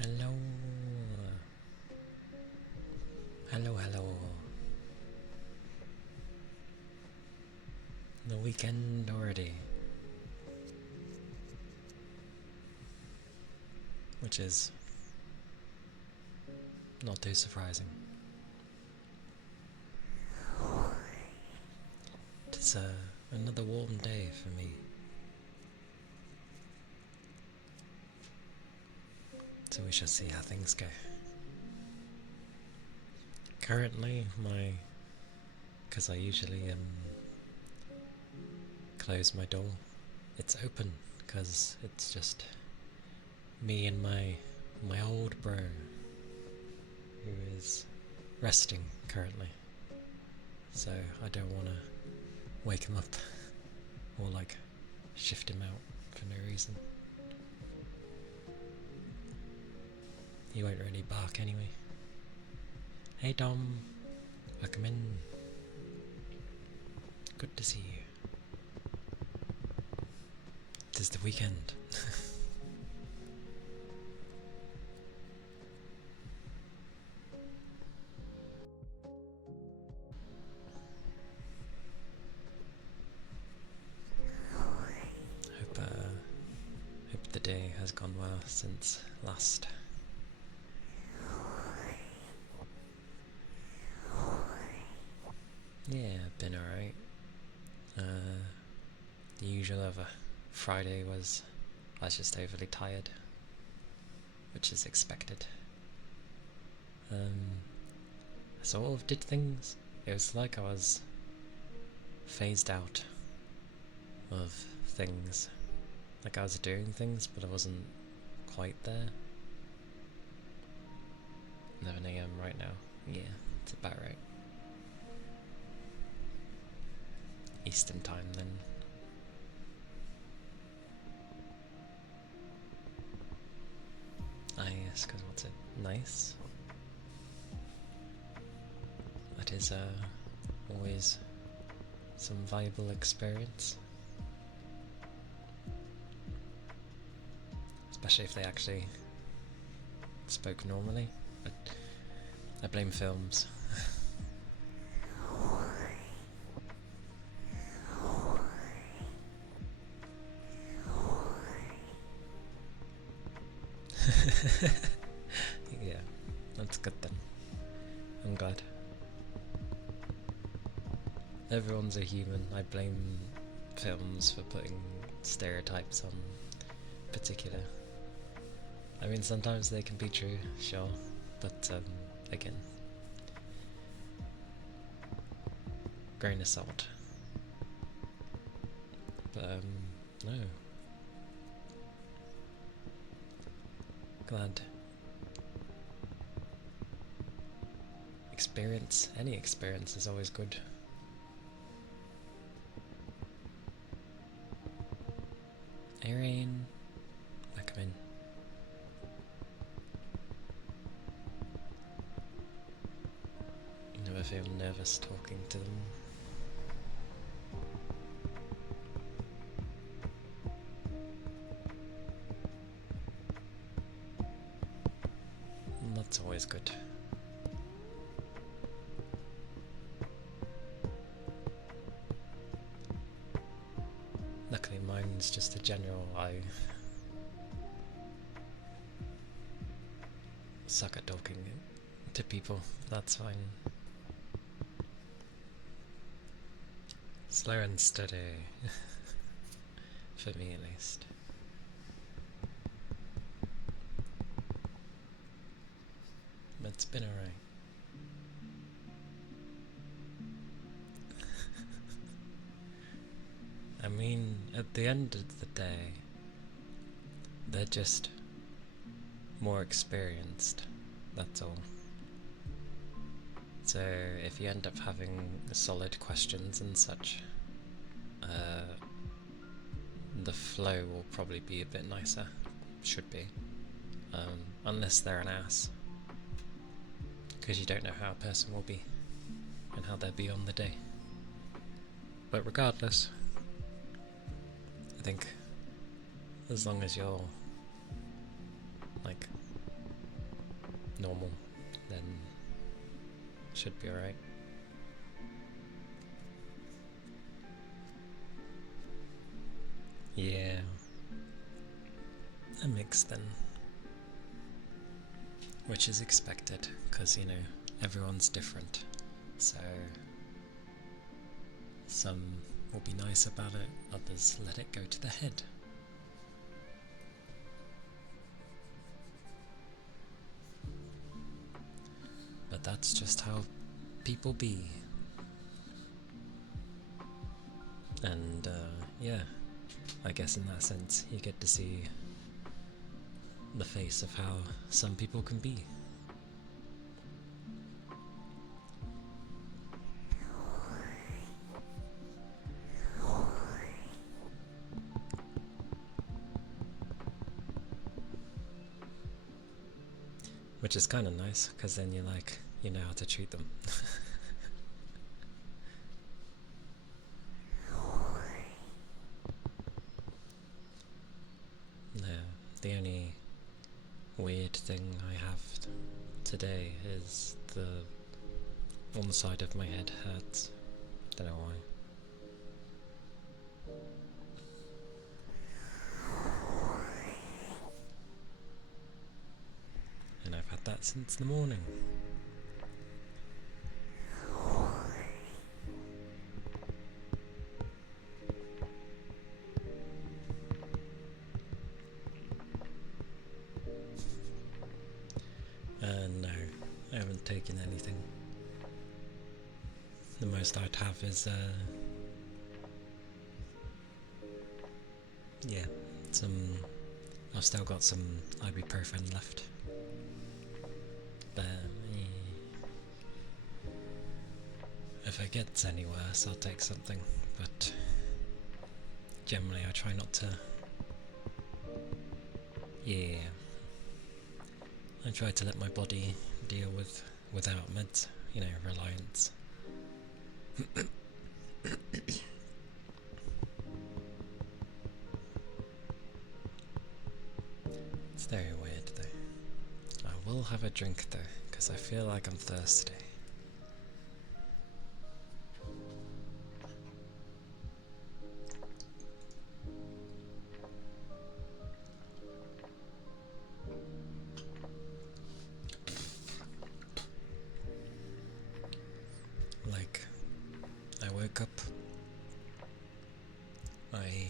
Hello. Hello. The weekend already. Which is not too surprising. It's another warm day for me. So we shall see how things go. Currently, because I usually close my door, it's open because it's just me and my old bro, who is resting currently. So I don't want to wake him up or like shift him out for no reason. He won't really bark anyway. Hey Dom, welcome in. Good to see you. It is the weekend. Hope the day has gone well since last. Yeah, been alright. The usual of a Friday was I was just overly tired, which is expected. I sort of did things. It was like I was phased out of things Like I was doing things, but I wasn't quite there. 11 AM right now. Yeah, it's about right. Eastern time then. Ah yes, because what's it? Nice. That is always some valuable experience. Especially if they actually spoke normally. But I blame films. Yeah, that's good then. I'm glad. Everyone's a human. I blame films for putting stereotypes on particular. I mean, sometimes they can be true, sure, but again, grain of salt. But no. Glad. Any experience is always good. Irene, I come in. You never feel nervous talking to them. That's always good. Luckily mine's just a general, I suck at talking to people, that's fine. Slow and steady, for me at least. But it's been alright. I mean, at the end of the day, they're just more experienced, that's all. So if you end up having solid questions and such, the flow will probably be a bit nicer. Should be. Unless they're an ass. Because you don't know how a person will be, and how they'll be on the day. But regardless, I think as long as you're like normal, then should be alright. Yeah, a mix then, which is expected because you know everyone's different, so some will be nice about it, others let it go to the head. But that's just how people be. And yeah, I guess in that sense you get to see the face of how some people can be. Which is kind of nice, because then you're like, you know how to treat them. No, the only weird thing I have today is on the side of my head hurts. Don't know why. And I've had that since the morning. No, I haven't taken anything. The most I'd have is, yeah, I've still got some ibuprofen left. But if it gets any worse, I'll take something. But generally, I try not to. Yeah, I try to let my body deal without meds. You know, reliance. It's very weird though. I will have a drink though, because I feel like I'm thirsty. Like, I woke up, I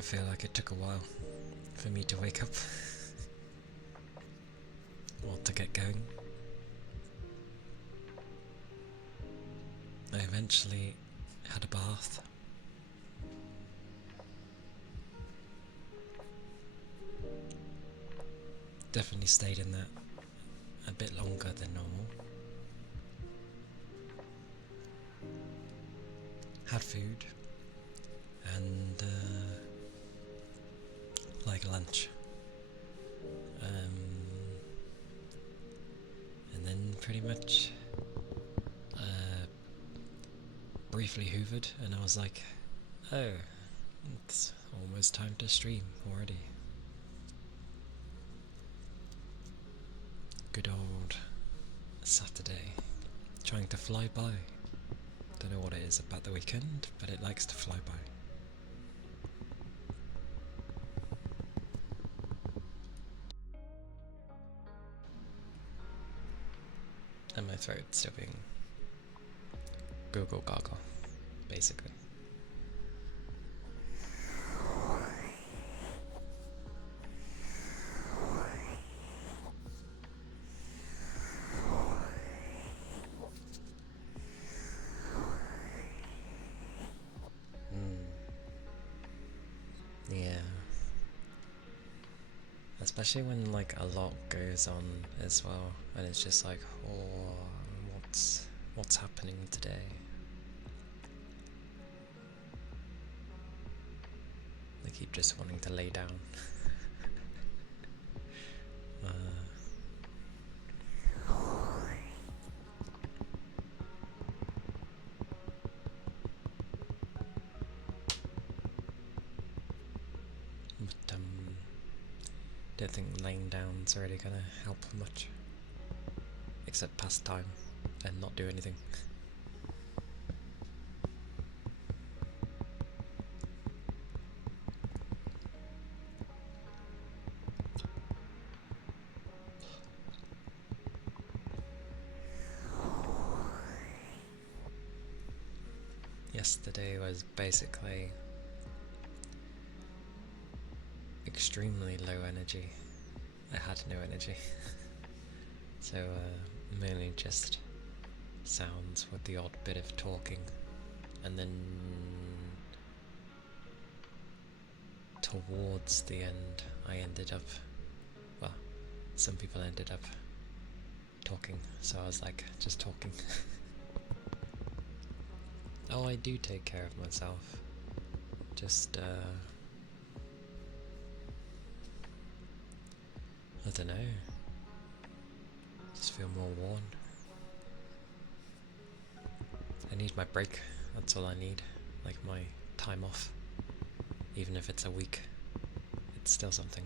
feel like it took a while for me to wake up or to get going. I eventually had a bath. Definitely stayed in that a bit longer than normal. Had food and like lunch, and then pretty much briefly hoovered, and I was like, oh, it's almost time to stream already. Good old Saturday, trying to fly by. Don't know what it is about the weekend, but it likes to fly by. And my throat's still being Google Goggle, basically. Yeah. Especially when like a lot goes on as well, and it's just like, oh, what's happening today? I keep just wanting to lay down. But don't think laying down's really gonna help much, except pass time and not do anything. Yesterday was basically extremely low energy. I had no energy. So mainly just sounds with the odd bit of talking, and then towards the end I ended up, well, some people ended up talking, so I was like, just talking. Oh, I do take care of myself. Just, I don't know. Just feel more worn. I need my break. That's all I need. Like my time off. Even if it's a week. It's still something.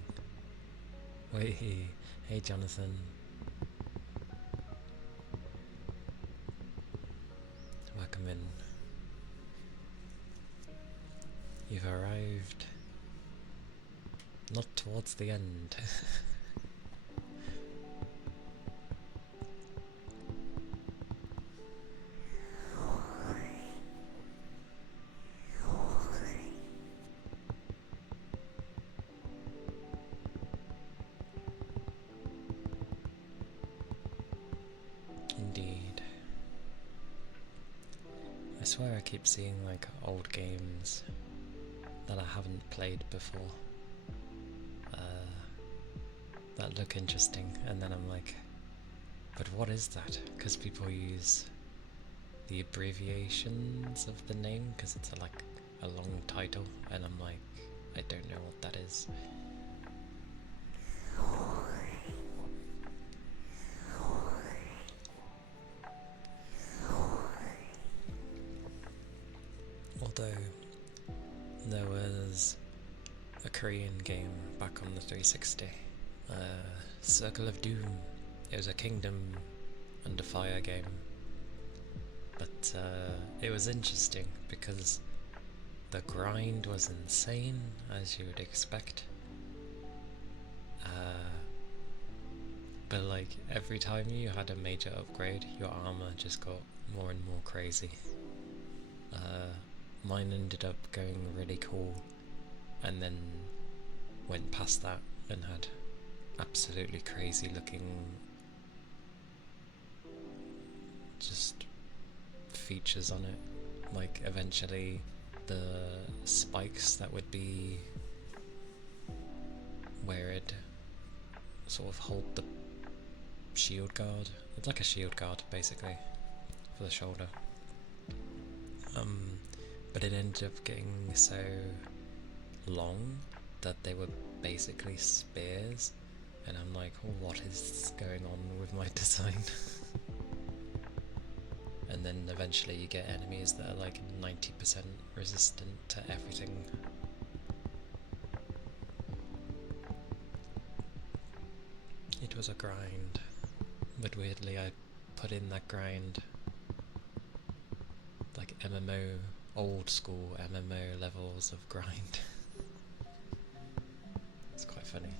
Wait, hey Jonathan. Welcome in. You've arrived. Not towards the end. swear I keep seeing like old games that I haven't played before that look interesting, and then I'm like, but what is that? Because people use the abbreviations of the name because it's like a long title, and I'm like, I don't know what that is. Although there was a Korean game back on the 360, Circle of Doom. It was a Kingdom Under Fire game, but it was interesting because the grind was insane, as you would expect. But like every time you had a major upgrade, your armor just got more and more crazy. Mine ended up going really cool, and then went past that and had absolutely crazy looking just features on it. Like eventually the spikes that would be where it sort of hold the shield guard. It's like a shield guard basically for the shoulder. But it ended up getting so long that they were basically spears, and I'm like, oh, what is going on with my design? And then eventually you get enemies that are like 90% resistant to everything. It was a grind, but weirdly I put in that grind like MMO, old school MMO levels of grind. It's quite funny.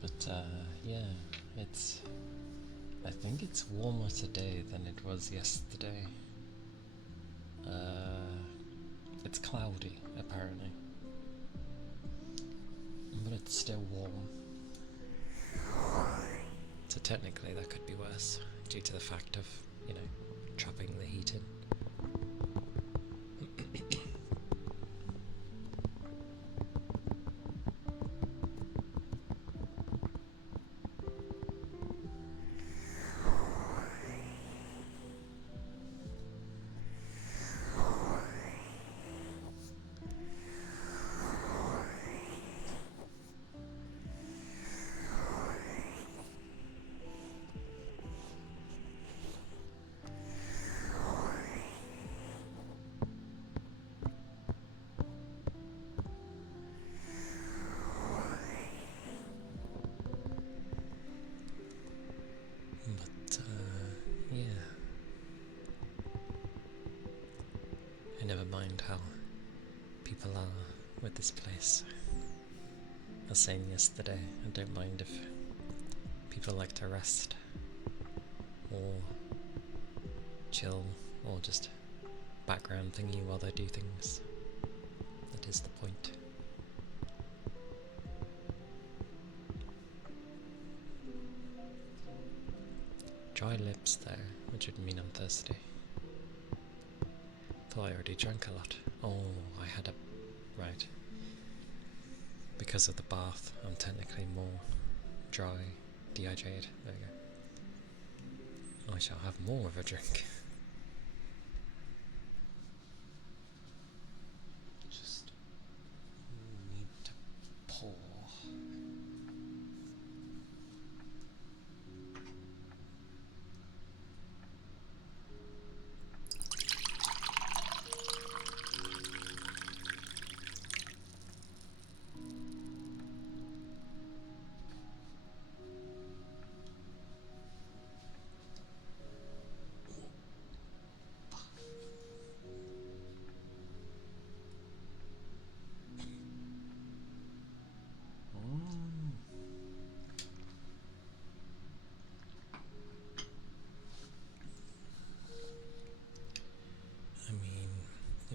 But yeah, I think it's warmer today than it was yesterday. It's cloudy apparently, but it's still warm. So technically that could be worse due to the fact of, you know, trapping the heat in. Never mind how people are with this place. I was saying yesterday, I don't mind if people like to rest or chill or just background thingy while they do things. That is the point. Dry lips there, which would mean I'm thirsty. I already drank a lot. Oh, I had a... right. Because of the bath, I'm technically more dry, dehydrated. There we go. I shall have more of a drink. Just need to pour.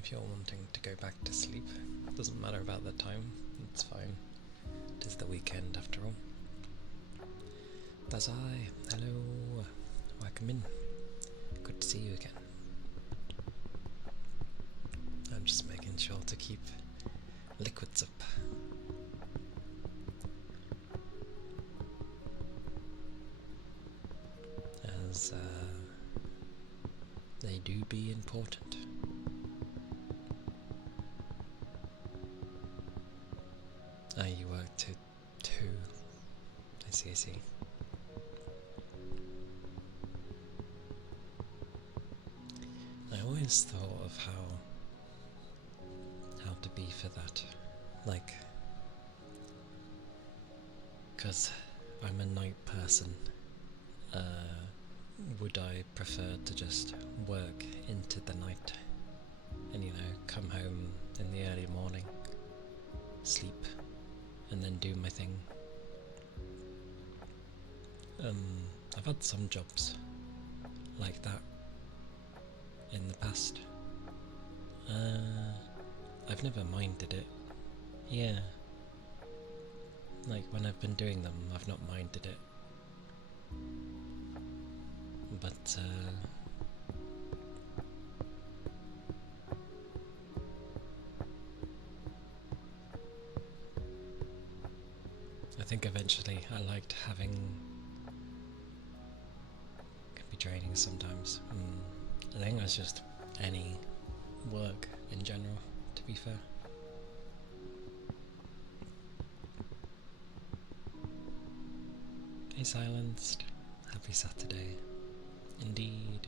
if you're wanting to go back to sleep. Doesn't matter about the time, it's fine. It is the weekend after all. That's I. Hello. Welcome in. Good to see you again. I'm just making sure to keep liquids up. As they do be important. Ah, you work to 2. I see, I see. I always thought of how to be for that. Like, because I'm a night person, would I prefer to just work into the night and, come home in the early morning, sleep, and then do my thing? I've had some jobs like that in the past. I've never minded it. Yeah. Like, when I've been doing them, I've not minded it. But, I think eventually I liked having... Can be draining sometimes. I think that's just any work in general, to be fair. Hey Silenced, happy Saturday. Indeed.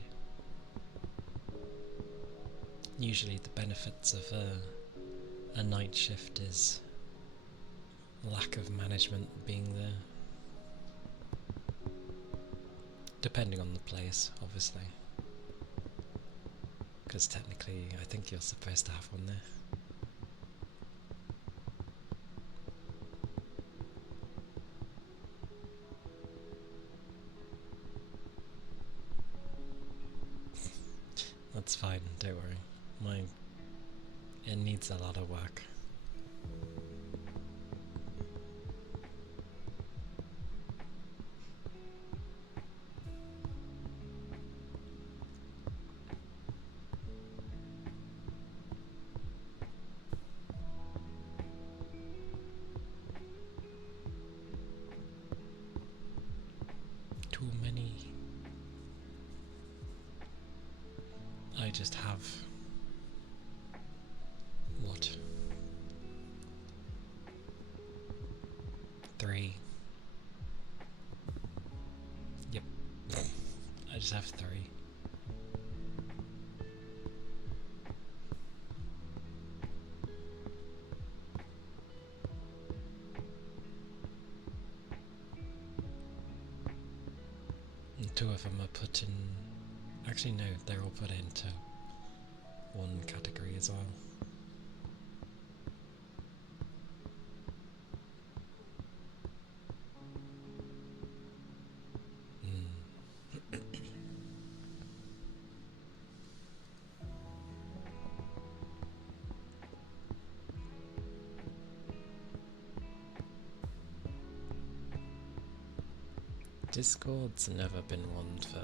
Usually the benefits of a night shift is lack of management being there. Depending on the place, obviously. Because technically I think you're supposed to have one there. That's fine, don't worry. It needs a lot of work. Too many. I just have... what? 3. Yep. I just have 3. And 2 of them are put in... Actually no, they're all put into one category as well. Discord's never been one for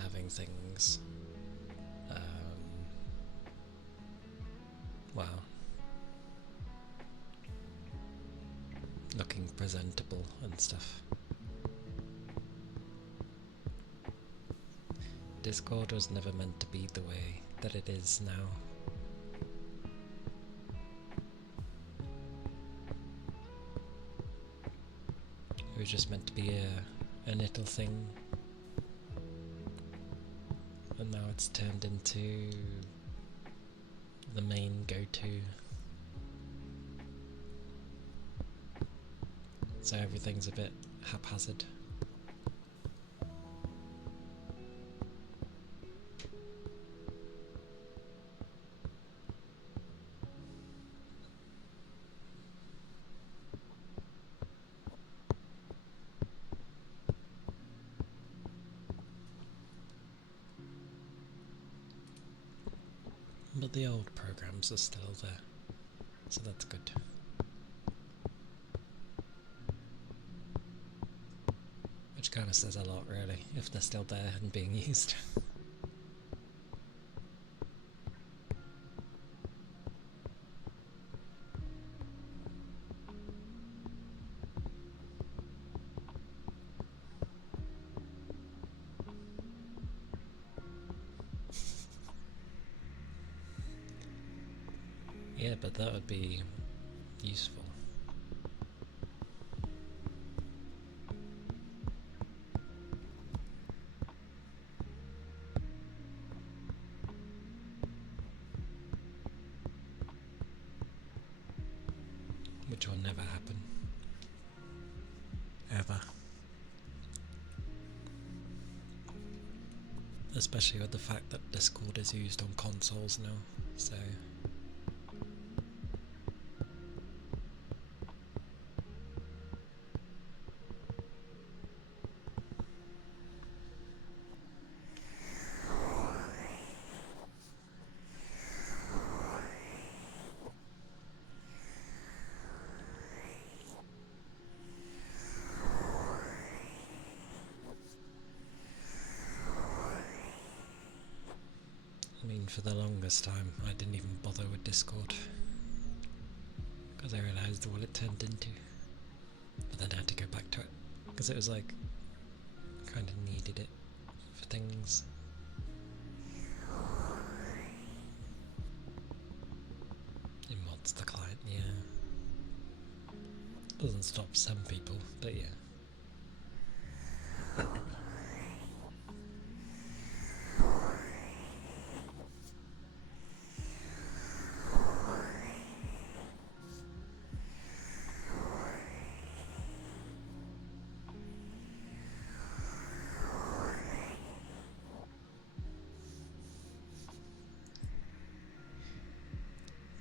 having things, well, looking presentable and stuff. Discord was never meant to be the way that it is now. It was just meant to be a little thing, and now it's turned into the main go-to. So everything's a bit haphazard. But the old programs are still there, so that's good. Which kind of says a lot, really, if they're still there and being used. Yeah, but that would be useful. Which will never happen. Ever. Especially with the fact that Discord is used on consoles now, so... I mean, for the longest time, I didn't even bother with Discord, because I realised what it turned into. But then I had to go back to it, because it was like, kind of needed it for things. It mods the client, yeah. Doesn't stop some people, but yeah.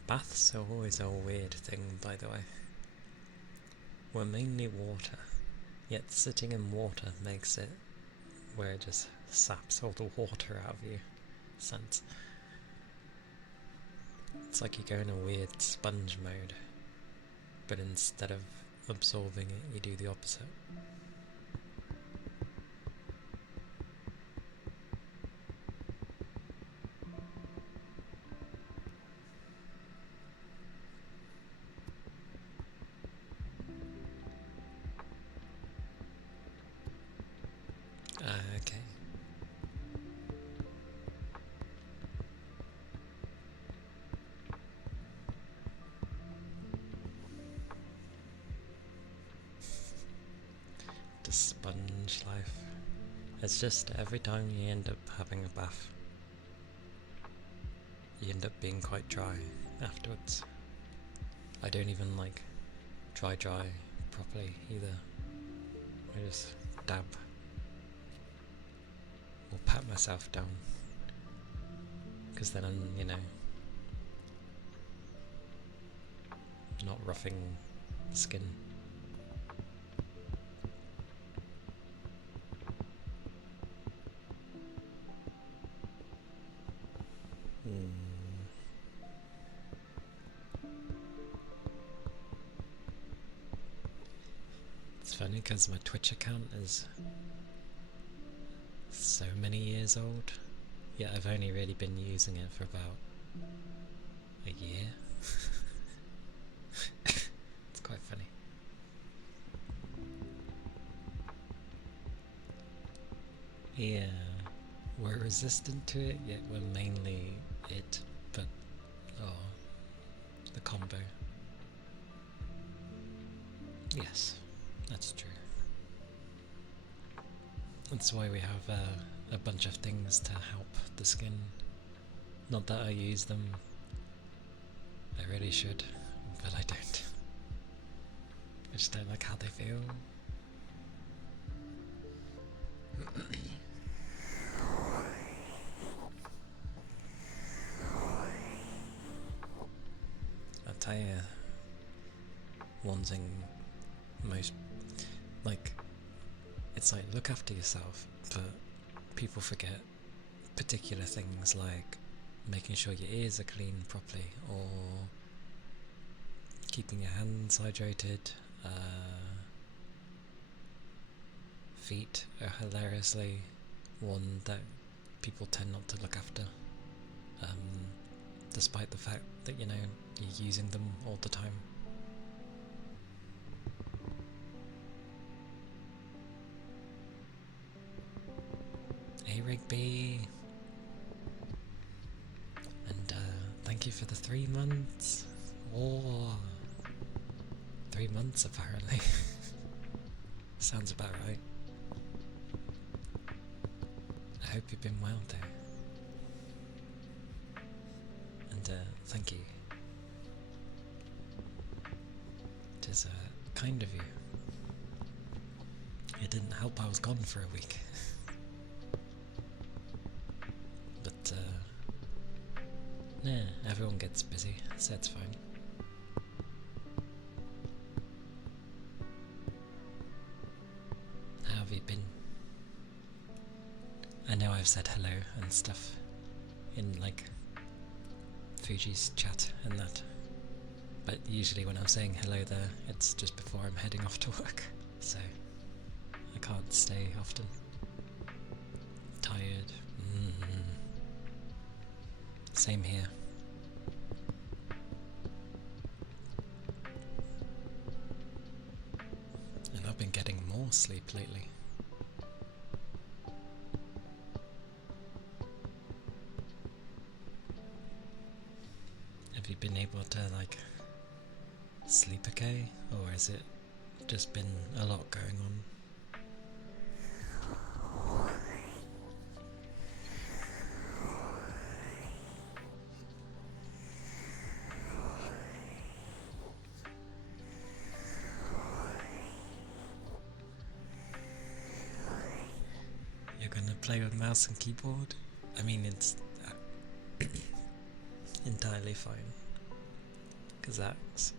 Baths are always a weird thing, by the way. We're mainly water, yet sitting in water makes it where it just saps all the water out of you. Sense. It's like you go in a weird sponge mode, but instead of absorbing it, you do the opposite. Okay. The sponge life. It's just every time you end up having a bath, you end up being quite dry afterwards. I don't even like dry properly either. I just dab or pat myself down, because then I'm, you know, not roughing the skin. It's funny because my Twitch account is so many years old, yet I've only really been using it for about a year. It's quite funny. Yeah, we're resistant to it, yet we're mainly it, but the combo. Yes, that's true. That's why we have a bunch of things to help the skin. Not that I use them. I really should, but I don't. I just don't like how they feel. I'll tell you, one thing most, like, it's like, look after yourself, but people forget particular things like making sure your ears are clean properly, or keeping your hands hydrated. Feet are hilariously one that people tend not to look after, despite the fact that, you know, you're using them all the time. Hey Rigby! And thank you for the 3 months. Oh, 3 months apparently. Sounds about right. I hope you've been well there. And thank you. It is kind of you. It didn't help I was gone for a week. But nah, everyone gets busy, so it's fine. How have you been? I know I've said hello and stuff in like Fuji's chat and that, but usually when I'm saying hello there, it's just before I'm heading off to work, so I can't stay often. Tired. Same here. And I've been getting more sleep lately. Have you been able to like sleep okay, or has it just been a lot going on? You're gonna play with mouse and keyboard? I mean, it's entirely fine, because that's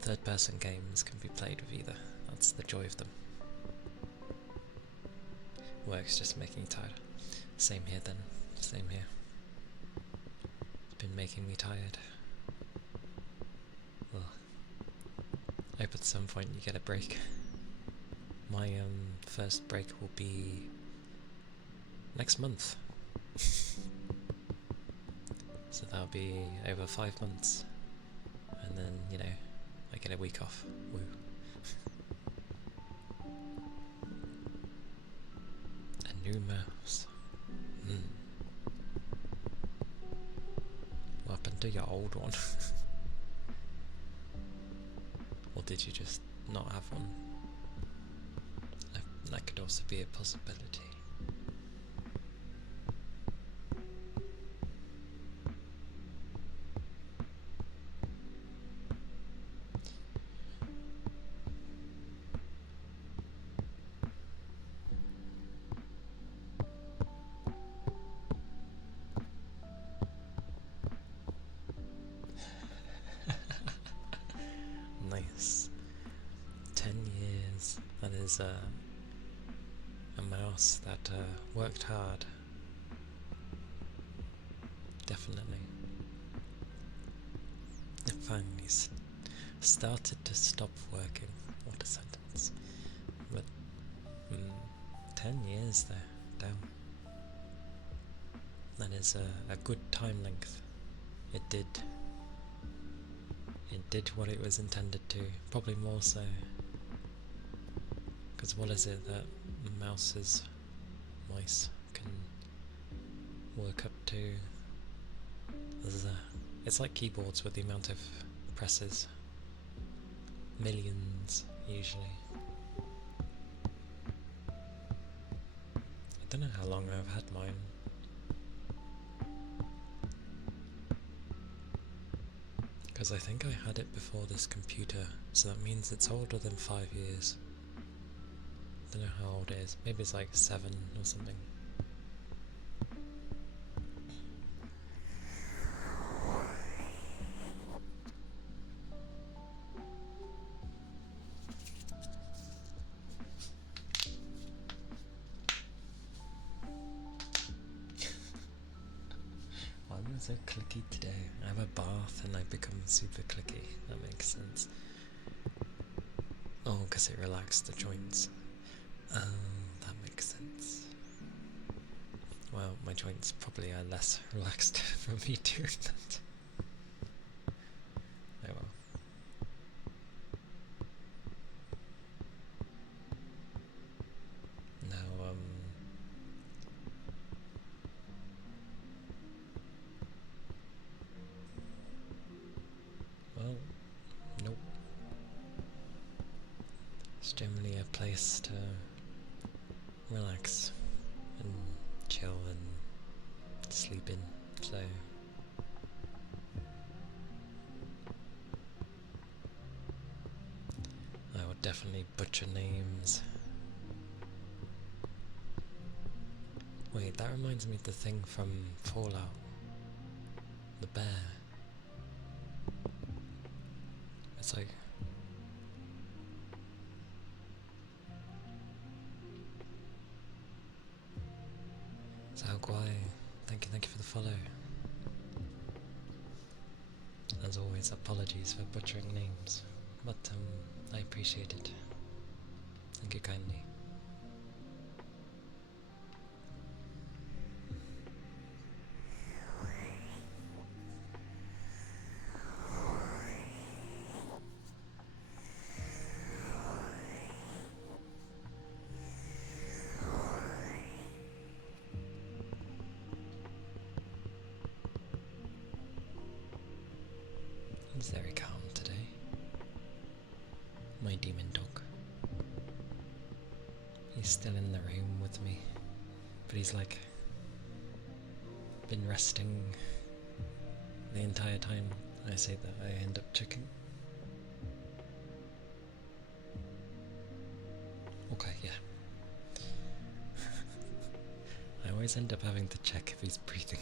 third-person games can be played with either. That's the joy of them. Work's just making me tired. Same here then. Same here. It's been making me tired. Well, I hope at some point you get a break. My first break will be next month. So that'll be over 5 months. And then, you know, I get a week off. Woo. A new mouse. What happened to your old one? Or did you just not have one? That could also be a possibility. Nice. 10 years. That is a mouse that worked hard. Definitely. It finally started to stop working. What a sentence. But 10 years there. Damn. That is a good time length. It did what it was intended to, probably more so. Because what is it that mice can work up to? It's like keyboards with the amount of presses. Millions, usually. I don't know how long I've had mine. Because I think I had it before this computer, so that means it's older than 5 years. I don't know how old it is, maybe it's like 7 or something. so clicky today. I have a bath and I become super clicky. That makes sense. Oh, because it relaxed the joints. That makes sense. Well, my joints probably are less relaxed from me doing that. Oh well. Now, well, nope. It's generally a place to relax and chill and sleep in, so I would definitely butcher names. Wait, that reminds me of the thing from Fallout. The bear. It's like... Zhao Guai, thank you for the follow. As always, apologies for butchering names, but I appreciate it. Thank you kindly. He's very calm today. My demon dog. He's still in the room with me, but he's like been resting the entire time I say that I end up checking. Okay, yeah. I always end up having to check if he's breathing.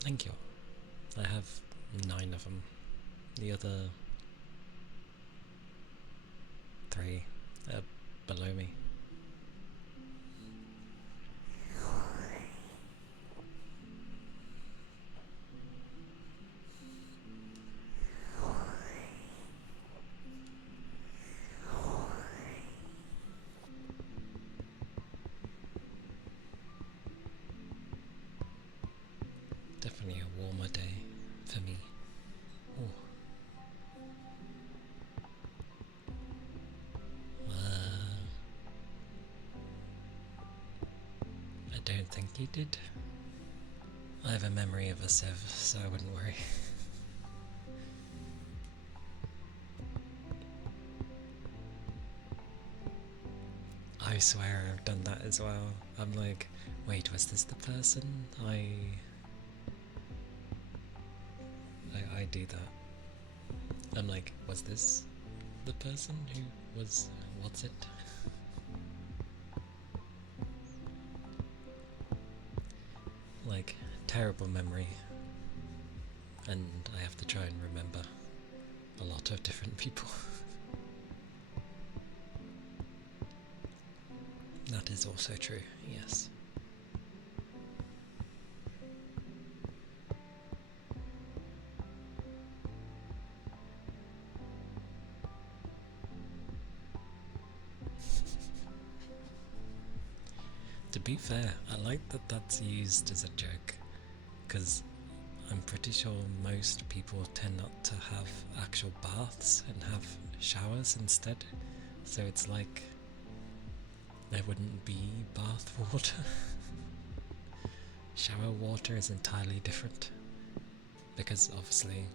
Thank you. I have 9 of them. The other 3 are below me. Definitely a warmer day for me. Oh. I don't think he did. I have a memory of a sieve, so I wouldn't worry. I swear I've done that as well. I'm like, wait, was this the person? I do that. I'm like, was this the person who was... what's it? Like, terrible memory. And I have to try and remember a lot of different people. That is also true, yes. To be fair, I like that that's used as a joke, because I'm pretty sure most people tend not to have actual baths and have showers instead, so it's like there wouldn't be bath water. Shower water is entirely different, because obviously,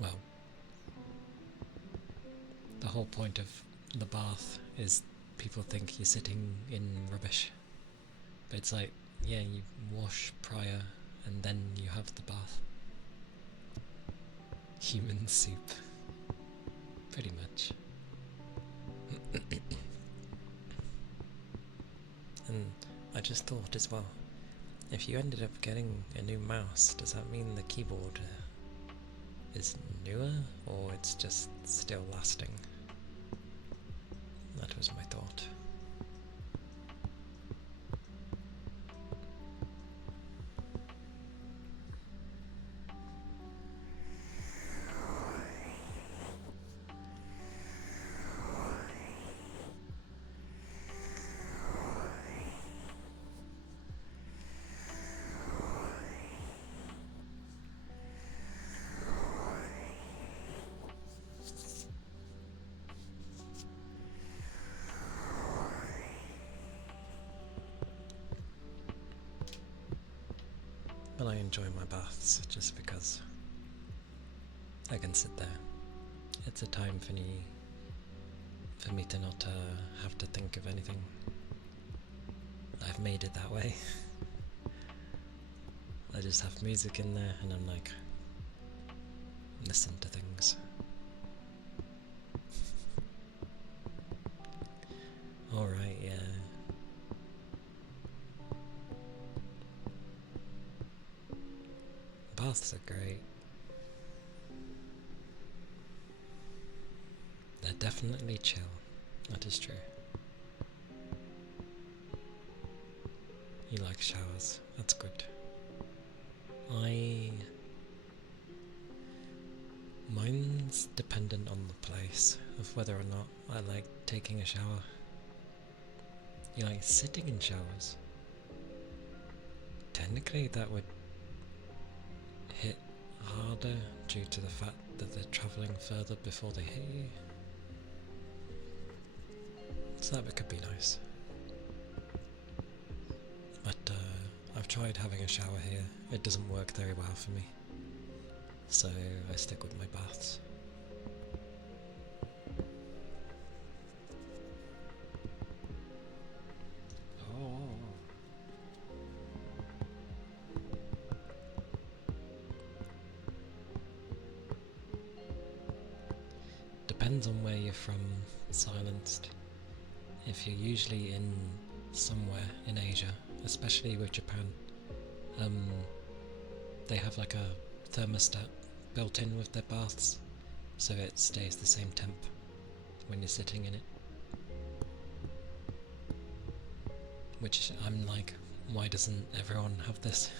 well, the whole point of the bath is people think you're sitting in rubbish, but it's like, yeah, you wash prior and then you have the bath. Human soup, pretty much. And I just thought as well, if you ended up getting a new mouse, does that mean the keyboard is newer, or it's just still lasting. That was my thought. But I enjoy my baths just because I can sit there. It's a time for me to not have to think of anything. I've made it that way. I just have music in there and I'm like, listen to things. Alright, yeah. Baths are great. They're definitely chill, that is true. You like showers, that's good. Mine's dependent on the place, of whether or not I like taking a shower. You like sitting in showers? Technically that would hit harder due to the fact that they're travelling further before they hit you. So that could be nice. But I've tried having a shower here. It doesn't work very well for me. So I stick with my baths. Oh. Depends on where you're from, silenced. If you're usually in somewhere in Asia, especially with Japan, they have like a thermostat built in with their baths, so it stays the same temp when you're sitting in it. Which I'm like, why doesn't everyone have this?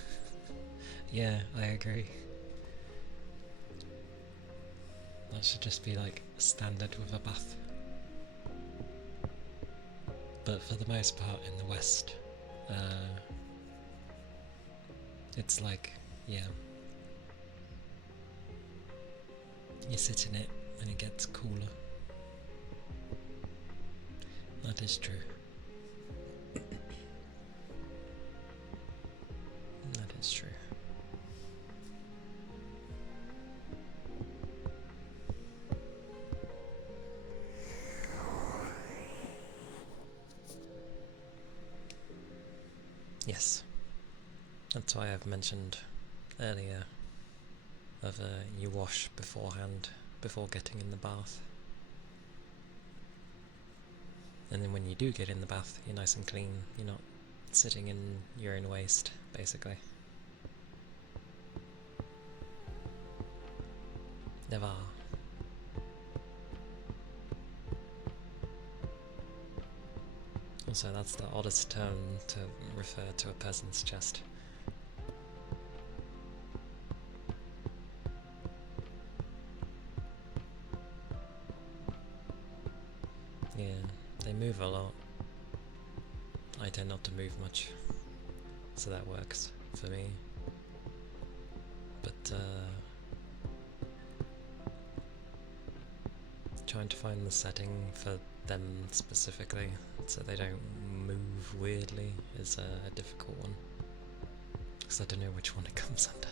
Yeah, I agree. That should just be like standard with a bath. But for the most part in the West, it's like, yeah, you sit in it and it gets cooler. That is true. That is true. Yes, that's why I've mentioned earlier of you wash beforehand, before getting in the bath. And then when you do get in the bath, you're nice and clean, you're not sitting in urine waste, basically. Never. Also, that's the oddest term to refer to a person's chest. Yeah, they move a lot. I tend not to move much, so that works for me. But trying to find the setting for them specifically so they don't move weirdly is a difficult one, because I don't know which one it comes under.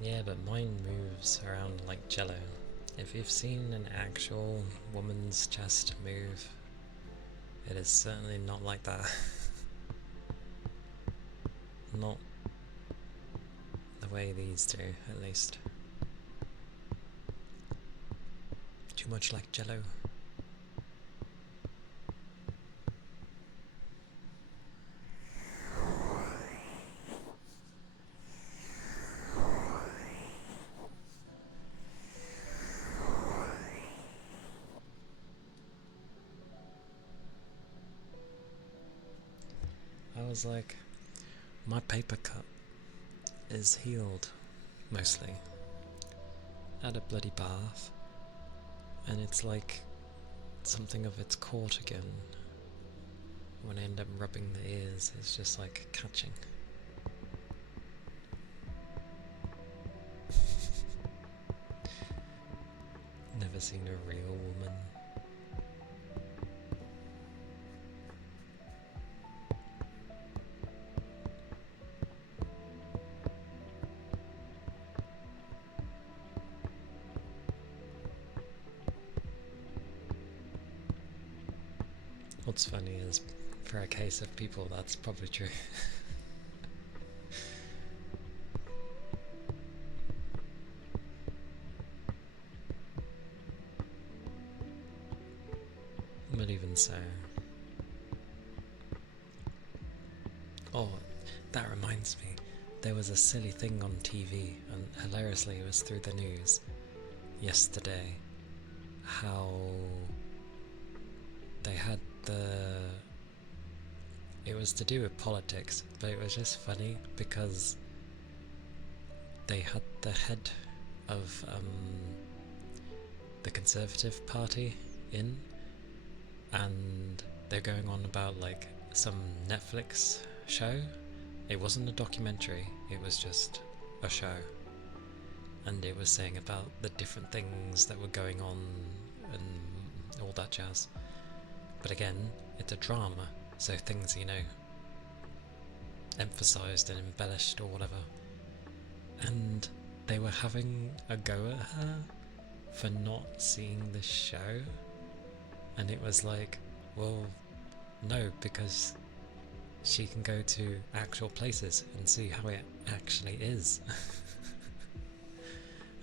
Yeah, but mine moves around like jello. If you've seen an actual woman's chest move, it is certainly not like that. the way these do, at least. Too much like Jello. I was like, my paper cut is healed, mostly. Had a bloody bath, and it's like something of its caught again. When I end up rubbing the ears, it's just like catching. Never seen a real woman. What's funny is, for a case of people, that's probably true. But even so. Oh, that reminds me. There was a silly thing on TV, and hilariously it was through the news yesterday, how they had it was to do with politics, but it was just funny because they had the head of the Conservative Party in, and they're going on about like some Netflix show. It wasn't a documentary, it was just a show, and it was saying about the different things that were going on and all that jazz. But again, it's a drama, so things, emphasised and embellished or whatever. And they were having a go at her for not seeing the show, and it was like, well, no, because she can go to actual places and see how it actually is.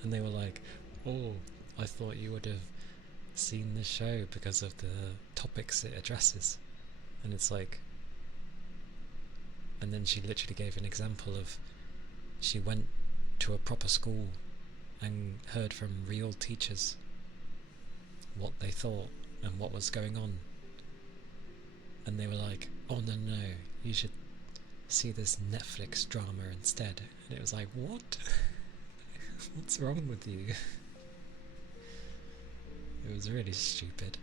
And they were like, oh, I thought you would have seen the show because of the topics it addresses. And it's like, and then she literally gave an example of, she went to a proper school and heard from real teachers what they thought and what was going on, and they were like, oh no, you should see this Netflix drama instead. And it was like, what? What's wrong with you? It was really stupid.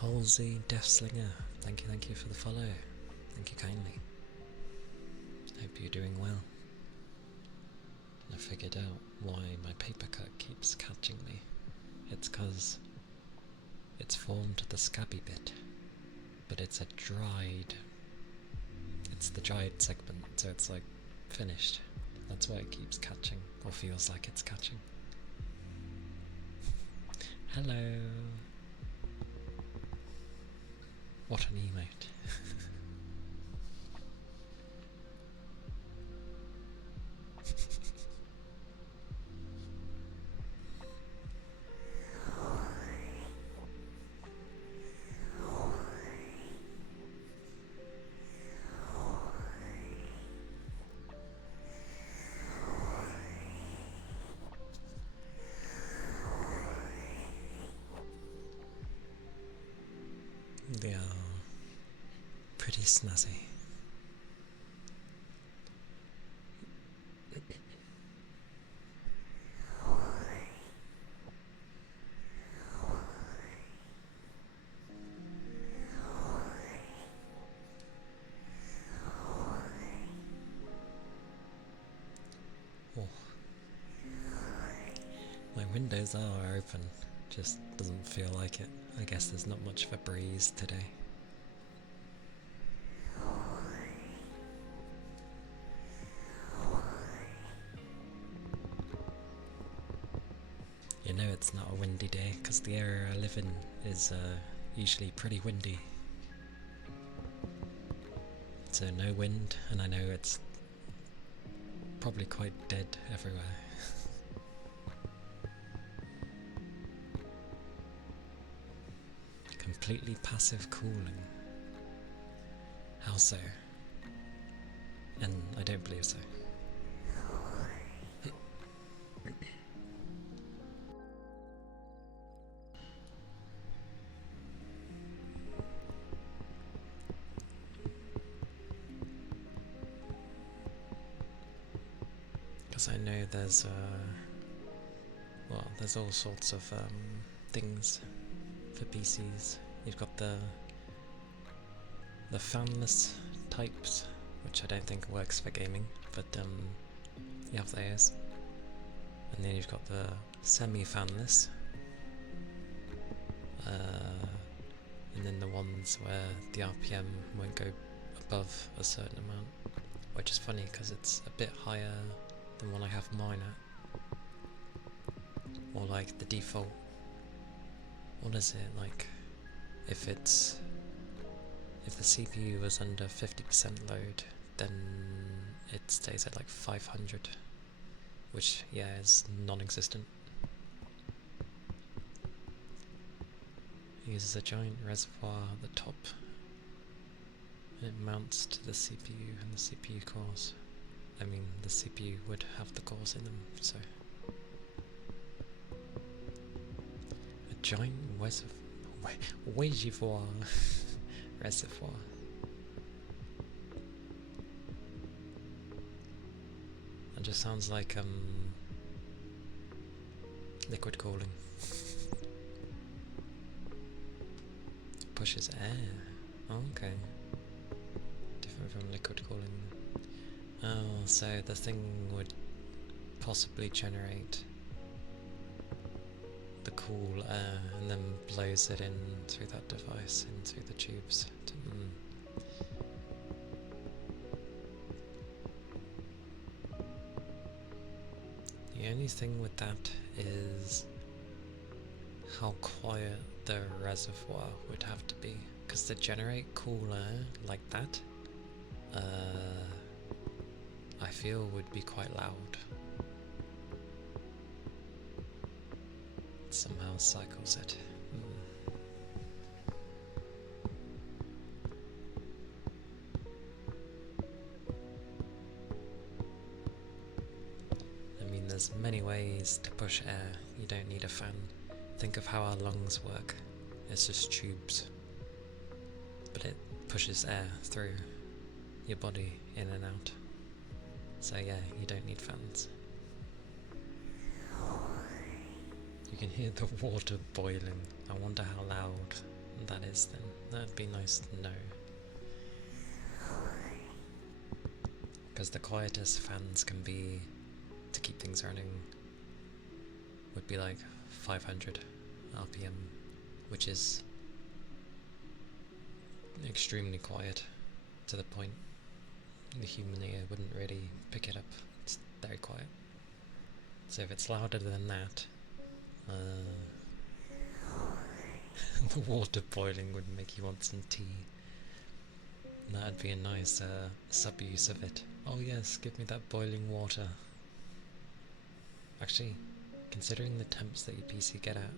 Halsey Deathslinger, thank you for the follow. Thank you kindly. Hope you're doing well. I figured out why my paper cut keeps catching me. It's because it's formed the scabby bit, but it's the dried segment, so it's like finished. That's why it keeps catching, or feels like it's catching. Hello. What an emote. They are pretty snazzy. Oh. My windows are open, Just doesn't feel like it. I guess there's not much of a breeze today. You know it's not a windy day because the area I live in is usually pretty windy. So no wind, and I know it's probably quite dead everywhere. Completely passive cooling. How so? And I don't believe so. Because I know there's well, there's all sorts of things for PCs. You've got the fanless types, which I don't think works for gaming, but you have those. And then you've got the semi-fanless, and then the ones where the RPM won't go above a certain amount, which is funny because it's a bit higher than what I have mine at. Or like the default, what is it, like if the CPU was under 50% load, then it stays at like 500, which yeah is non-existent. It uses a giant reservoir at the top. It mounts to the CPU and the CPU cores. I mean, the CPU would have the cores in them, so. A giant reservoir. Reservoir. That just sounds like liquid cooling. Pushes air. Oh, okay. Different from liquid cooling. Oh, so the thing would possibly generate the cool air and then blows it in through that device, into the tubes. The only thing with that is how quiet the reservoir would have to be, because to generate cool air like that, I feel would be quite loud. It somehow cycles it. I mean, there's many ways to push air. You don't need a fan. Think of how our lungs work. It's just tubes. But it pushes air through your body, in and out. So yeah, you don't need fans. You can hear the water boiling. I wonder how loud that is then. That'd be nice to know. Because the quietest fans can be, to keep things running, would be like 500 RPM, which is extremely quiet, to the point the human ear wouldn't really pick it up. It's very quiet. So if it's louder than that, the water boiling would make you want some tea. That'd be a nice sub-use of it. Oh yes, give me that boiling water. Actually, considering the temps that your PC get at,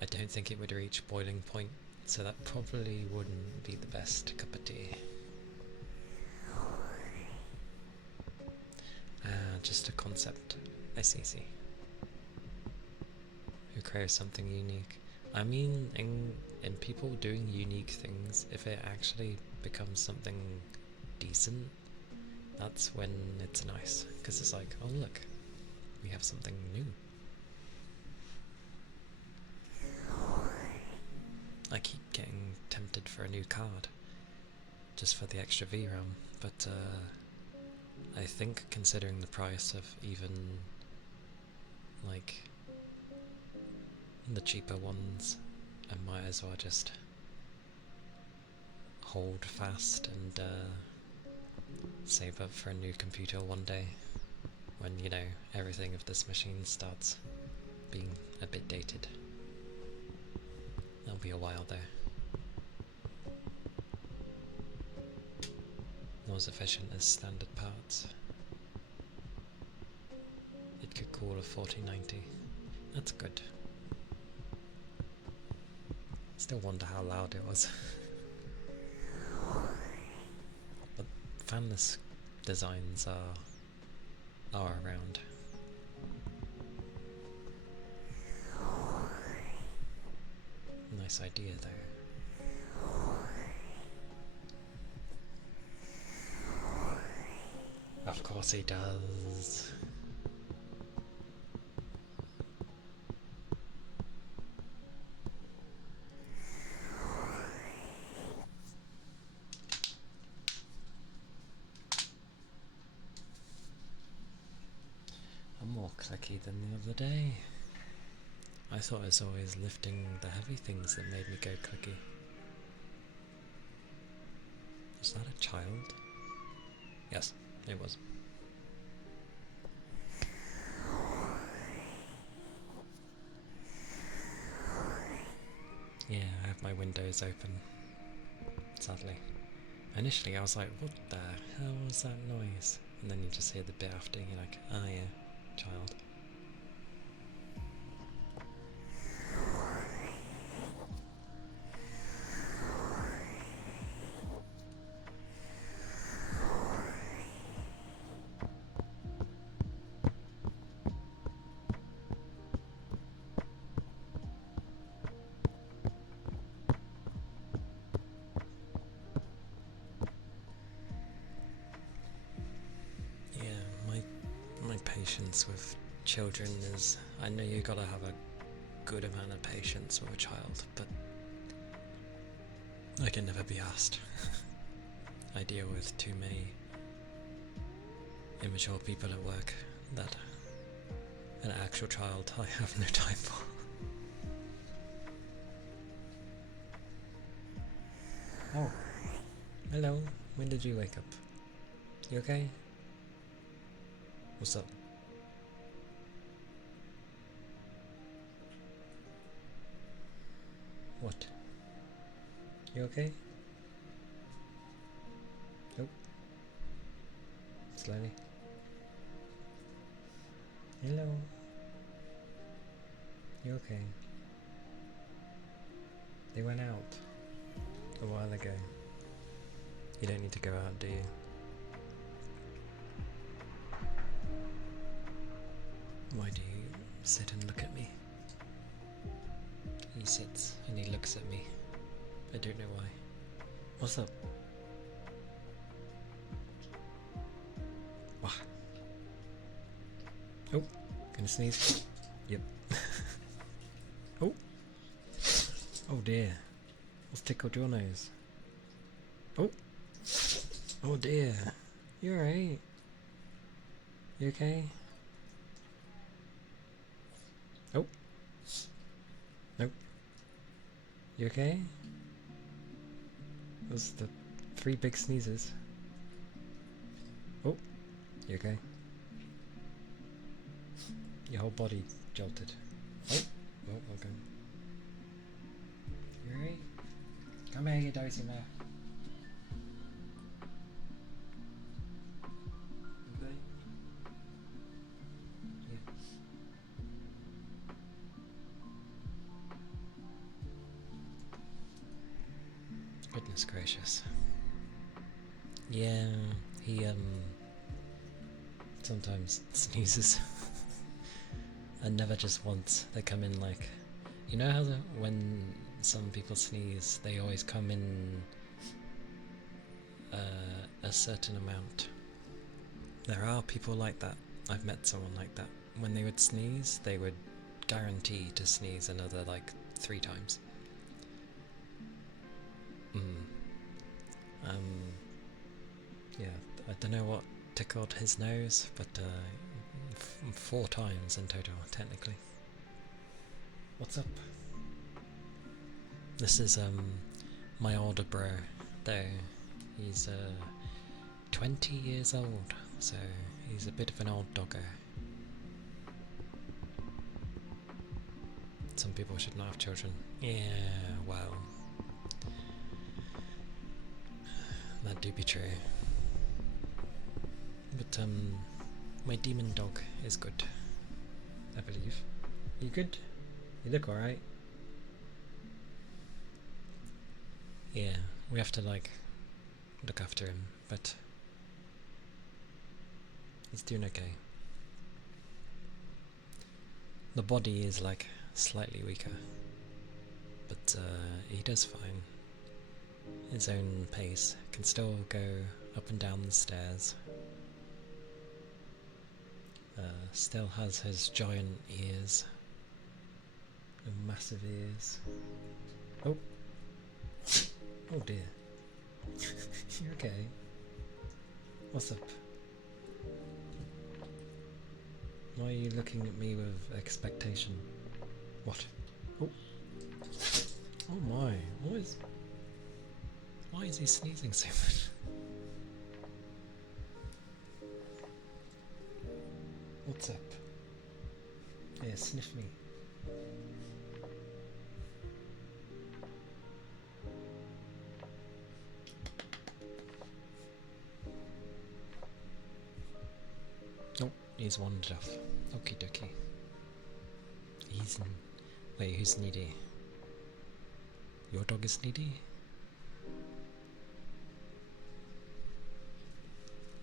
I don't think it would reach boiling point, so that probably wouldn't be the best cup of tea. Just a concept. I see. Who creates something unique? I mean, in people doing unique things, if it actually becomes something decent, that's when it's nice. Because it's like, oh look, we have something new. I keep getting tempted for a new card, just for the extra VRAM, but I think considering the price of even like the cheaper ones, I might as well just hold fast and save up for a new computer one day when, you know, everything of this machine starts being a bit dated. That'll be a while though. Not as efficient as standard parts. It could call a 4090. That's good. Still wonder how loud it was. But fanless designs are around. Nice idea though. Of course he does. I'm more clicky than the other day. I thought it was always lifting the heavy things that made me go clicky. Was that a child? Yes, it was. Yeah, I have my windows open, sadly. Initially I was like, what the hell was that noise? And then you just hear the bit after and you're like, ah yeah, child. Patience with children is, I know you gotta have a good amount of patience with a child, but I can never be asked. I deal with too many immature people at work that an actual child I have no time for. Oh, hello, when did you wake up? You okay? What's up? What? You okay? Nope. Slowly. Hello. You okay? They went out a while ago. You don't need to go out, do you? Why do you sit and look at me? He sits and he looks at me. I don't know why. What's up? Wah. Oh, gonna sneeze? Yep. Oh. Oh dear. What's tickled your nose? Oh. Oh dear. You alright? You okay? Oh. Nope. You okay? Those are the 3 big sneezes. Oh. You okay? Your whole body jolted. Oh. Oh, okay. You alright? Come here, you dozy mare. Okay? Yeah. Goodness gracious. Yeah, he sometimes sneezes. And never just once. They come in like, you know how when some people sneeze, they always come in a certain amount. There are people like that. I've met someone like that. When they would sneeze, they would guarantee to sneeze another like 3 times. Yeah, I don't know what tickled his nose, but 4 times in total, technically. What's up? This is my older bro, though. He's 20 years old, so he's a bit of an old doggo. Some people should not have children. Yeah, well, that do be true. But my demon dog is good, I believe. You good? You look alright. Yeah, we have to like look after him, but he's doing okay. The body is like slightly weaker, but he does fine. His own pace, can still go up and down the stairs. Still has his giant ears, massive ears. Oh, oh dear. You okay? What's up? Why are you looking at me with expectation? What? Oh, oh my! Why is he sneezing so much? What's up? Yeah, sniff me. Oh, he's wandered off. Okie dokie. Wait, who's needy? Your dog is needy?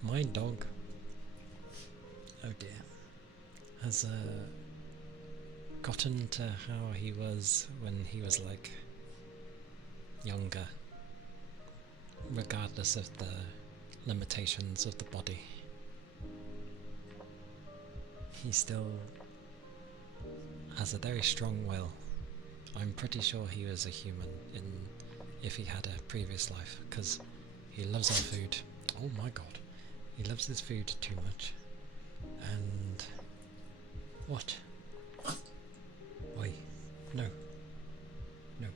My dog, oh dear, has gotten to how he was when he was like younger, regardless of the limitations of the body. He still has a very strong will. I'm pretty sure he was a human if he had a previous life, because he loves our food. Oh my god. He loves his food too much. And what? Oi. No. No.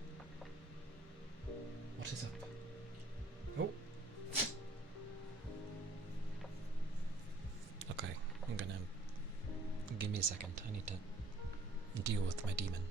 What is up? Oh. Okay, I'm gonna give me a second. I need to deal with my demon.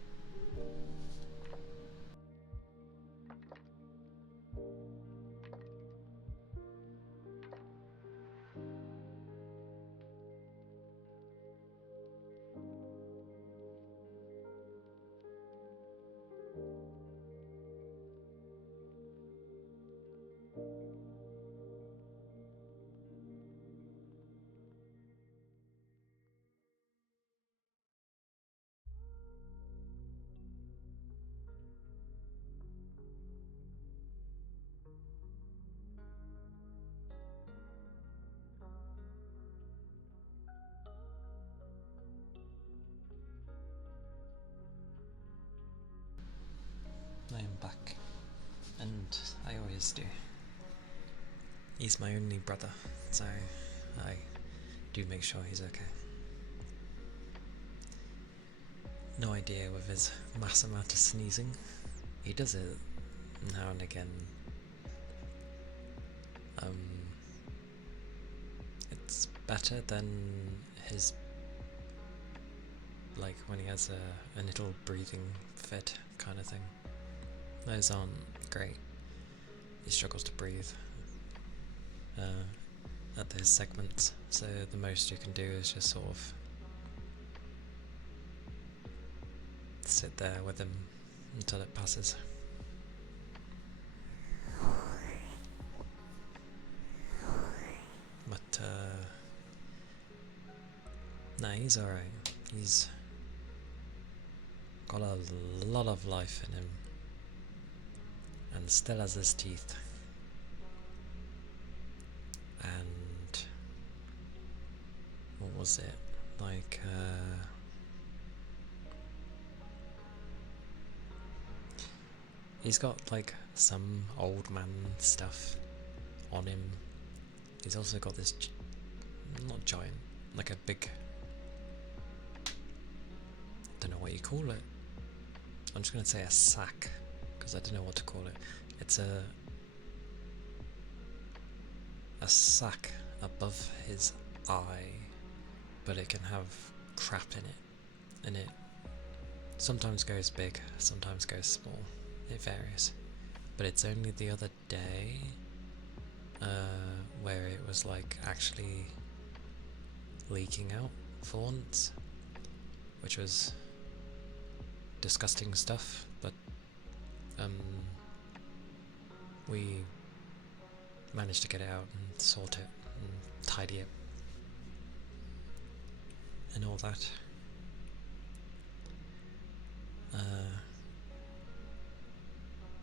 I am back, and I always do. He's my only brother, so I do make sure he's okay. No idea with his mass amount of sneezing. He does it now and again. It's better than his, like when he has a little breathing fit kind of thing. Those aren't great. He struggles to breathe at those segments, so the most you can do is just sort of sit there with him until it passes. But nah, he's alright. He's got a lot of life in him and still has his teeth. And what was it? Like he's got like some old man stuff on him. He's also got this not giant, like a big, don't know what you call it. I'm just going to say a sack, because I don't know what to call it. It's a sack above his eye, but it can have crap in it, and it sometimes goes big, sometimes goes small. It varies. But it's only the other day where it was like actually leaking out for once, which was disgusting stuff, but we managed to get it out and sort it and tidy it and all that.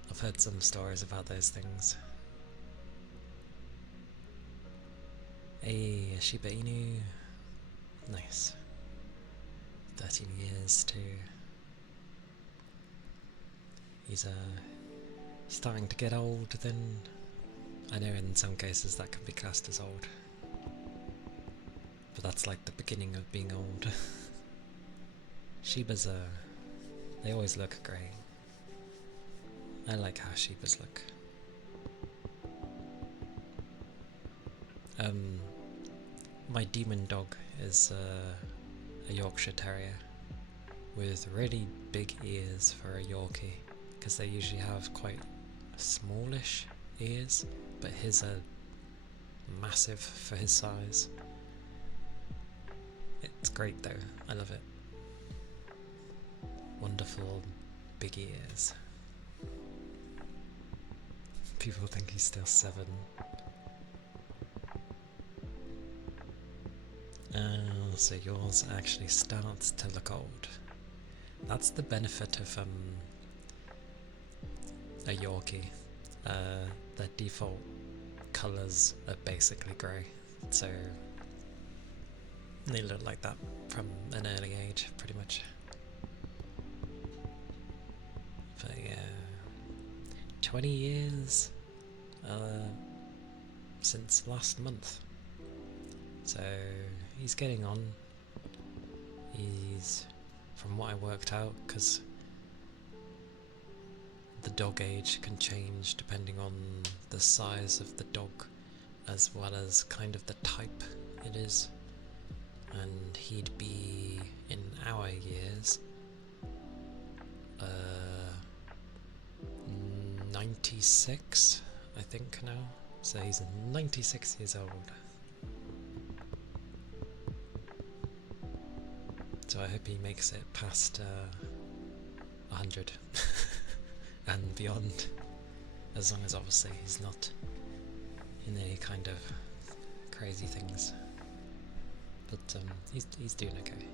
I've heard some stories about those things. Hey, a Shiba Inu. Nice. 13 years too. He's starting to get old then. I know in some cases that can be classed as old. But that's like the beginning of being old. Shibas they always look great. I like how Shibas look. My demon dog is a Yorkshire Terrier with really big ears for a Yorkie, because they usually have quite smallish ears, but his are massive for his size. It's great though, I love it. Wonderful big ears. People think he's still 7. So yours actually starts to look old. That's the benefit of a Yorkie. Their default colours are basically grey, so they look like that from an early age, pretty much. But yeah, 20 years since last month. So he's getting on. He's, from what I worked out, because the dog age can change depending on the size of the dog as well as kind of the type it is, and he'd be in our years 96 I think now, so he's 96 years old. So I hope he makes it past 100 and beyond, as long as obviously he's not in any kind of crazy things. But he's doing okay.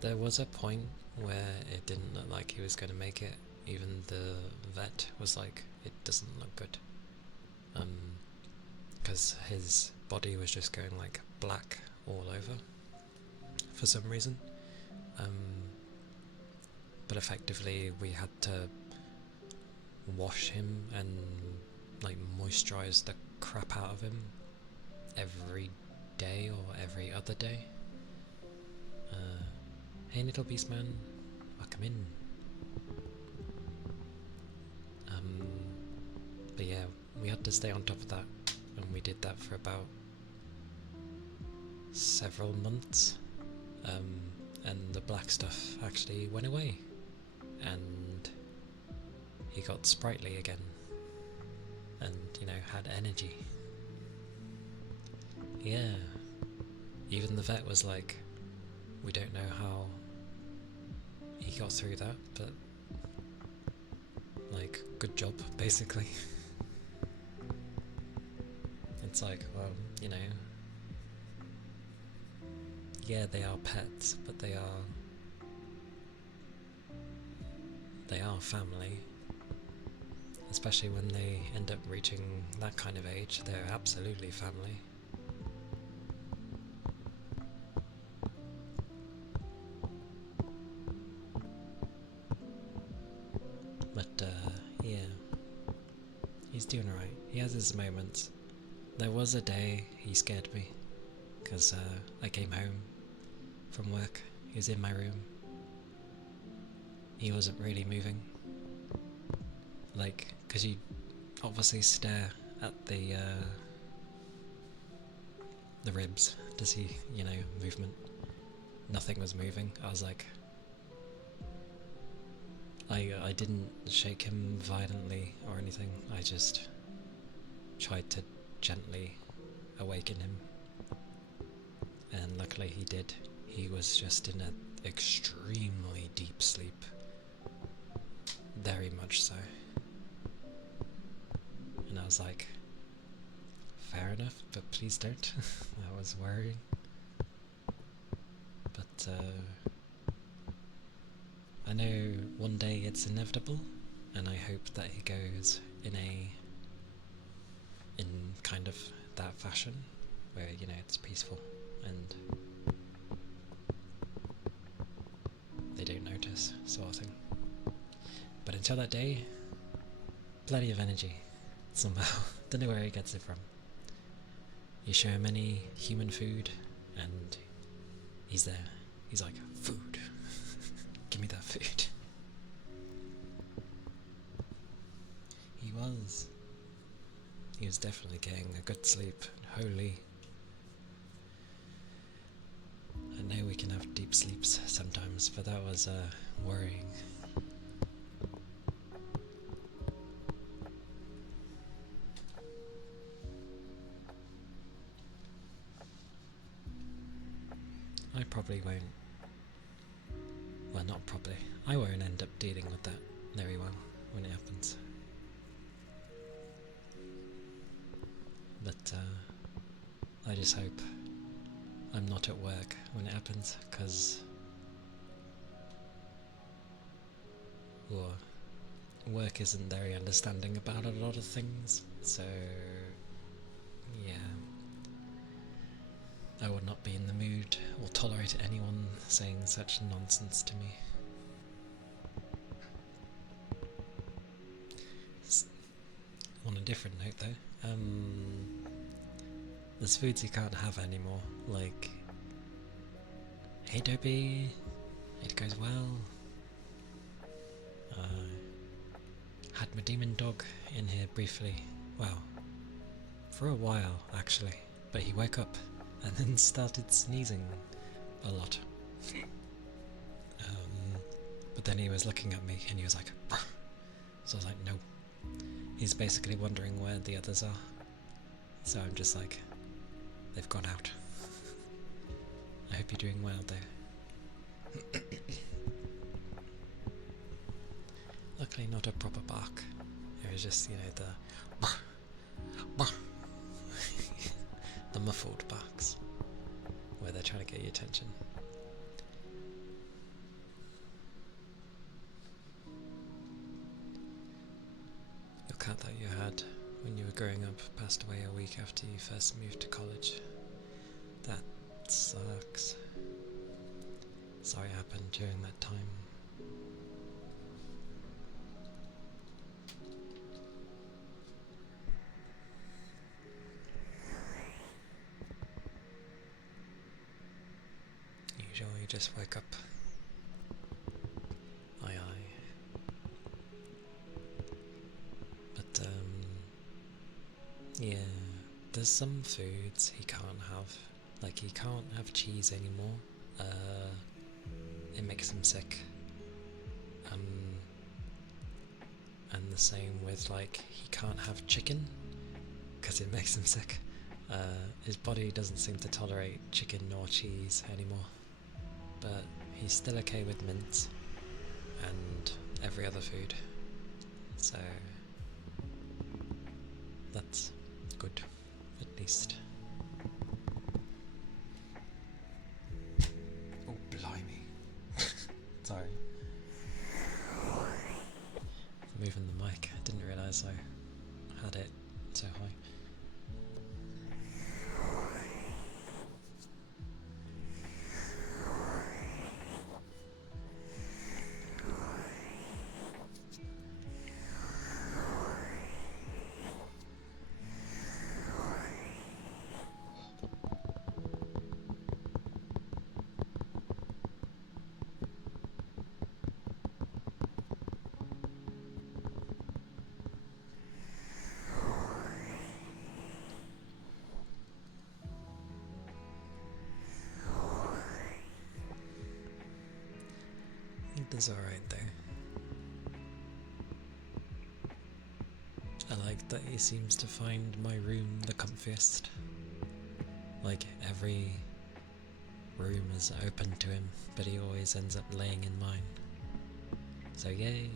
There was a point where it didn't look like he was going to make it. Even the vet was like, it doesn't look good. Because his body was just going like black all over for some reason. But effectively we had to wash him and like moisturize the crap out of him every day or every other day. Hey little beast man, welcome in. But yeah, we had to stay on top of that, and we did that for about several months, and the black stuff actually went away, and he got sprightly again, and had energy. Yeah, even the vet was like, we don't know how he got through that, but like, good job, basically. It's like, well, yeah, they are pets, but they are family. Especially when they end up reaching that kind of age, they're absolutely family. But yeah, he's doing alright. He has his moments. There was a day he scared me, because I came home from work He was in my room. He wasn't really moving. Like, because you obviously stare at the ribs to see, you know, movement. Nothing was moving. I was like, I didn't shake him violently or anything. I just tried to gently awaken him, and luckily he did. He was just in an extremely deep sleep, very much so. And I was like, fair enough, but please don't. I was worrying. But I know one day it's inevitable, and I hope that he goes in kind of that fashion, where, you know, it's peaceful and they don't notice, sort of thing. But until that day, plenty of energy, somehow. Don't know where he gets it from. You show him any human food, and he's there. He's like, food. Give me that food. He was. He was definitely getting a good sleep. Holy. I know we can have deep sleeps sometimes, but that was worrying. I probably won't. Well, not probably. I won't end up dealing with that very well when it happens. But I just hope I'm not at work when it happens, because work isn't very understanding about a lot of things, so yeah. I would not be in the mood or tolerate anyone saying such nonsense to me. On a different note though, there's foods you can't have anymore, like, hey Dobby, it goes well. Had my demon dog in here briefly, well, for a while actually, but he woke up and then started sneezing a lot. But then he was looking at me and he was like, "Brr." So I was like, no. He's basically wondering where the others are. So I'm just like, they've gone out. I hope you're doing well there. Luckily not a proper bark. It was just, you know, the the muffled barks, where they're trying to get your attention. Your cat that you had when you were growing up passed away a week after you first moved to college. That sucks. Sorry it happened during that time. Usually you just wake up. Aye aye. But yeah, there's some foods he can't have. Like, he can't have cheese anymore. It makes him sick. And the same with, like, he can't have chicken because it makes him sick. His body doesn't seem to tolerate chicken or cheese anymore, but he's still okay with mince and every other food, so that's good, at least. Oh, blimey. Sorry. Moving the mic, I didn't realise I had it so high. is alright though. I like that he seems to find my room the comfiest. Like, every room is open to him, but he always ends up laying in mine. So yay!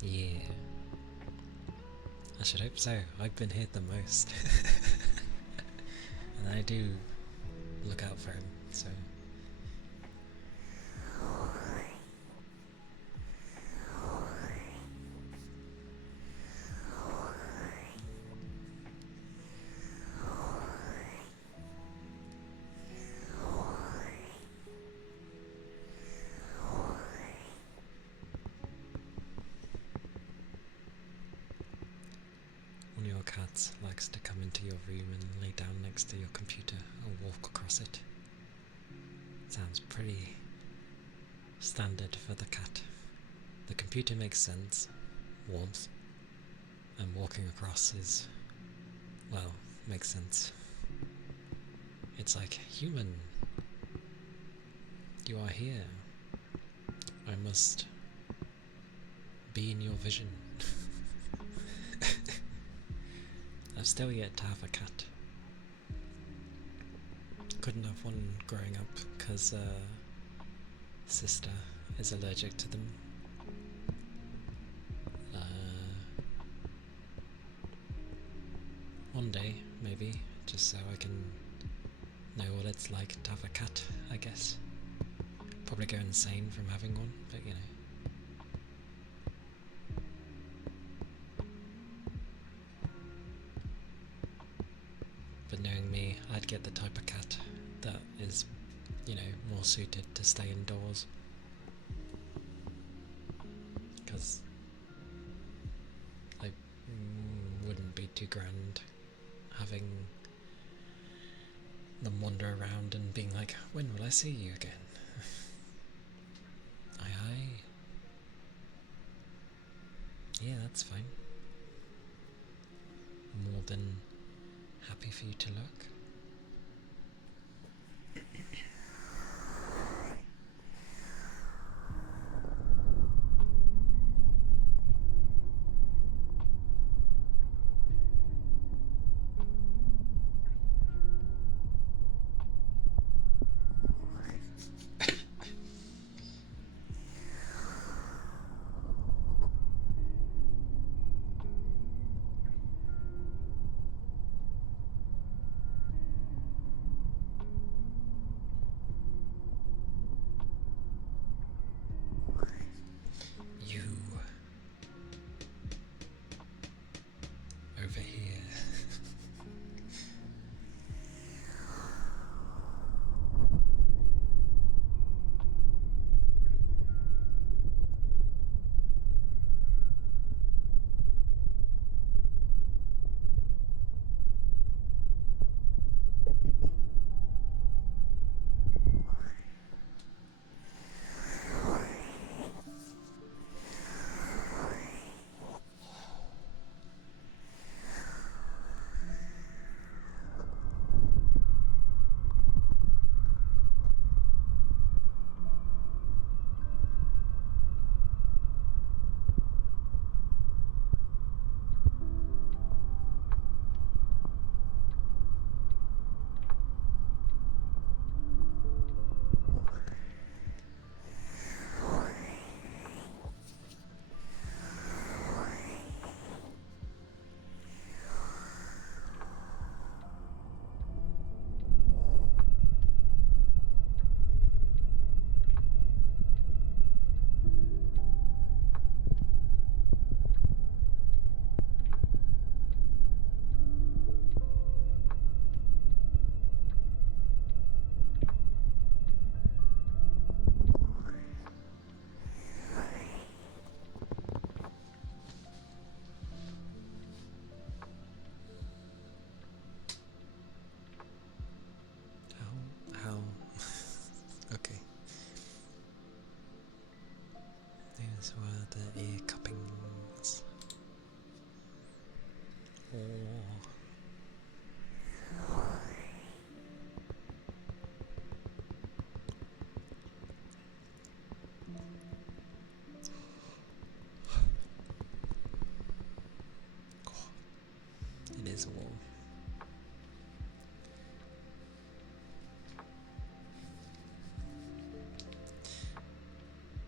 Yeah. I should hope so. I've been here the most. And I do look out for him, so... One of your cats likes to come into your room and lay down next to your computer or walk across it. Sounds pretty standard for the cat. The computer makes sense, warmth, and walking across is, well, makes sense. It's like, human, you are here. I must be in your vision. I've still yet to have a cat. Couldn't have one growing up because sister is allergic to them. One day, maybe, just so I can know what it's like to have a cat, I guess. Probably go insane from having one, but you know. But knowing me, I'd get the type of cat that is, you know, more suited to stay indoors. Because I wouldn't be too grand having them wander around and being like, when will I see you again? Aye aye. Yeah, that's fine. More than happy for you to look. nice and warm.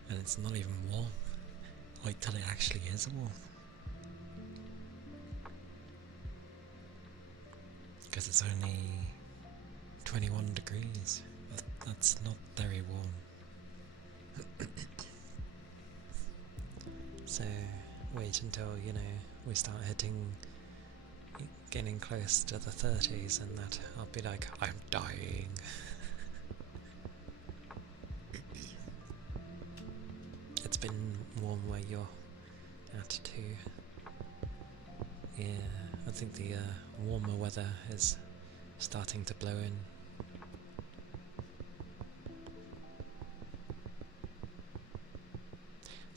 And it's not even warm. Wait till it actually is warm. Because it's only 21 degrees. That's not very warm. So wait until, we start getting close to the 30s, and that I'll be like, I'm dying. It's been warm where you're at too. Yeah, I think the warmer weather is starting to blow in.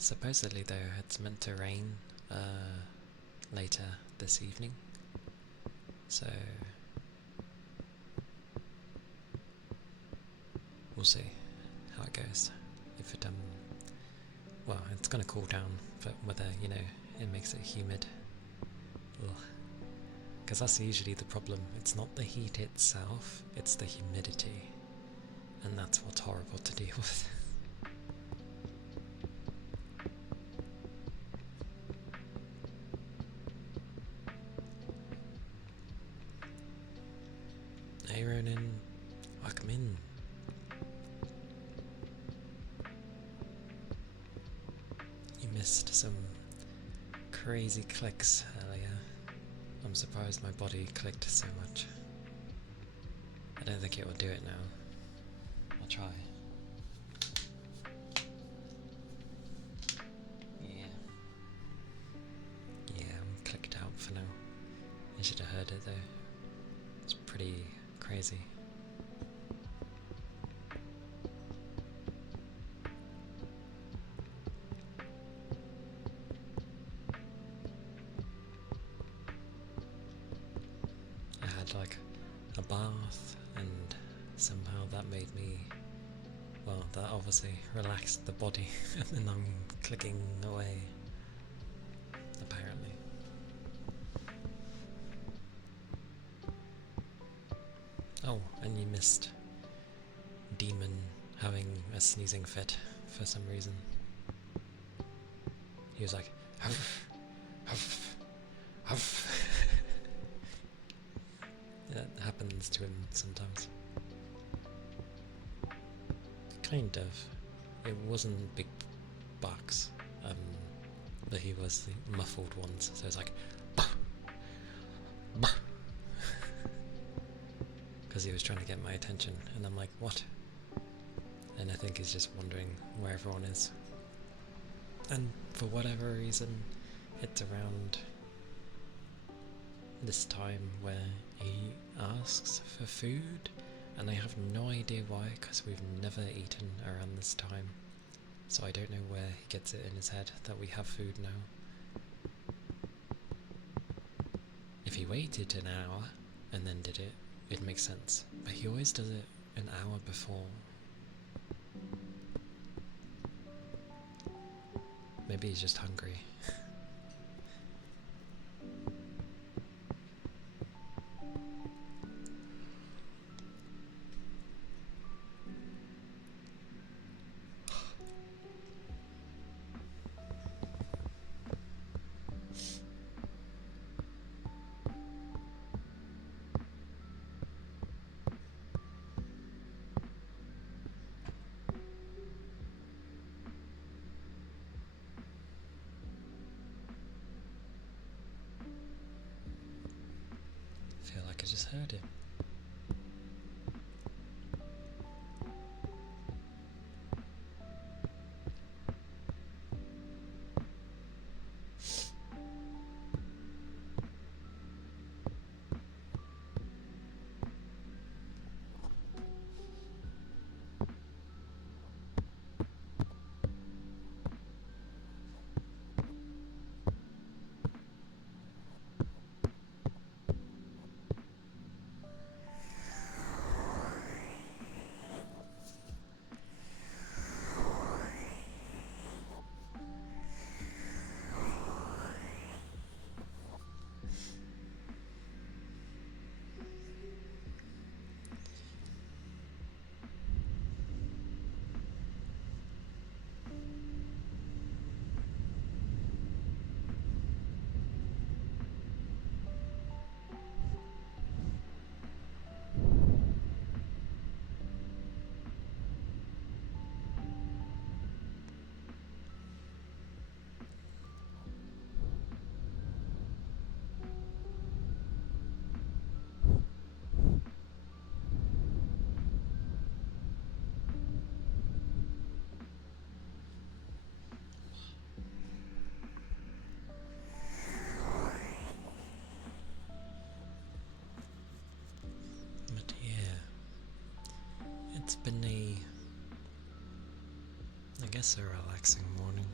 Supposedly though, it's meant to rain later this evening, so we'll see how it goes. If it well, it's gonna cool down, but whether it makes it humid, because that's usually the problem. It's not the heat itself, it's the humidity, and that's what's horrible to deal with. Hey Ronan, welcome in. You missed some crazy clicks earlier. I'm surprised my body clicked so much. I don't think it will do it now. I'll try. Yeah, I'm clicked out for now. I should have heard it though. It's pretty crazy. I had like a bath, and somehow that made me, well, that obviously relaxed the body, and then I'm clicking away, apparently. Oh, and you missed Demon having a sneezing fit for some reason. He was like, huff, huff, huff. That happens to him sometimes. Kind of. It wasn't big barks, but he was the muffled ones, so it's like, because he was trying to get my attention, and I'm like, what? And I think he's just wondering where everyone is. And for whatever reason, it's around this time where he asks for food, and I have no idea why, because we've never eaten around this time, so I don't know where he gets it in his head that we have food now. If he waited an hour and then did it, it'd make sense, but he always does it an hour before. Maybe he's just hungry. I feel like I just heard him. It's been I guess a relaxing morning.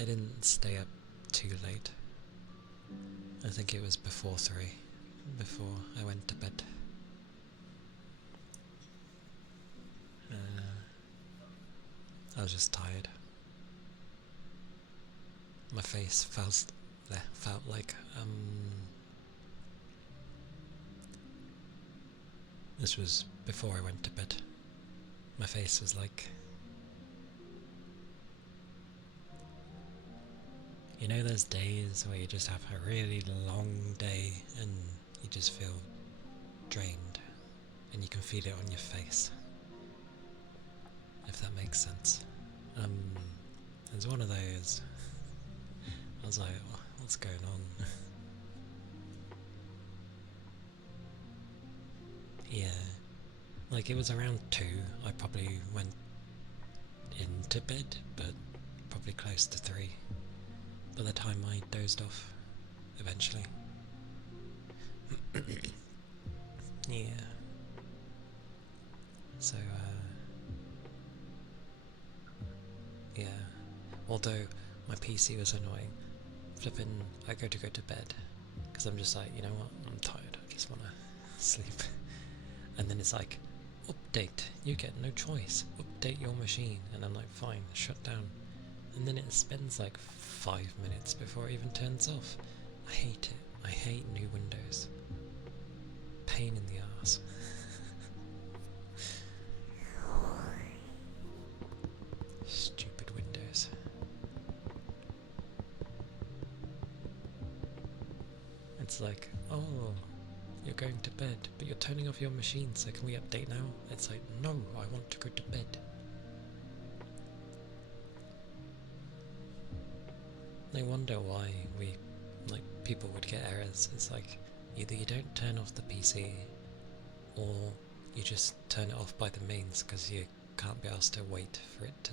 I didn't stay up too late. I think it was before 3, before I went to bed. I was just tired. My face felt like this was before I went to bed. My face was like, you know those days where you just have a really long day and you just feel drained and you can feel it on your face, if that makes sense. It was one of those. I was like, what's going on? Yeah, like it was around 2, I probably went into bed, but probably close to 3 by the time I dozed off, eventually. Yeah. So, yeah. Although my PC was annoying, I go to bed, because I'm just like, you know what, I'm tired, I just want to sleep. And then it's like, update, you get no choice, update your machine. And I'm like, fine, shut down. And then it spends like 5 minutes before it even turns off. I hate it. I hate new Windows. Pain in the arse. Stupid Windows. It's like, oh, you're going to bed, but you're turning off your machine, so can we update now? It's like, no, I want to go to bed. I wonder why people would get errors. It's like, either you don't turn off the PC, or you just turn it off by the mains because you can't be asked to wait for it to,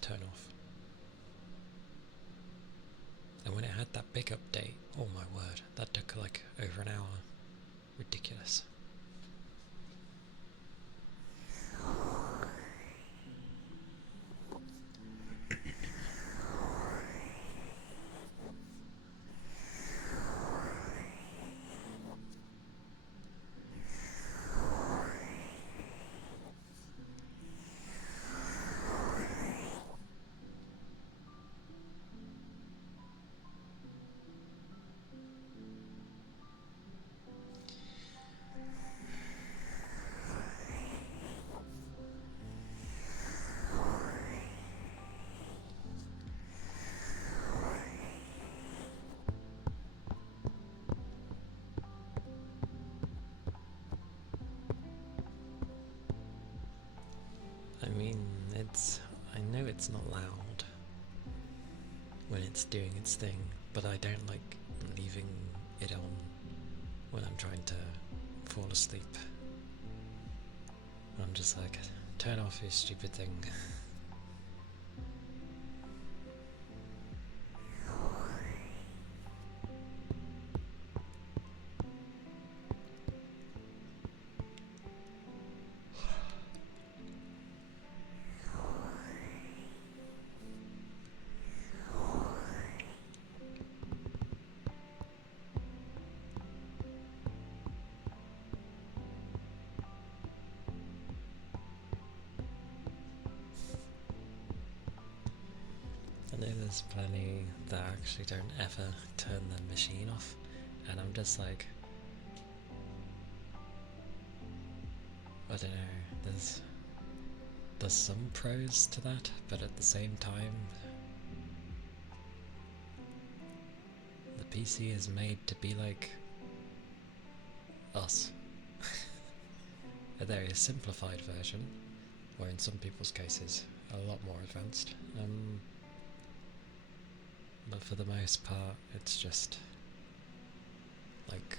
turn off. And when it had that big update, oh my word, that took like over an hour. Ridiculous. I mean, I know it's not loud when it's doing its thing, but I don't like leaving it on when I'm trying to fall asleep. I'm just like, turn off your stupid thing. I know there's plenty that actually don't ever turn the machine off, and I'm just like, I don't know, there's some pros to that, but at the same time, the PC is made to be like us. A very simplified version, or in some people's cases, a lot more advanced. But for the most part, it's just like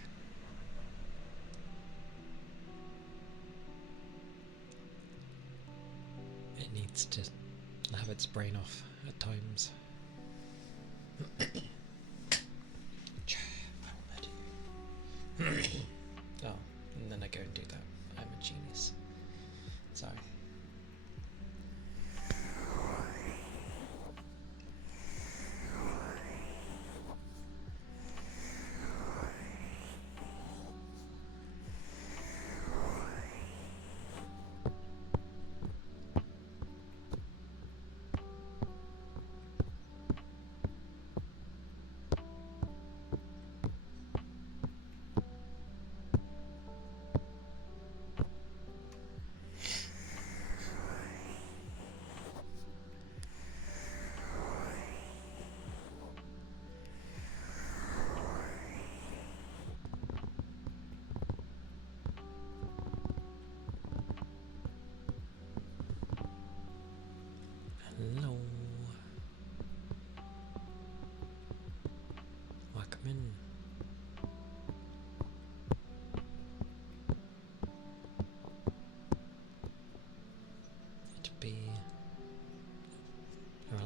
it needs to have its brain off at times. Oh.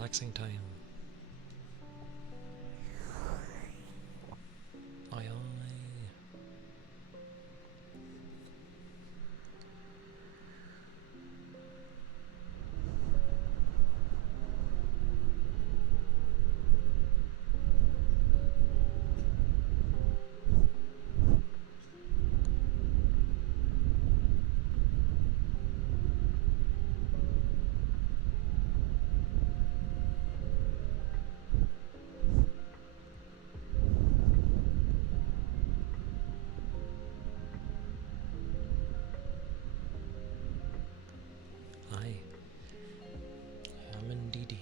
relaxing time. Aye aye. Aye. I'm indeedy.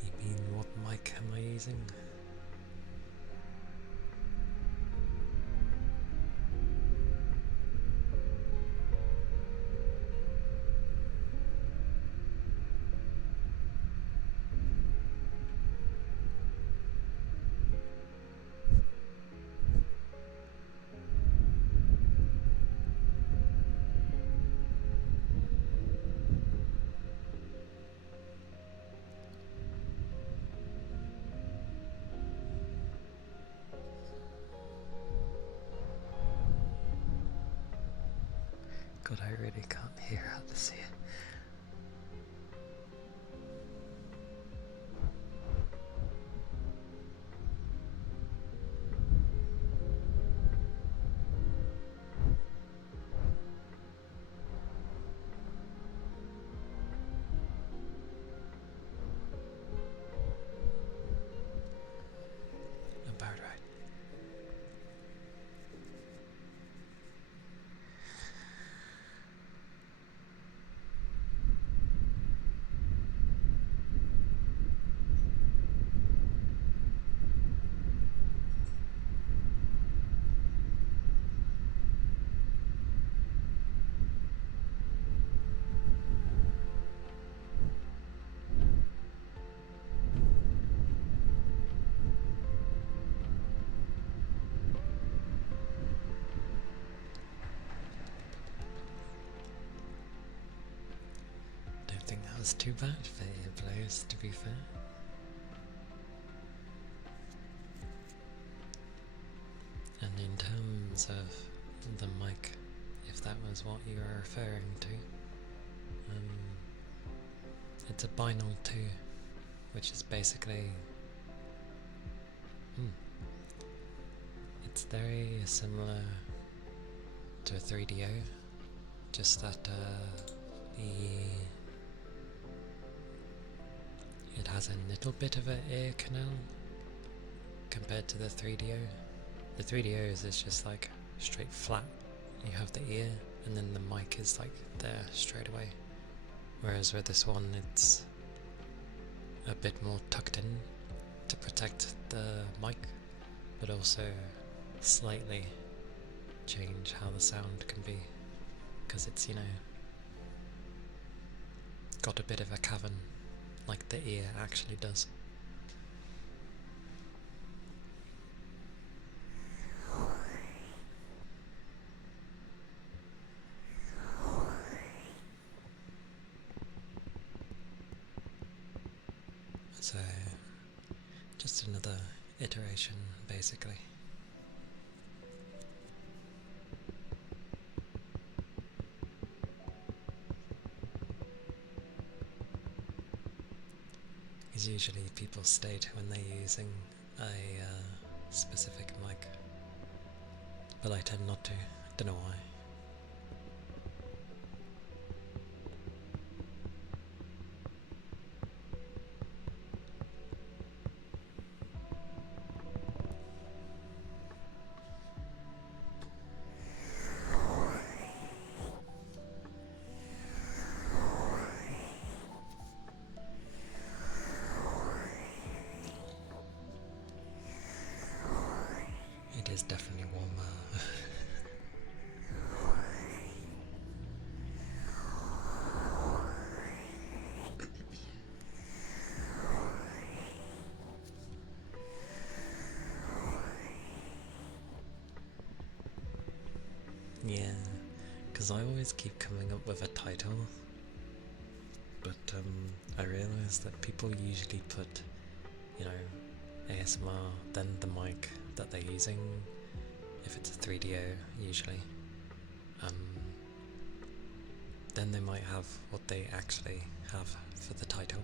You mean what mic am I using? God, I really can't hear out this here. About right. Don't think that was too bad for earplugs, to be fair. And in terms of the mic, if that was what you were referring to, it's a binaural 2, which is basically it's very similar to a 3DO, just that it has a little bit of an ear canal compared to the 3DO. The 3DOs is just like straight flat. You have the ear, and then the mic is like there straight away. Whereas with this one, it's a bit more tucked in to protect the mic, but also slightly change how the sound can be, because it's, you know, got a bit of a cavern like the ear actually does. So, just another iteration, basically. Because usually people state when they're using a specific mic, but I tend not to. Don't know why. is definitely warmer. Yeah, because I always keep coming up with a title, but I realise that people usually put, you know, ASMR, then the mic that they're using, if it's a 3DO usually. Then they might have what they actually have for the title.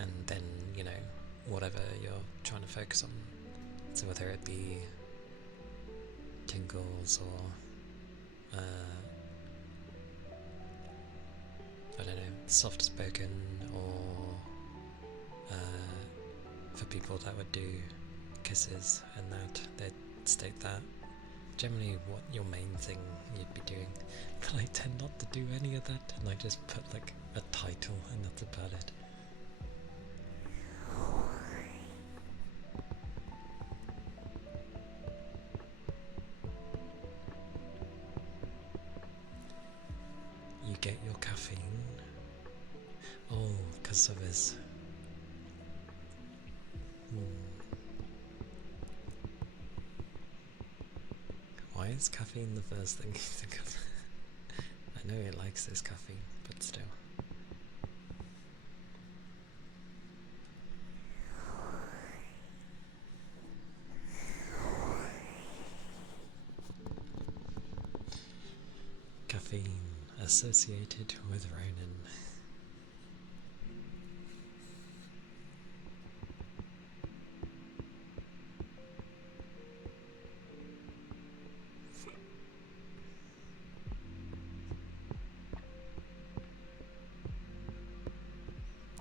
And then, you know, whatever you're trying to focus on. So whether it be tingles or, I don't know, soft spoken, or for people that would do kisses and that, they'd state that. Generally what your main thing you'd be doing, but I tend not to do any of that, and I just put like a title and that's about it. You get your caffeine? Oh, because of his... Why is caffeine the first thing you think of? I know he likes his caffeine, but still. Caffeine associated with Ronin.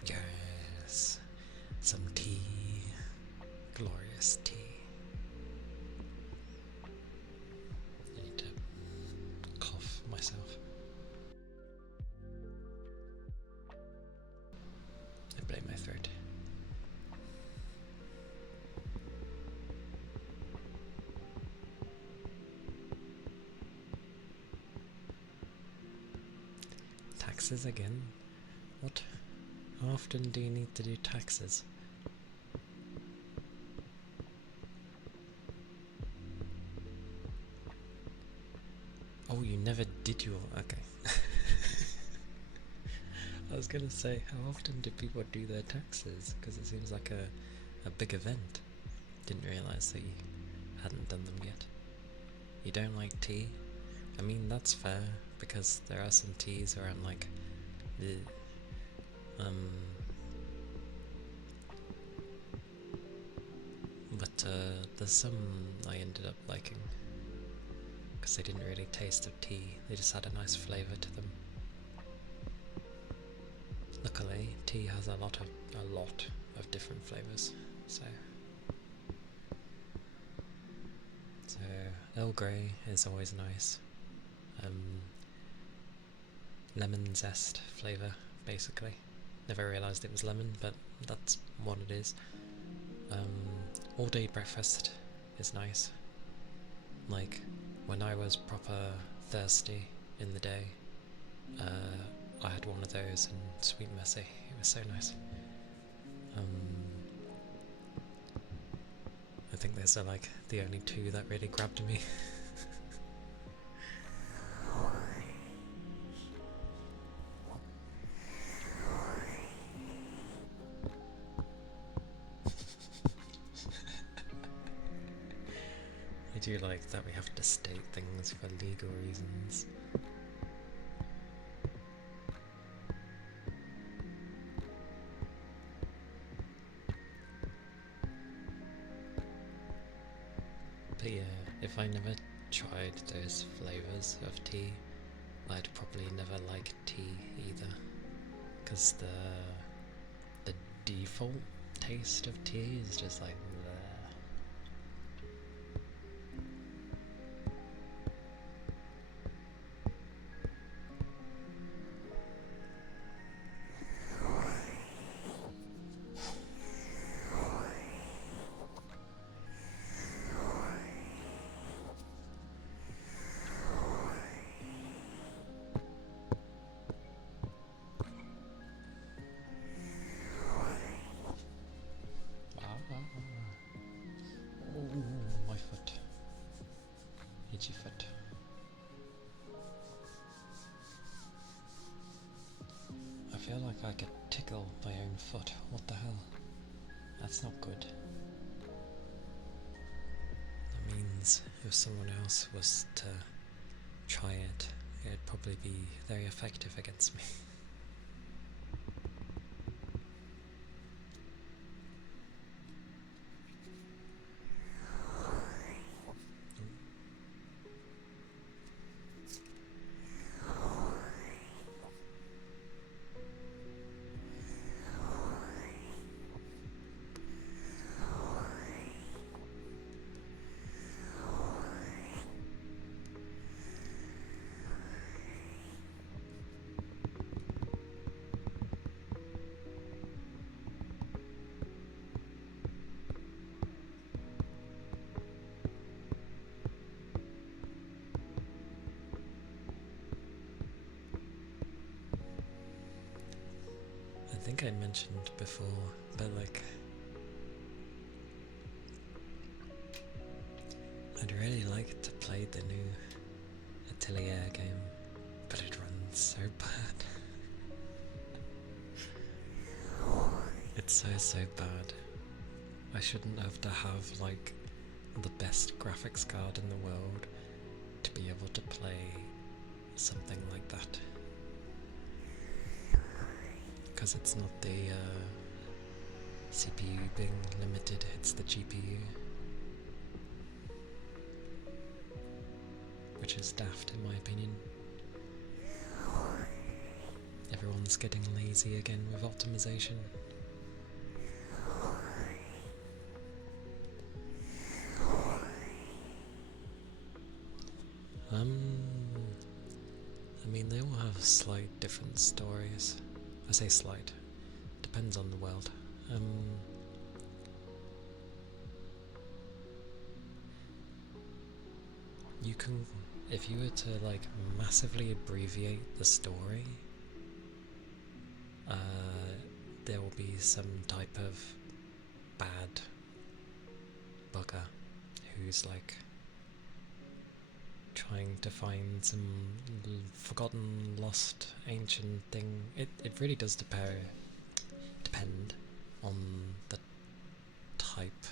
Yes, some tea, glorious tea. I need to cough myself. I blame my throat. Taxes again? What? How often do you need to do taxes? Oh, you never did your... okay. I was gonna say, how often do people do their taxes? Because it seems like a big event. Didn't realise that you hadn't done them yet. You don't like tea? I mean, that's fair, because there are some teas where I'm like, ugh. But there's some I ended up liking, because they didn't really taste of tea, they just had a nice flavour to them. Luckily, tea has a lot of different flavours, so Earl Grey is always nice. Lemon zest flavour, basically. Never realised it was lemon, but that's what it is. All day breakfast is nice. Like, when I was proper thirsty in the day, I had one of those in Sweet Mercy. It was so nice. I think those are like the only two that really grabbed me. I do like that we have to state things for legal reasons. But yeah, if I never tried those flavours of tea, I'd probably never like tea either. Because the default taste of tea is just like bleh. itchy foot. I feel like I could tickle my own foot. What the hell? That's not good. That means if someone else was to try it, it'd probably be very effective against me. I think I mentioned before, but like, I'd really like to play the new Atelier game, but it runs so bad. It's so bad. I shouldn't have to have like the best graphics card in the world to be able to play something like that. Because it's not the CPU being limited, it's the GPU. Which is daft in my opinion. Everyone's getting lazy again with optimization. I mean, they all have slight different stories. I say slight, depends on the world. You can, if you were to like massively abbreviate the story, there will be some type of bad bugger who's like trying to find some forgotten, lost, ancient thing. It really does depend on the type,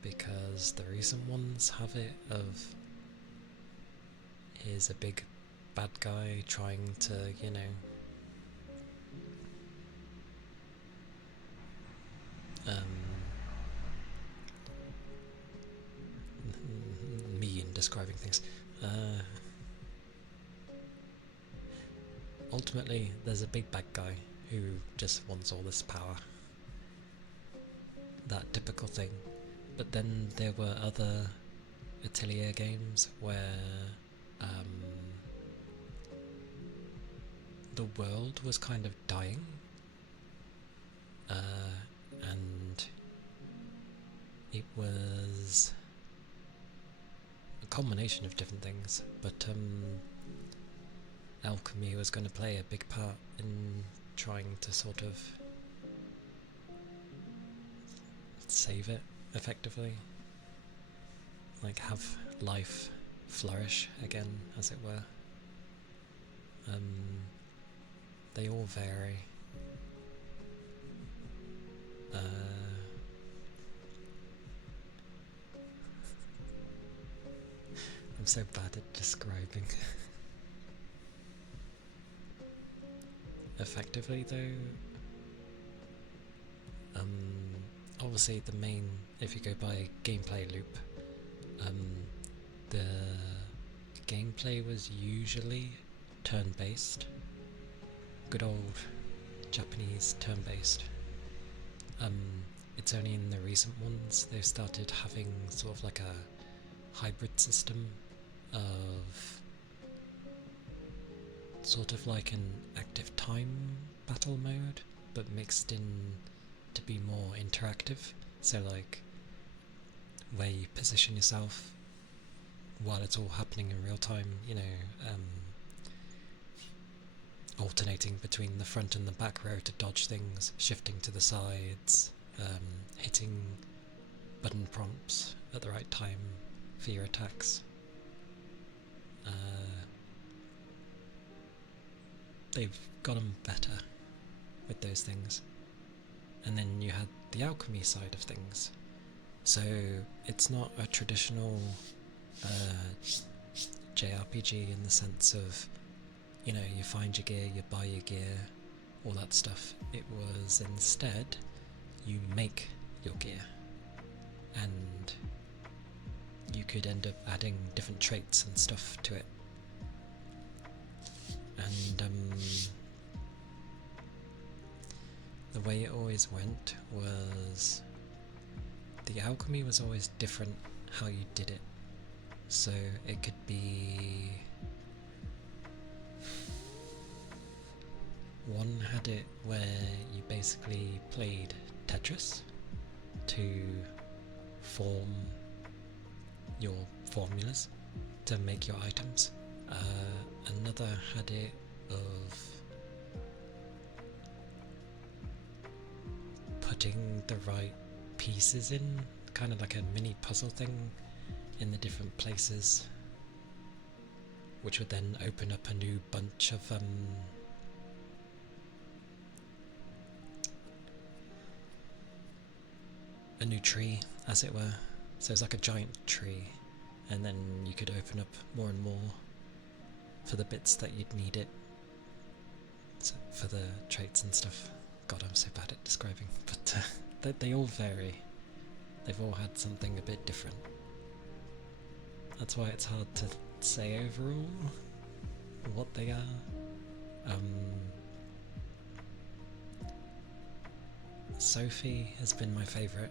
because the recent ones have it of here's a big bad guy trying to, you know, me in describing things. Ultimately, there's a big bad guy who just wants all this power. That typical thing. But then there were other Atelier games where the world was kind of dying, and it was a combination of different things, but alchemy was going to play a big part in trying to sort of save it effectively, like have life flourish again, as it were. They all vary. I'm so bad at describing. Effectively though, obviously the main, if you go by gameplay loop, the gameplay was usually turn-based, good old Japanese turn-based. It's only in the recent ones they've started having sort of like a hybrid system of sort of like an active time battle mode, but mixed in to be more interactive. So like where you position yourself while it's all happening in real time, you know, alternating between the front and the back row to dodge things, shifting to the sides, hitting button prompts at the right time for your attacks, they've gotten better with those things. And then you had the alchemy side of things. So it's not a traditional JRPG in the sense of, you know, you find your gear, you buy your gear, all that stuff. It was instead, you make your gear. And you could end up adding different traits and stuff to it. And the way it always went was the alchemy was always different how you did it. So it could be, one had it where you basically played Tetris to form your formulas to make your items. Another had it of putting the right pieces in, kind of like a mini puzzle thing in the different places, which would then open up a new bunch of a new tree, as it were. So it's like a giant tree, and then you could open up more and more for the bits that you'd need it, so for the traits and stuff. God, I'm so bad at describing, but they all vary. They've all had something a bit different. That's why it's hard to say overall what they are. Sophie has been my favourite.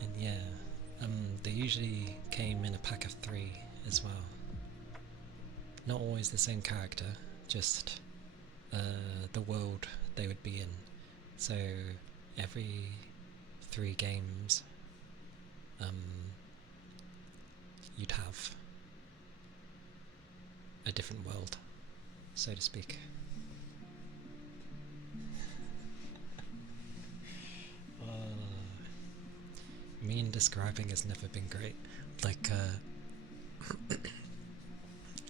And yeah, they usually came in a pack of 3 as well. Not always the same character, just the world they would be in. So every 3 games, you'd have a different world, so to speak. Me and describing has never been great. Like,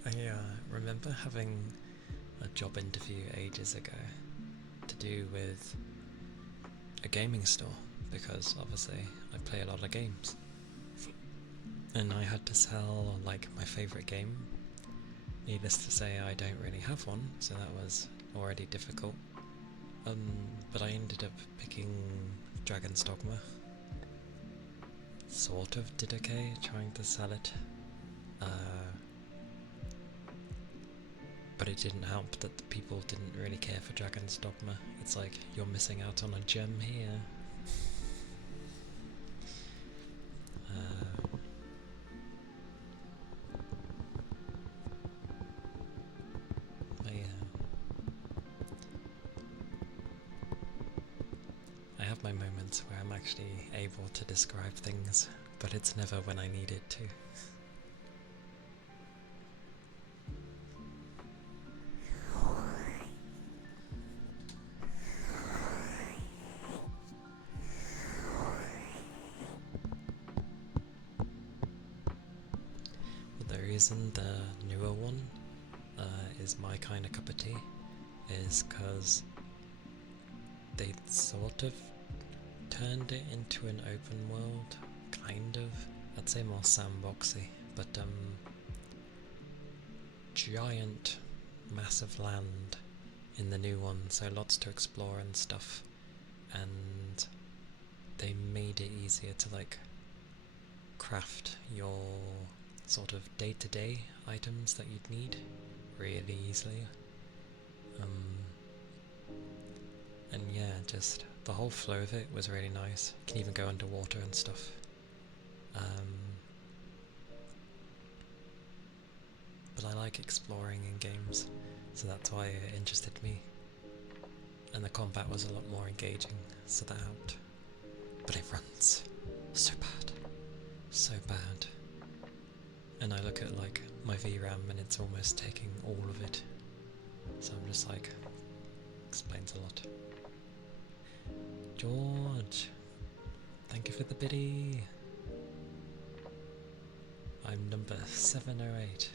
I remember having a job interview ages ago to do with a gaming store, because obviously I play a lot of games. And I had to sell, like, my favourite game. Needless to say, I don't really have one, so that was already difficult. But I ended up picking Dragon's Dogma. Sort of did okay trying to sell it. But it didn't help that the people didn't really care for Dragon's Dogma. It's like, you're missing out on a gem here. But yeah. I have my moments where I'm actually able to describe things, but it's never when I need it to. The reason the newer one is my kind of cup of tea is because they sort of turned it into an open world, kind of. I'd say more sandboxy, but giant, massive land in the new one, so lots to explore and stuff. And they made it easier to, like, craft your sort of day-to-day items that you'd need really easily. And yeah, just the whole flow of it was really nice. You can even go underwater and stuff. But I like exploring in games, so that's why it interested me. And the combat was a lot more engaging, so that helped. But it runs so bad. So bad. And I look at, like, my VRAM and it's almost taking all of it. So I'm just like, explains a lot. George, Thank you for the biddy. I'm number 708.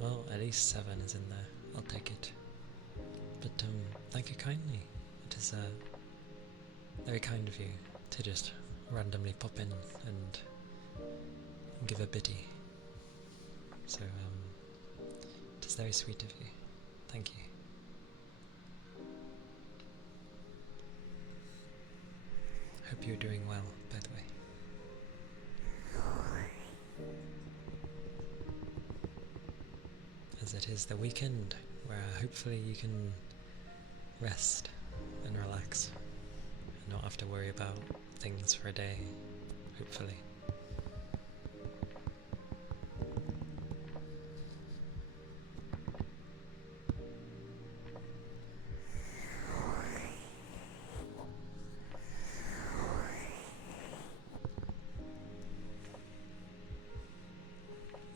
Well, at least 7 is in there. I'll take it. But thank you kindly. It is very kind of you to just randomly pop in and give a biddy. So it is very sweet of you. Thank you. Hope you're doing well, by the way. As it is the weekend, where hopefully you can rest and relax and not have to worry about things for a day, hopefully.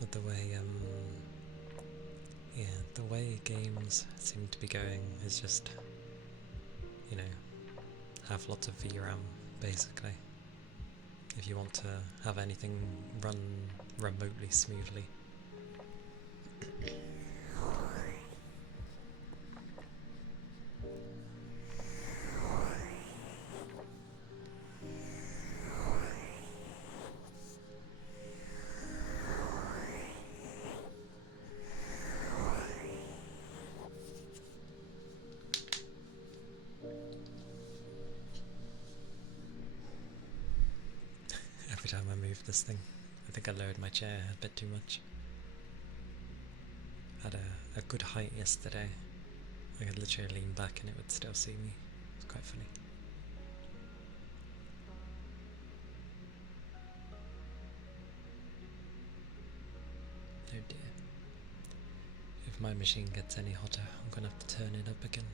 But the way games seem to be going is just, have lots of VRAM, basically. If you want to have anything run remotely smoothly. Every time I move this thing, I think I lowered my chair a bit too much. Had a good height yesterday. I could literally lean back and it would still see me. It's quite funny. Oh dear. If my machine gets any hotter, I'm gonna have to turn it up again.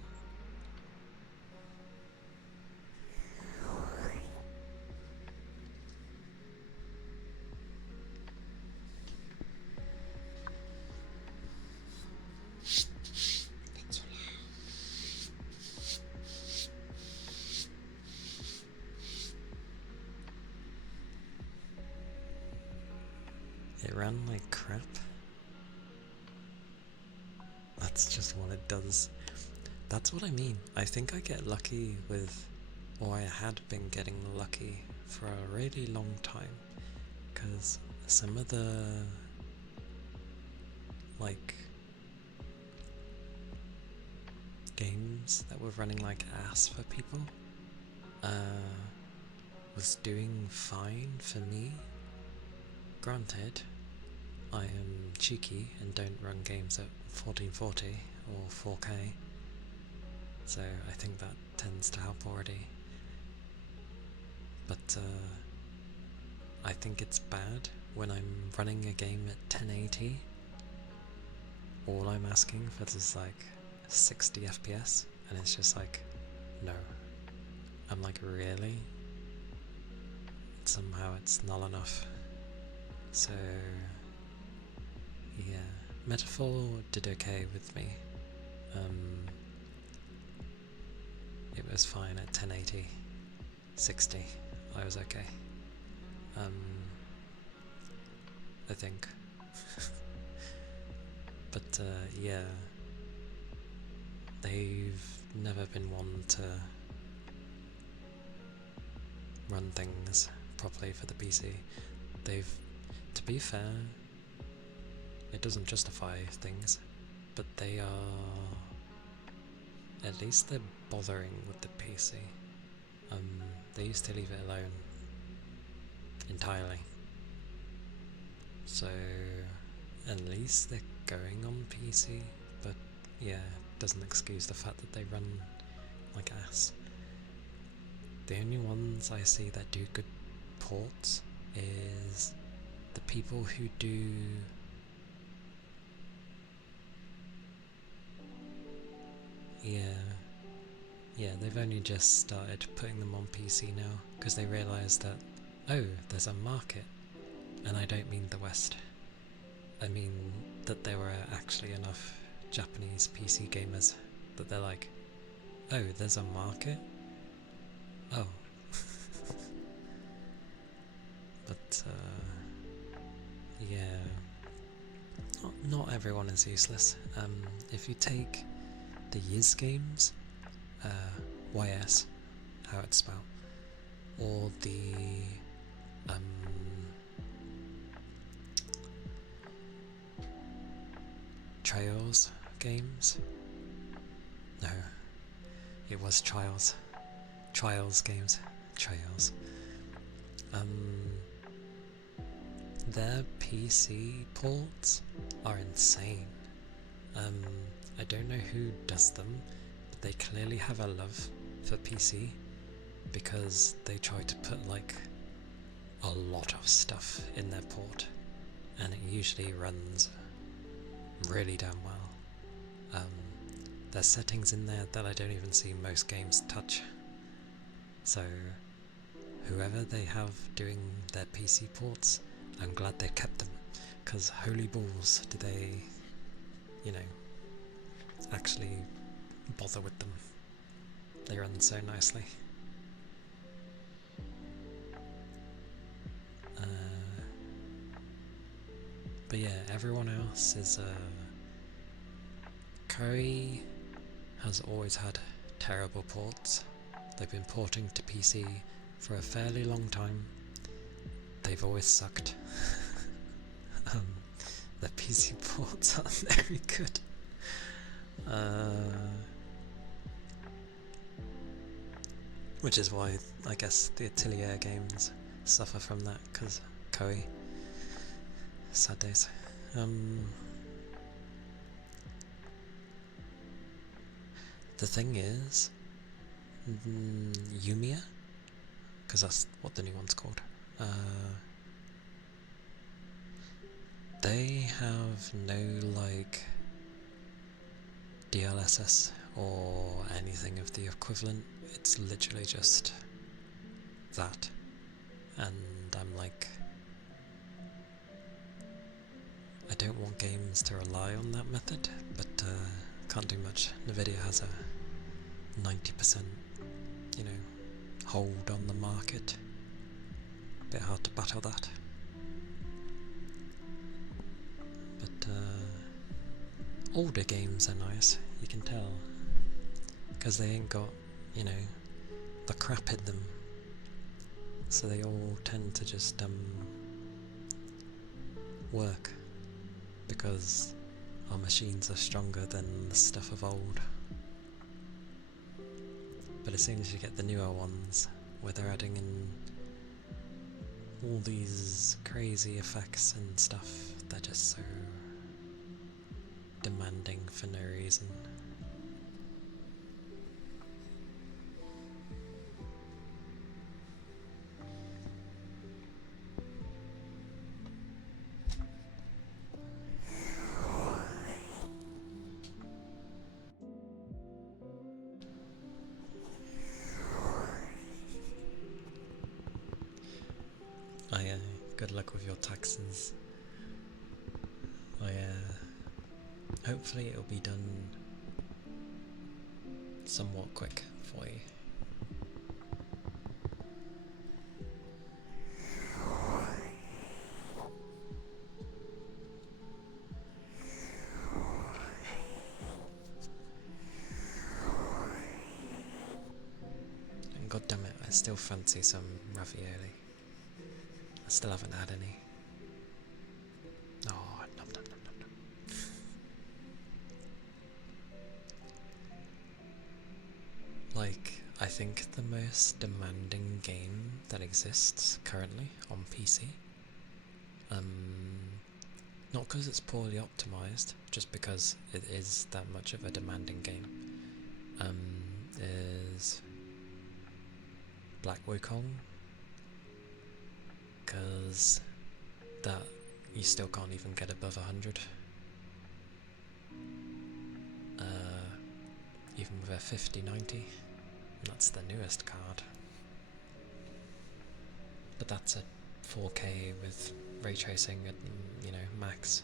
It ran like crap. That's just what it does. That's what I mean. I think I get lucky with, or I had been getting lucky for a really long time, because some of the games that were running like ass for people was doing fine for me. Granted, I am cheeky and don't run games at 1440 or 4K, so I think that tends to help already. But I think it's bad when I'm running a game at 1080. All I'm asking for is like 60 FPS, and it's just like, no. I'm like, really? Somehow it's not enough. So yeah, Metaphor did okay with me. It was fine at 1080, 60. I was okay. I think. But yeah, they've never been one to run things properly for the PC. To be fair, it doesn't justify things, but they are, at least they're bothering with the PC. They used to leave it alone entirely. So at least they're going on PC, but yeah, it doesn't excuse the fact that they run like ass. The only ones I see that do good ports is the people who do yeah, they've only just started putting them on PC now because they realise that, oh, there's a market. And I don't mean the West. I mean that there were actually enough Japanese PC gamers that they're like, oh, there's a market? Oh. But yeah, not everyone is useless. If you take the Yiz games, YS, how it's spelled, or the Trails games. No, it was Trials. Trials games. Trails. Their PC ports are insane. I don't know who does them, but they clearly have a love for PC because they try to put like a lot of stuff in their port, and it usually runs really damn well. There's settings in there that I don't even see most games touch. So whoever they have doing their PC ports, I'm glad they kept them, because holy balls do they, actually bother with them. They run so nicely. But yeah, everyone else is Curry has always had terrible ports. They've been porting to PC for a fairly long time. They've always sucked. The PC ports aren't very good. Which is why I guess the Atelier games suffer from that, because Koei. Sad days. The thing is, Yumiya, because that's what the new one's called, they have no like DLSS or anything of the equivalent. It's literally just that, and I'm like, I don't want games to rely on that method, but can't do much. Nvidia has a 90%, hold on the market. A bit hard to battle that. But older games are nice, you can tell, because they ain't got, the crap in them. So they all tend to just work, because our machines are stronger than the stuff of old. But as soon as you get the newer ones, where they're adding in all these crazy effects and stuff, they're just so demanding for no reason. Good luck with your taxes. Hopefully it'll be done somewhat quick for you. And god damn it, I still fancy some ravioli. I still haven't had any. Oh, nom nom nom nom nom. Like, I think the most demanding game that exists currently on PC, not because it's poorly optimized, just because it is that much of a demanding game, is Black Wukong, because that you still can't even get above 100, even with a 5090, and that's the newest card. But that's at 4K with ray tracing at max.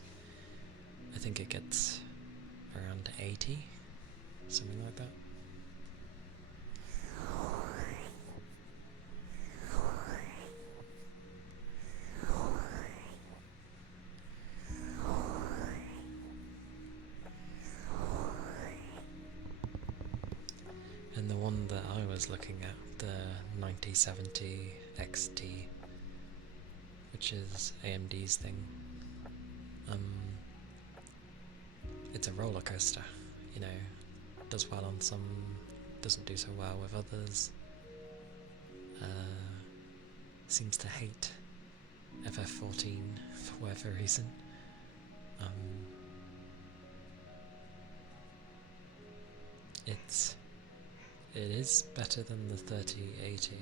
I think it gets around 80, something like that. And the one that I was looking at, the 9070 XT, which is AMD's thing, it's a roller coaster, you know, does well on some, doesn't do so well with others, seems to hate FF14 for whatever reason. It is better than the 3080.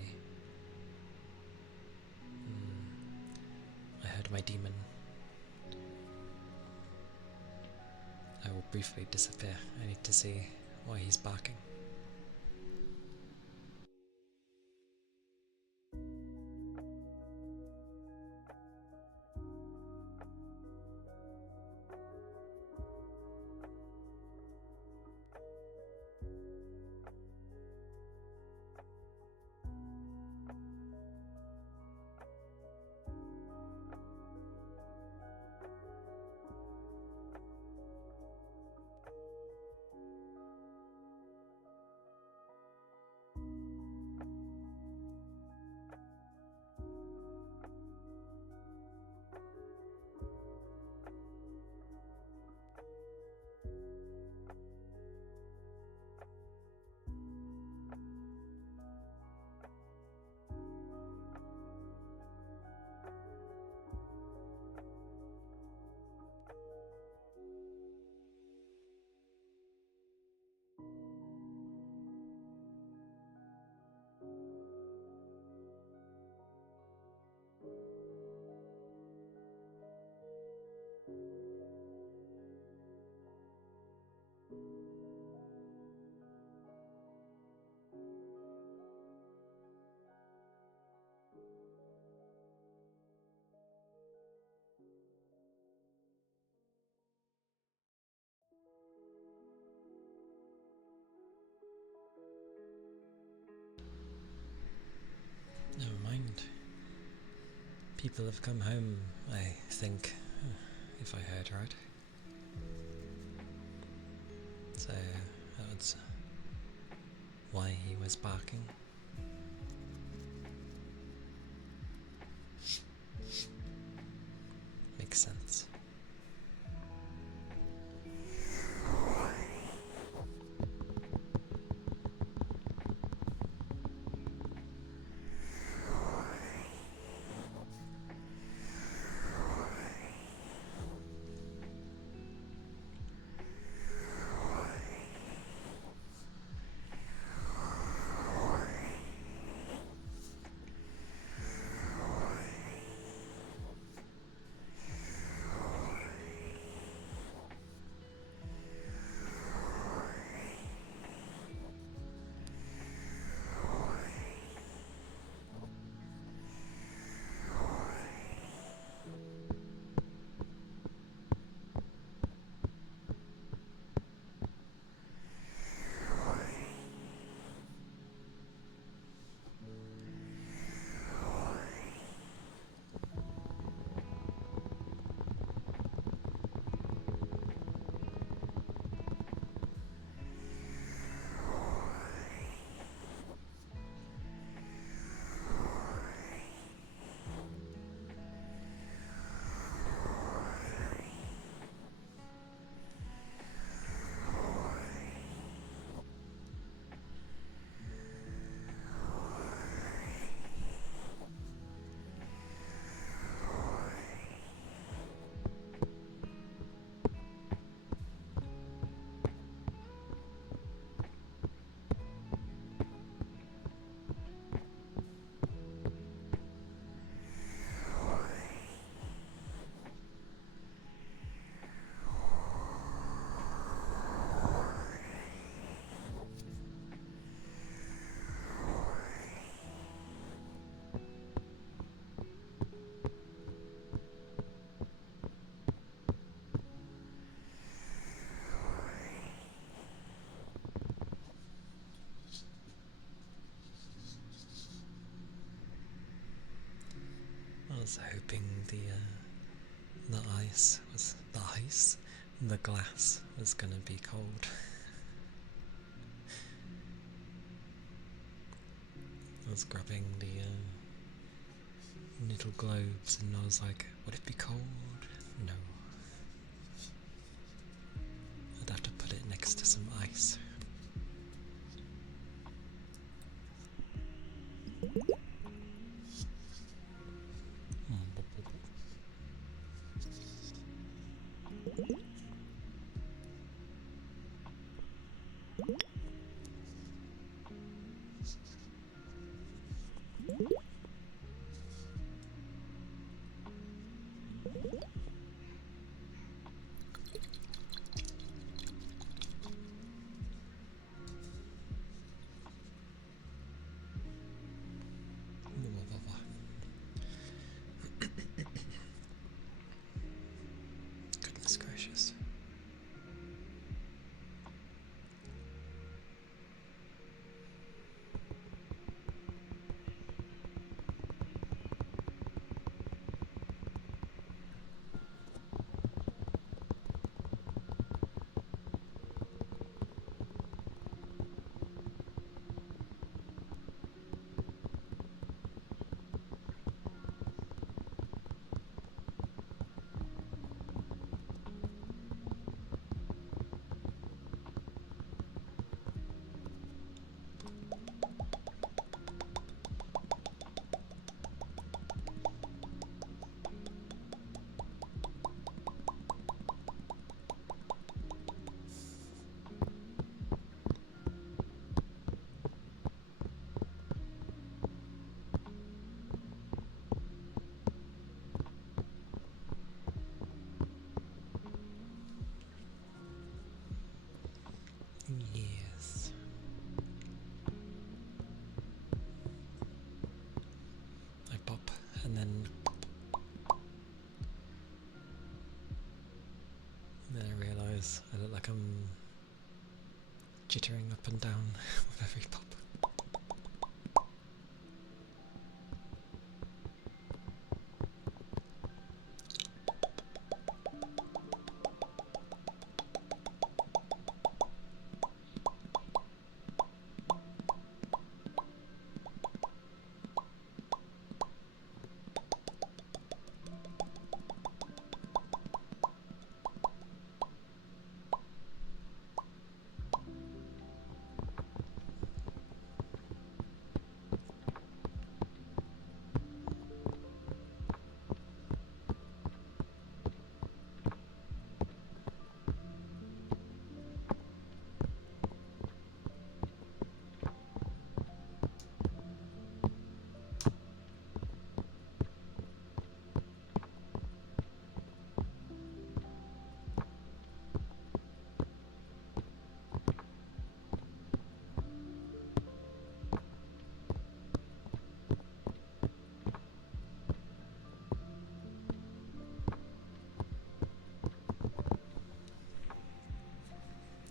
I heard my demon. I will briefly disappear. I need to see why he's barking. Never mind. People have come home, I think, if I heard right. So that's why he was barking. Makes sense. I was hoping the the glass was gonna be cold. was grabbing the little globes, and I was like, would it be cold? No. I'd have to put it next to some ice. Goodness gracious. Yes. I pop and then I realise I look like I'm jittering up and down with every pop.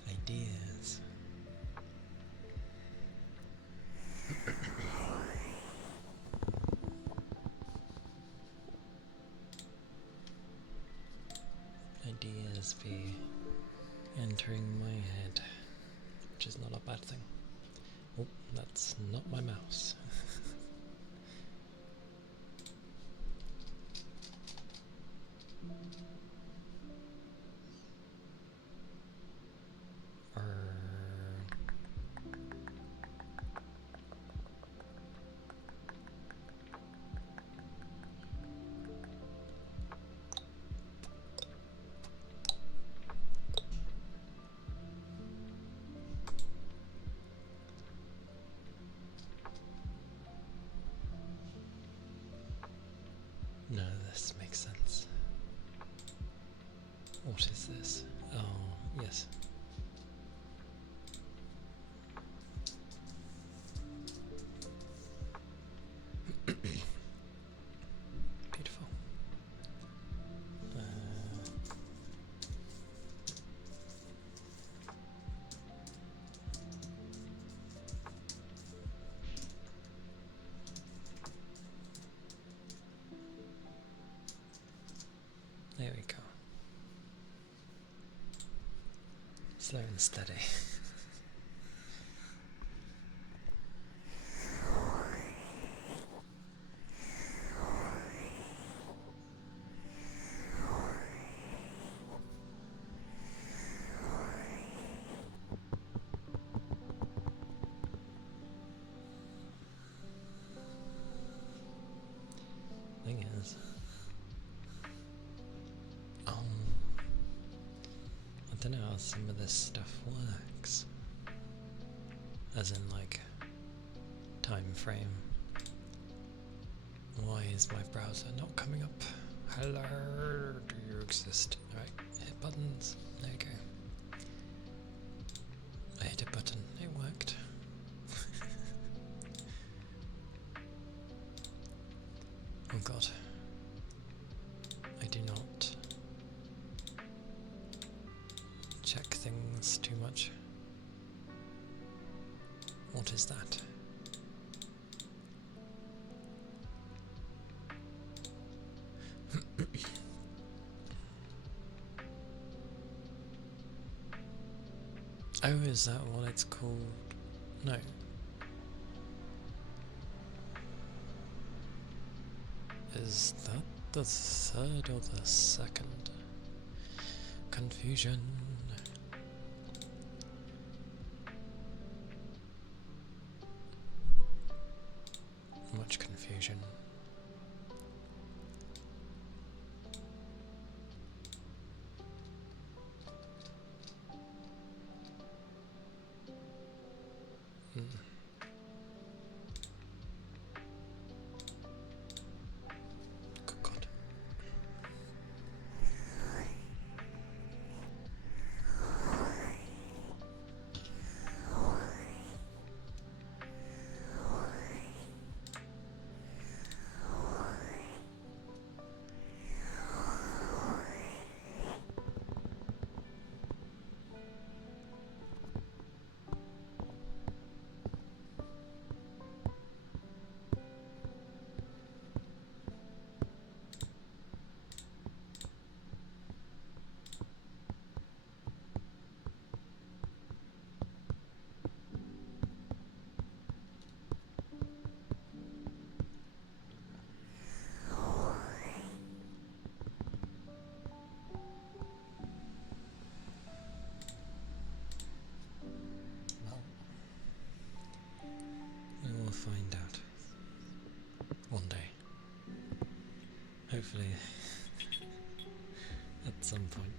Ideas. Ideas be entering my head, which is not a bad thing. Oh, that's not my mouse. No, this makes sense. What is this? Oh, yes. Beautiful. There we go. Slow and steady. don't know how some of this stuff works. As in, like, time frame. Why is my browser not coming up? Hello, do you exist? Right, hit buttons. There you go. I hit a button, it worked. Oh god. I do not check things too much. What is that? Oh, is that what it's called? No. Is that the third or the second? Confusion. Much confusion. Good God. We will find out. One day. Hopefully at some point.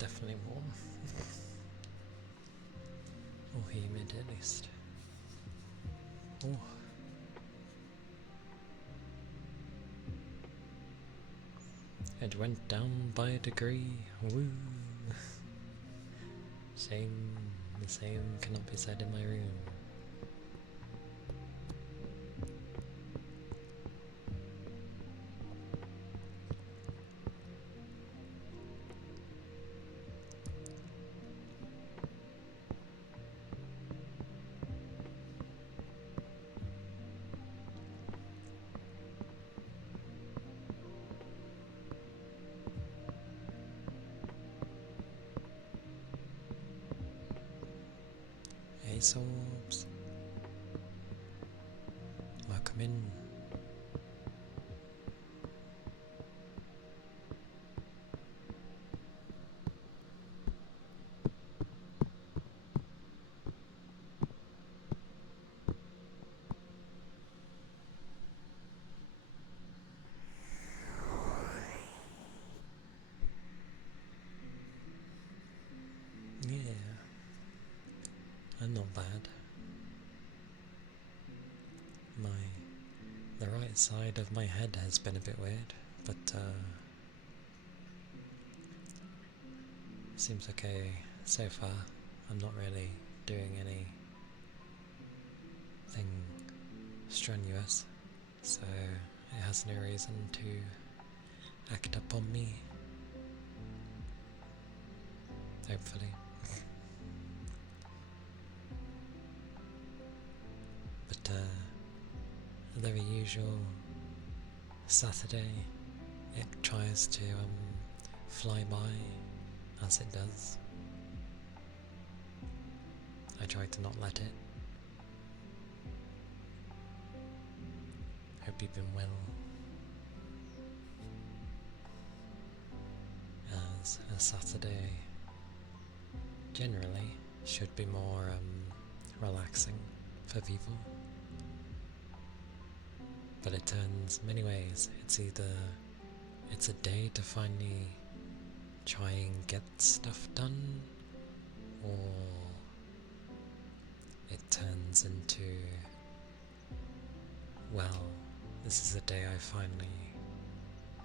definitely warm. Or humid at least. Oh. It went down by a degree. Woo! Shame the same cannot be said in my room. Hey Sorbs, welcome in. Yeah, I'm not bad. The right side of my head has been a bit weird, but seems okay so far. I'm not really doing anything strenuous, so it has no reason to act up on me. Hopefully. But the very usual Saturday, it tries to fly by, as it does. I try to not let it. Hope you've been well. As a Saturday generally should be more relaxing for people. But it turns many ways. It's a day to finally try and get stuff done, or it turns into, well, this is a day I finally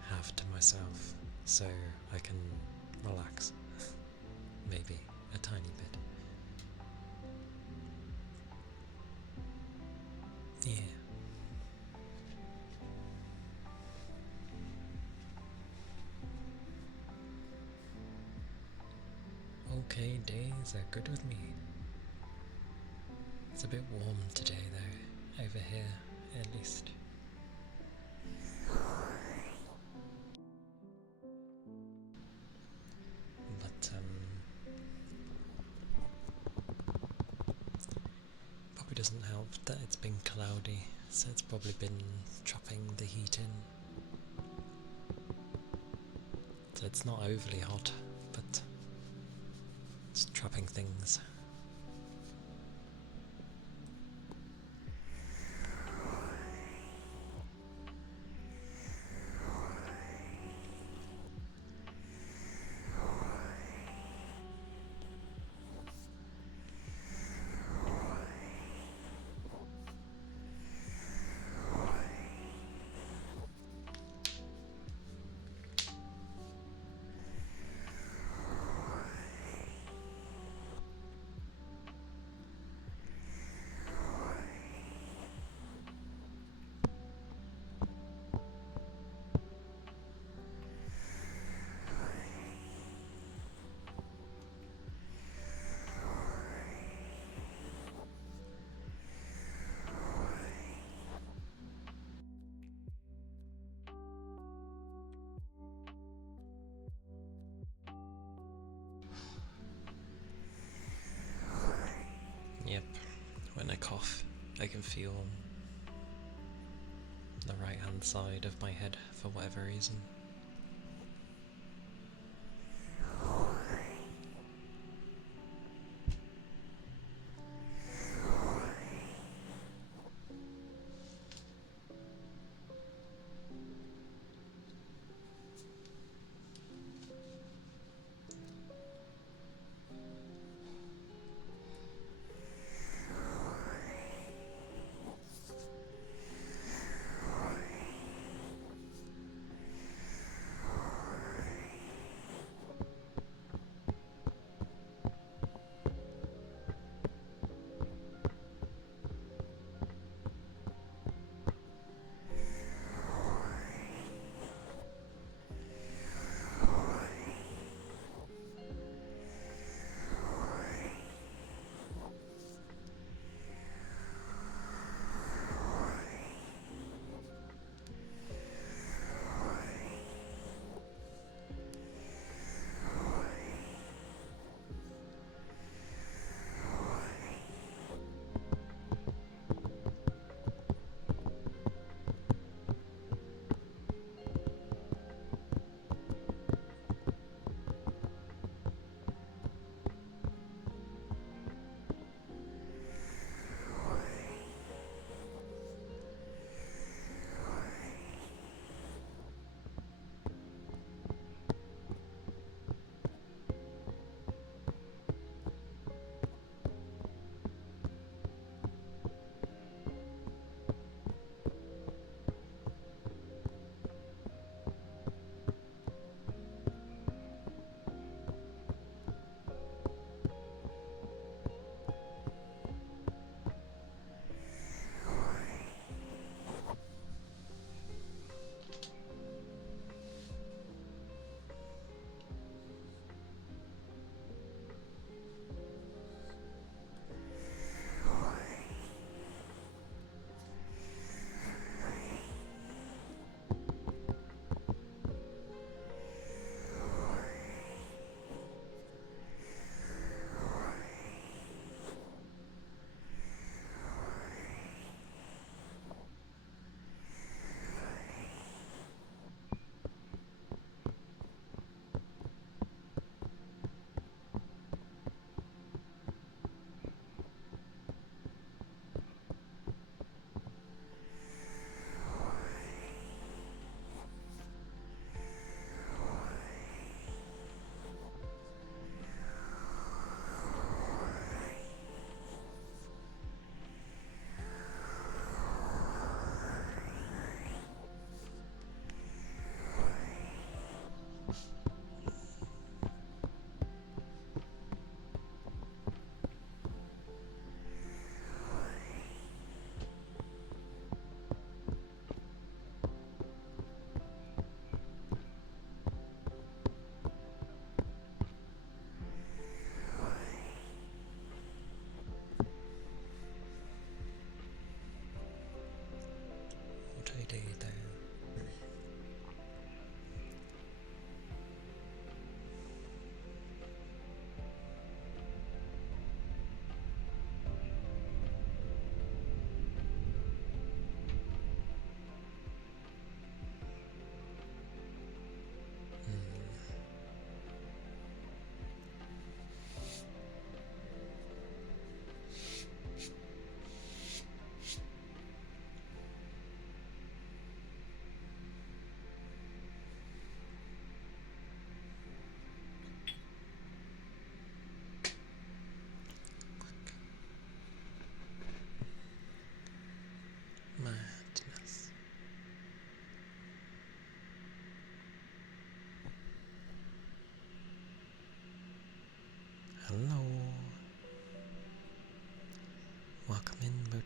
have to myself, so I can relax. Maybe a tiny bit. Yeah. Okay, days are good with me. It's a bit warm today though, over here at least. But probably doesn't help that it's been cloudy, so it's probably been trapping the heat in. So it's not overly hot, but it's trapping things. Yep, when I cough, I can feel the right hand side of my head for whatever reason.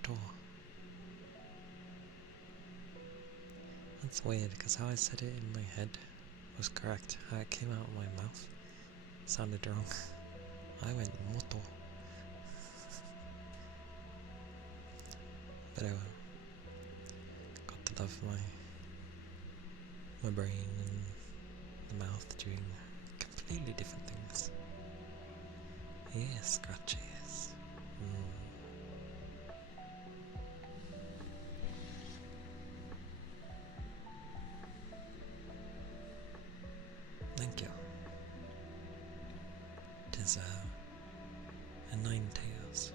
Moto. That's weird, because how I said it in my head was correct. How it came out of my mouth sounded wrong. I went Moto. But I got to love my brain and the mouth doing completely different things. Yeah, scratches. Thank you. It is a nine tails.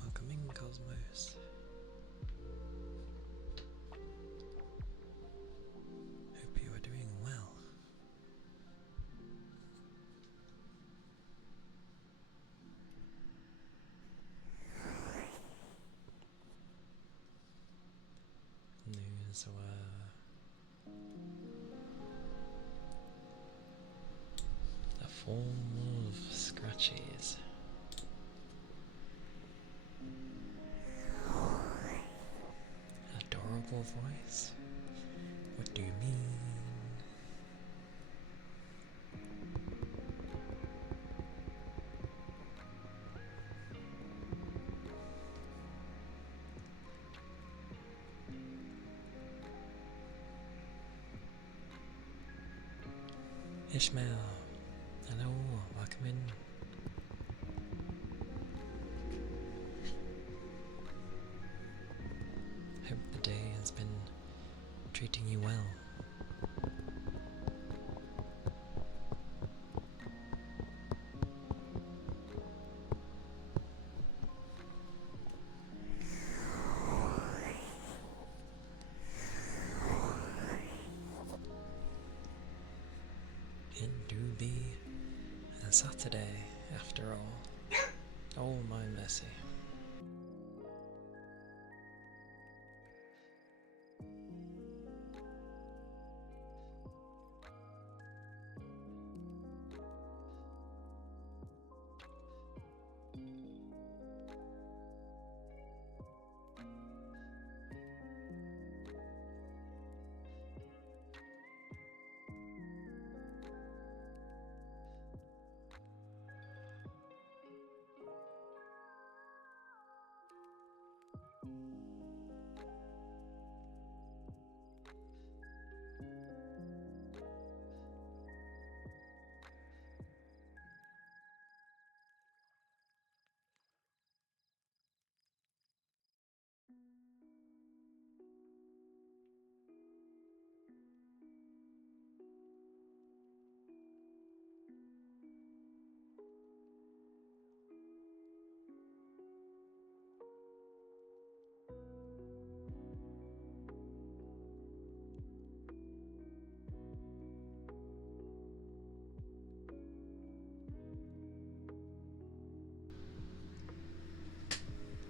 Welcoming Cosmos. Hope you are doing well. News a form of scratches. Adorable voice? What do you mean? Ishmael, hello, welcome in. has been treating you well. It do be a Saturday after all. Oh my mercy.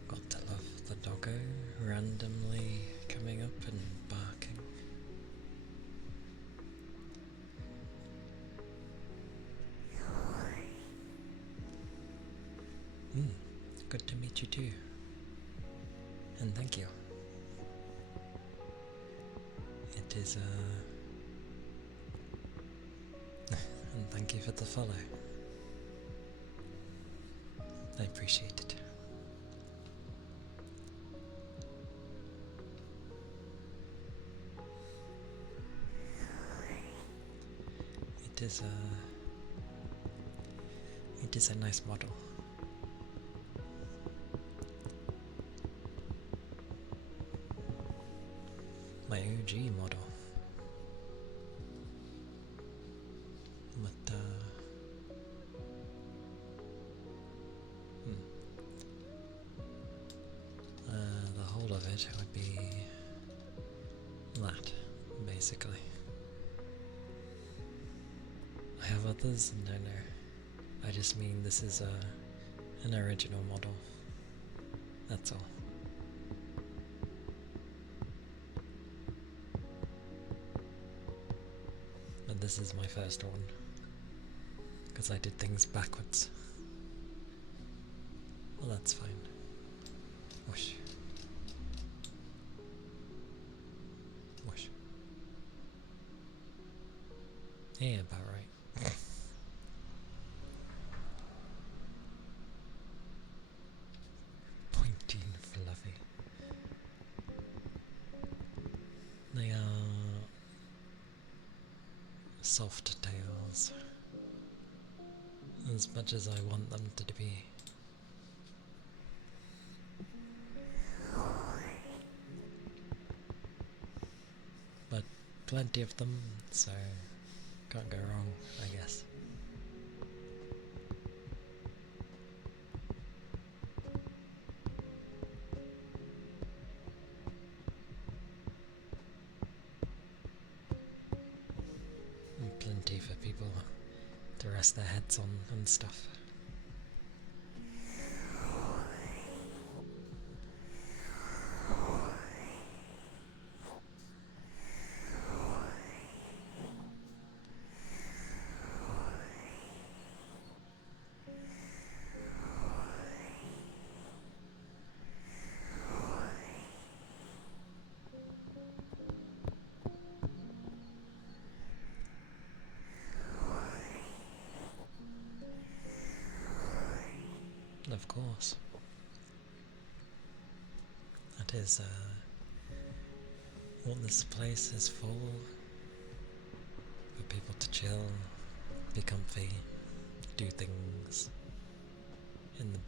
Got to love the doggo randomly coming up and barking. Good to meet you too. And thank you. It is and thank you for the follow. I appreciate it. It is a nice model. My OG model. But the whole of it would be that, basically. I have others? No. I just mean this is an original model. That's all. But this is my first one. Because I did things backwards. Well, that's fine. Whoosh. Whoosh. Yeah, about right. Pointy and fluffy. They are soft tails. As much as I want them to be. But plenty of them, so can't go wrong, I guess. And plenty for people to rest their heads on and stuff. Of course. That is what this place is for people to chill, be comfy, do things in the,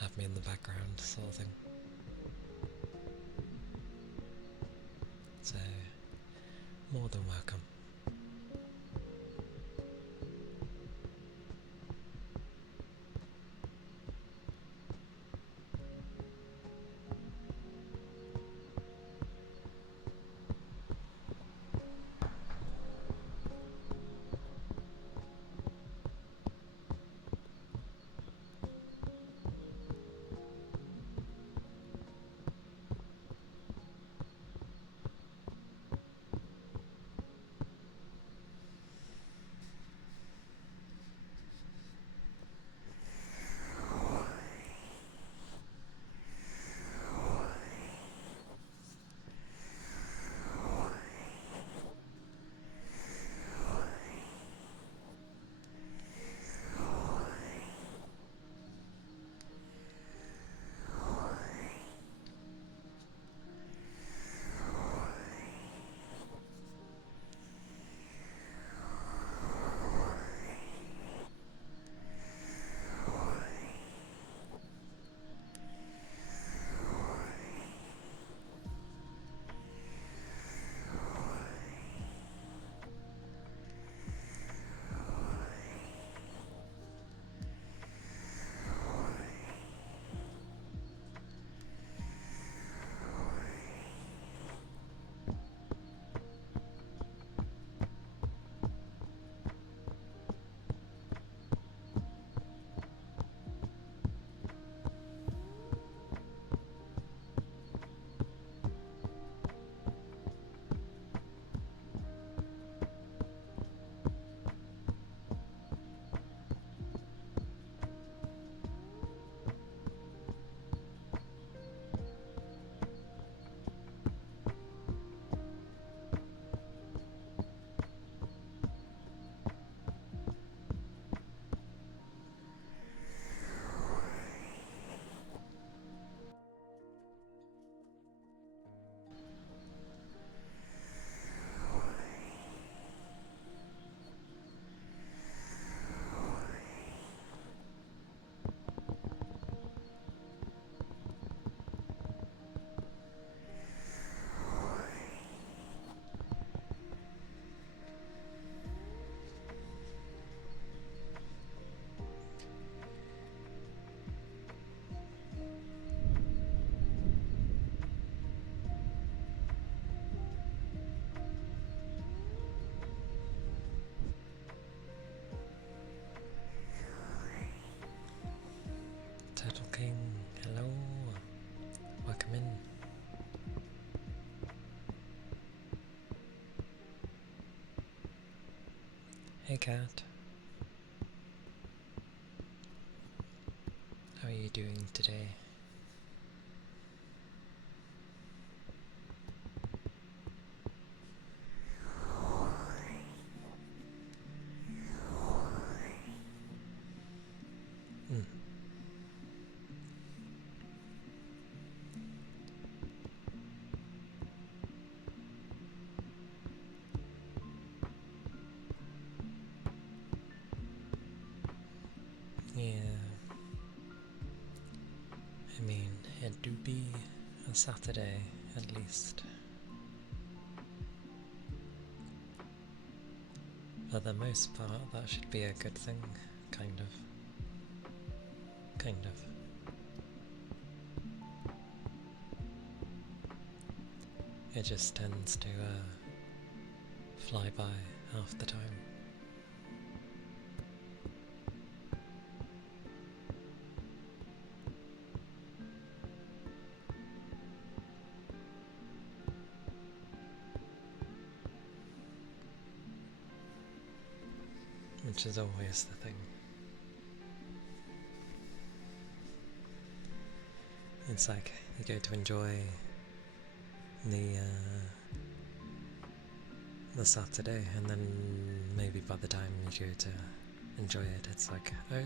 have me in the background sort of thing. more than welcome. Turtle King, hello. Welcome in. Hey cat. How are you doing today? Yeah. I mean, it do be a Saturday, at least. For the most part, that should be a good thing, kind of. Kind of. It just tends to fly by half the time. Which is always the thing. It's like you go to enjoy the Saturday, and then maybe by the time you go to enjoy it, it's like, oh,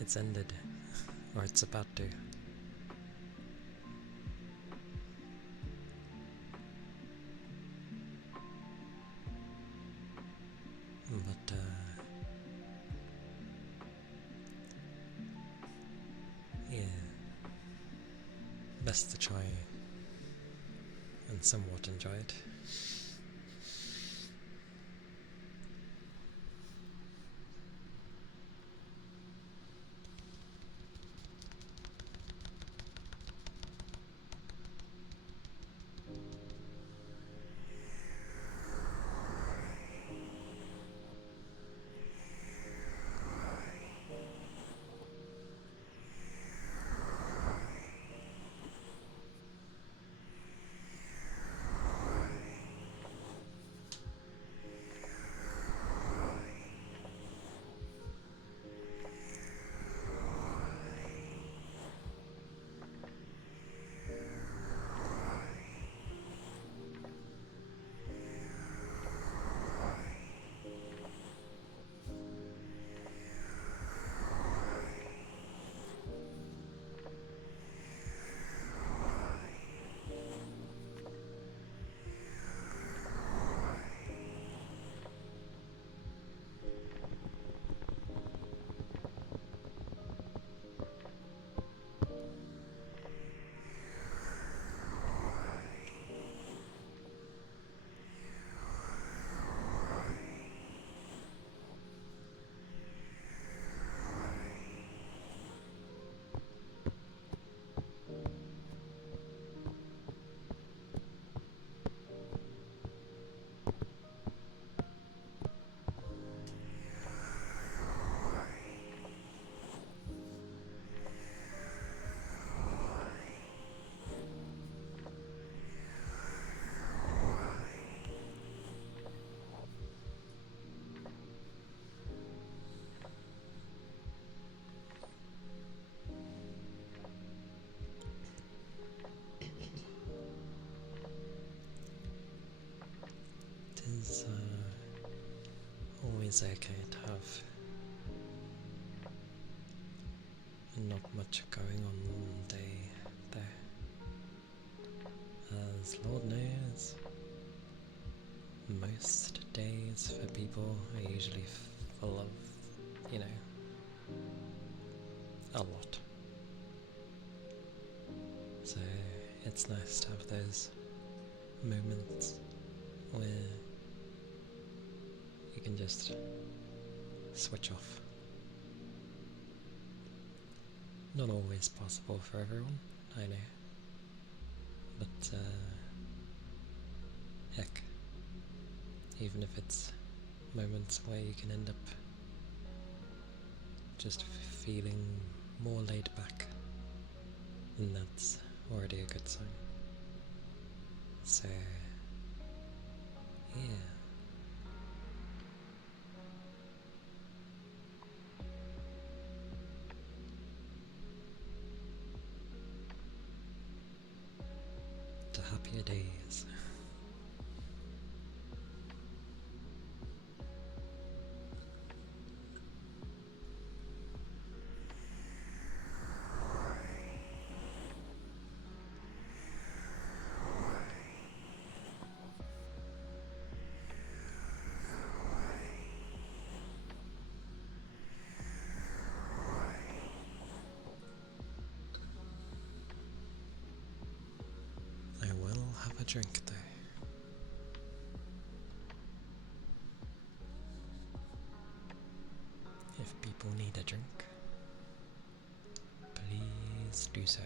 it's ended, or it's about to. But yeah, best to try and somewhat enjoyed. It is always okay to have not much going on day there. As Lord knows, most days for people are usually full of, you know, a lot. So it's nice to have those moments where you can just switch off. Not always possible for everyone, I know. But heck, even if it's moments where you can end up just feeling more laid back, then that's already a good sign. So, yeah. To happier days. I will have a drink though. If people need a drink, please do so.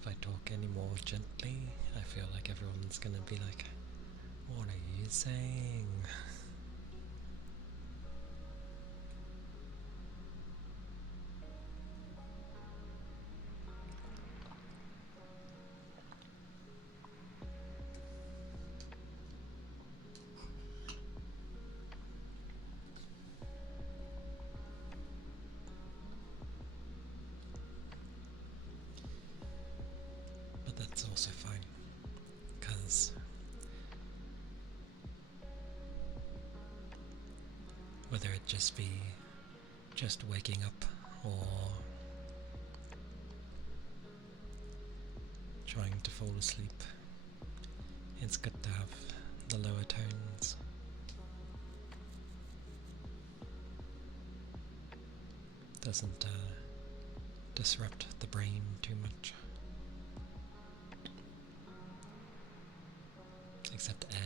If I talk any more gently, I feel like everyone's gonna be like, what are you saying? But that's also fine, because whether it just be just waking up or trying to fall asleep, it's good to have the lower tones. Doesn't disrupt the brain too much. Except air.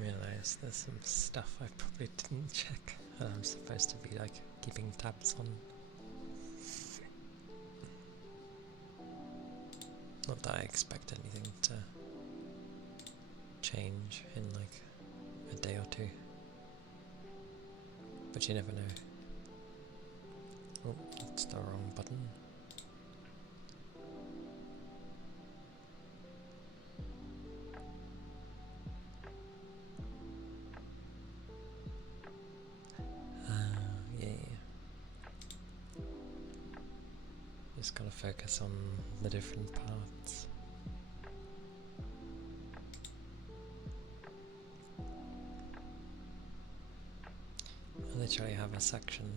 Realize there's some stuff I probably didn't check. I'm supposed to be like keeping tabs on. Not that I expect anything to change in like a day or two, but you never know. Oh, that's the wrong button. Yeah. Just gotta focus on the different parts. I literally have a section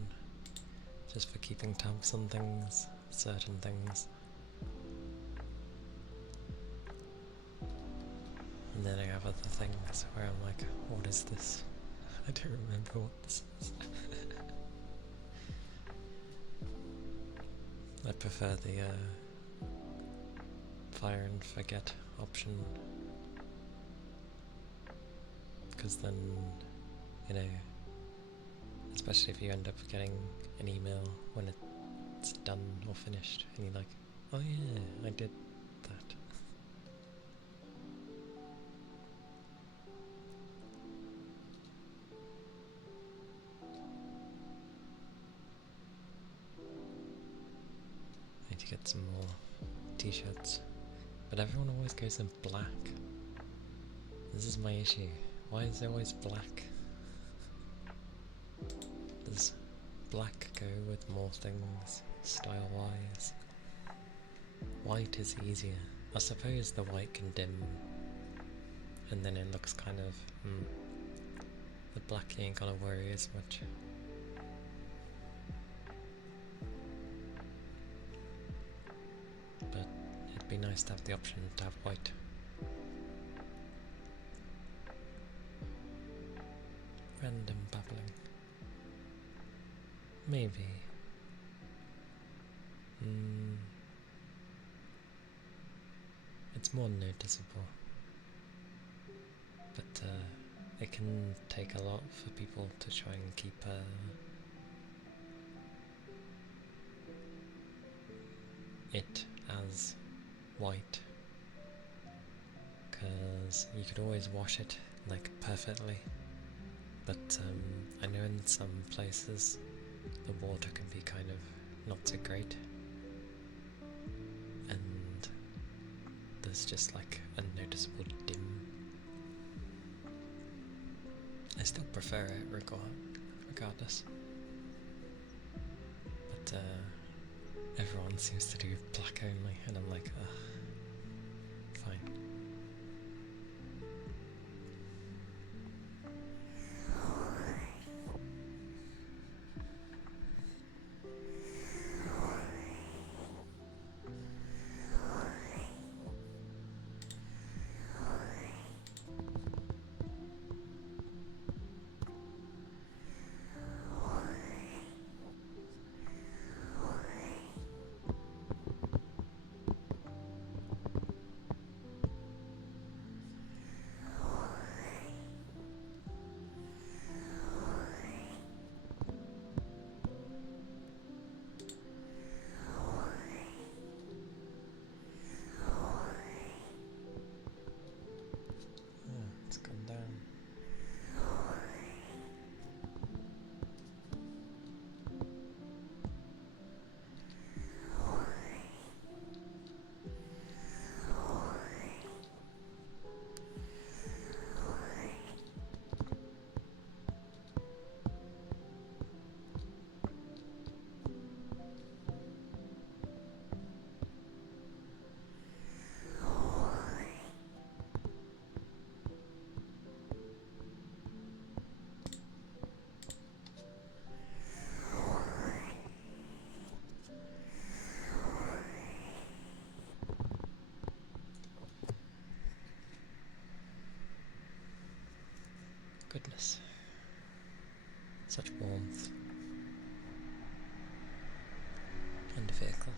just for keeping tabs on things, certain things. And then I have other things where I'm like, what is this? I don't remember what this is. I prefer the fire and forget option, because then, you know, especially if you end up getting an email when it's done or finished and you're like, oh yeah, I did that. I need to get some more t-shirts, but everyone always goes in black. This is my issue. Why is it always black? Does black go with more things, style-wise? White is easier. I suppose the white can dim, and then it looks kind of, the black you ain't gotta worry as much. But it'd be nice to have the option to have white. Random babbling. Maybe. It's more noticeable. But it can take a lot for people to try and keep it as white, because you could always wash it like perfectly, but I know in some places the water can be kind of not so great, and there's just like a noticeable dim. I still prefer it regardless, but everyone seems to do black only, and I'm like, ugh, fine. Such warmth. And a vehicle.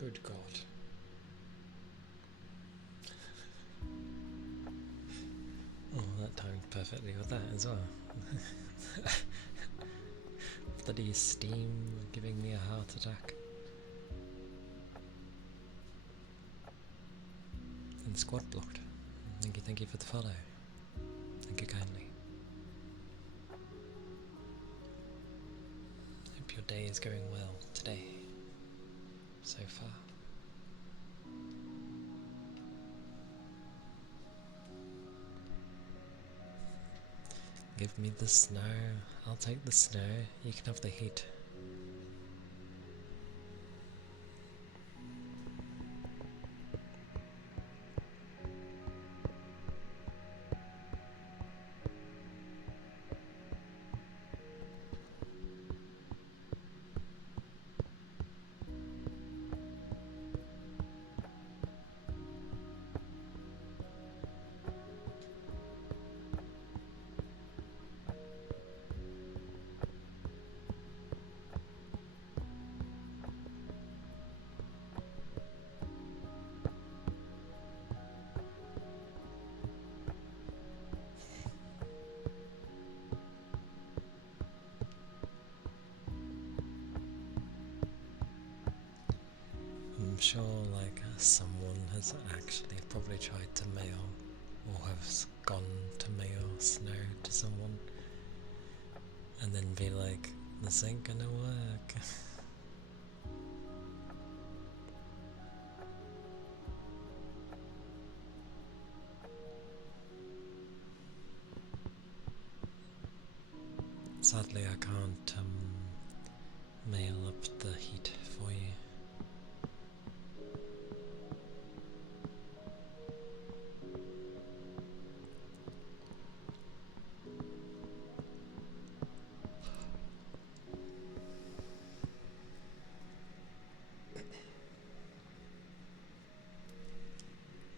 Good God. Oh, that timed perfectly with that as well. Bloody steam giving me a heart attack. And squad blocked. Thank you for the follow. Thank you kindly. Hope your day is going well today, so far. Give me the snow. I'll take the snow. You can have the heat. I'm sure someone has actually probably tried to mail or has gone to mail snow to someone and then be like, this ain't gonna work. Sadly I can't mail up the heat for you.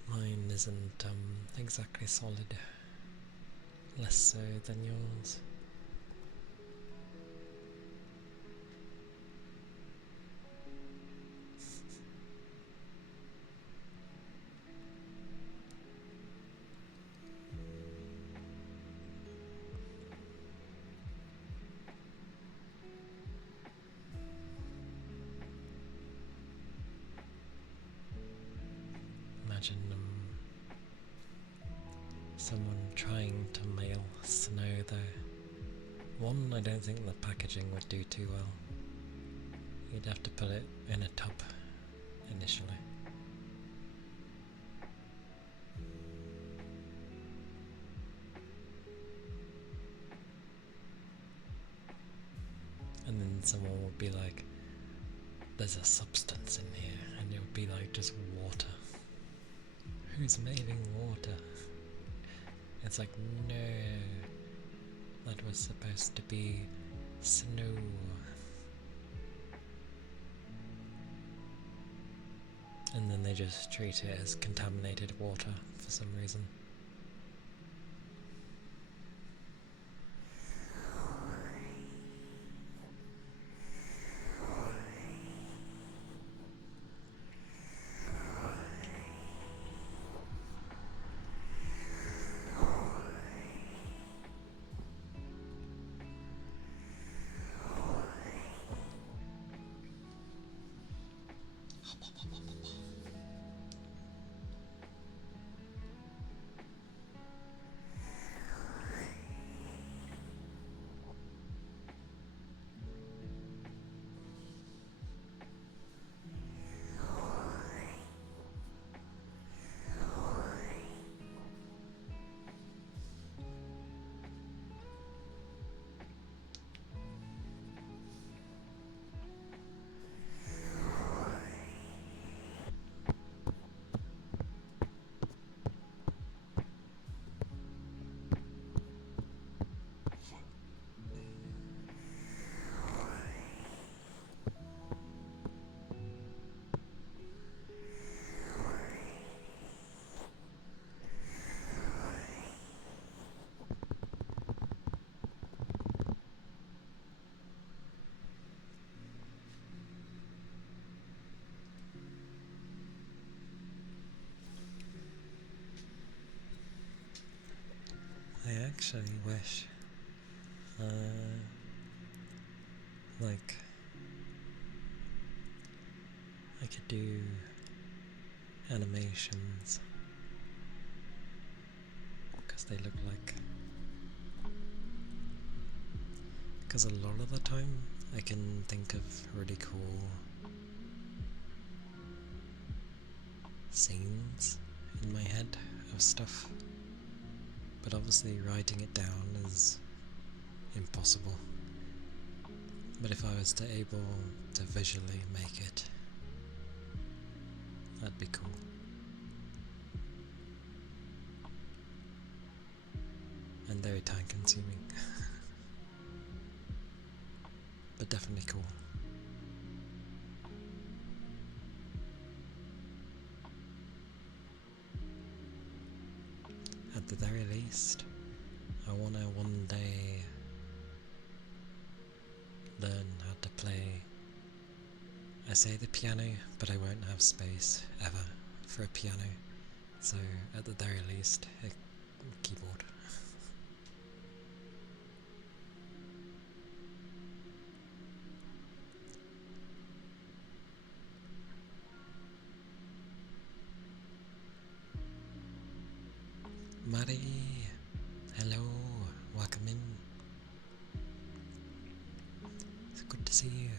Mine isn't exactly solid. Less so than yours. Imagine someone trying to mail snow though. One, I don't think the packaging would do too well. You'd have to put it in a tub initially. And then someone would be like, there's a substance in here, and it would be like just water. Who's mailing water? It's like, no, that was supposed to be snow. And then they just treat it as contaminated water for some reason. actually wish, like, I could do animations, because they look like, because a lot of the time I can think of really cool scenes in my head of stuff, but obviously writing it down is impossible. But if I was to able to visually make it, that'd be cool. And very time consuming. But definitely cool. At the very least, I wanna one day learn how to play. I say the piano, but I won't have space ever for a piano, so at the very least, a keyboard. Mari, hello, welcome in. It's good to see you.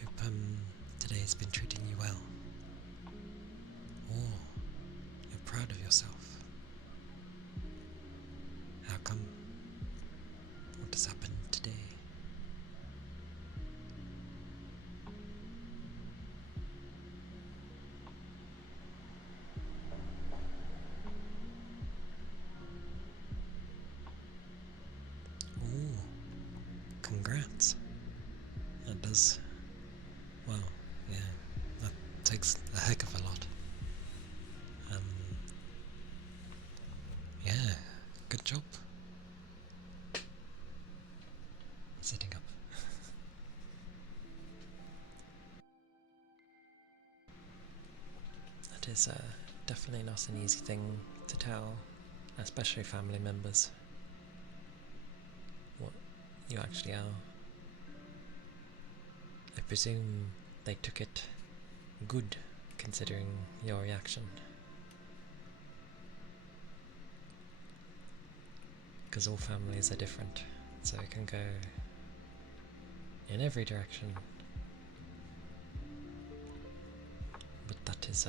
Hope today's been treating you well. Oh, you're proud of yourself. How come? What has happened today? Oh, congrats. That does, well, yeah, that takes a heck of a lot. Yeah, good job. Sitting up. That is definitely not an easy thing to tell, especially family members, what you actually are. I presume they took it good, considering your reaction. Because all families are different, so it can go in every direction. But that is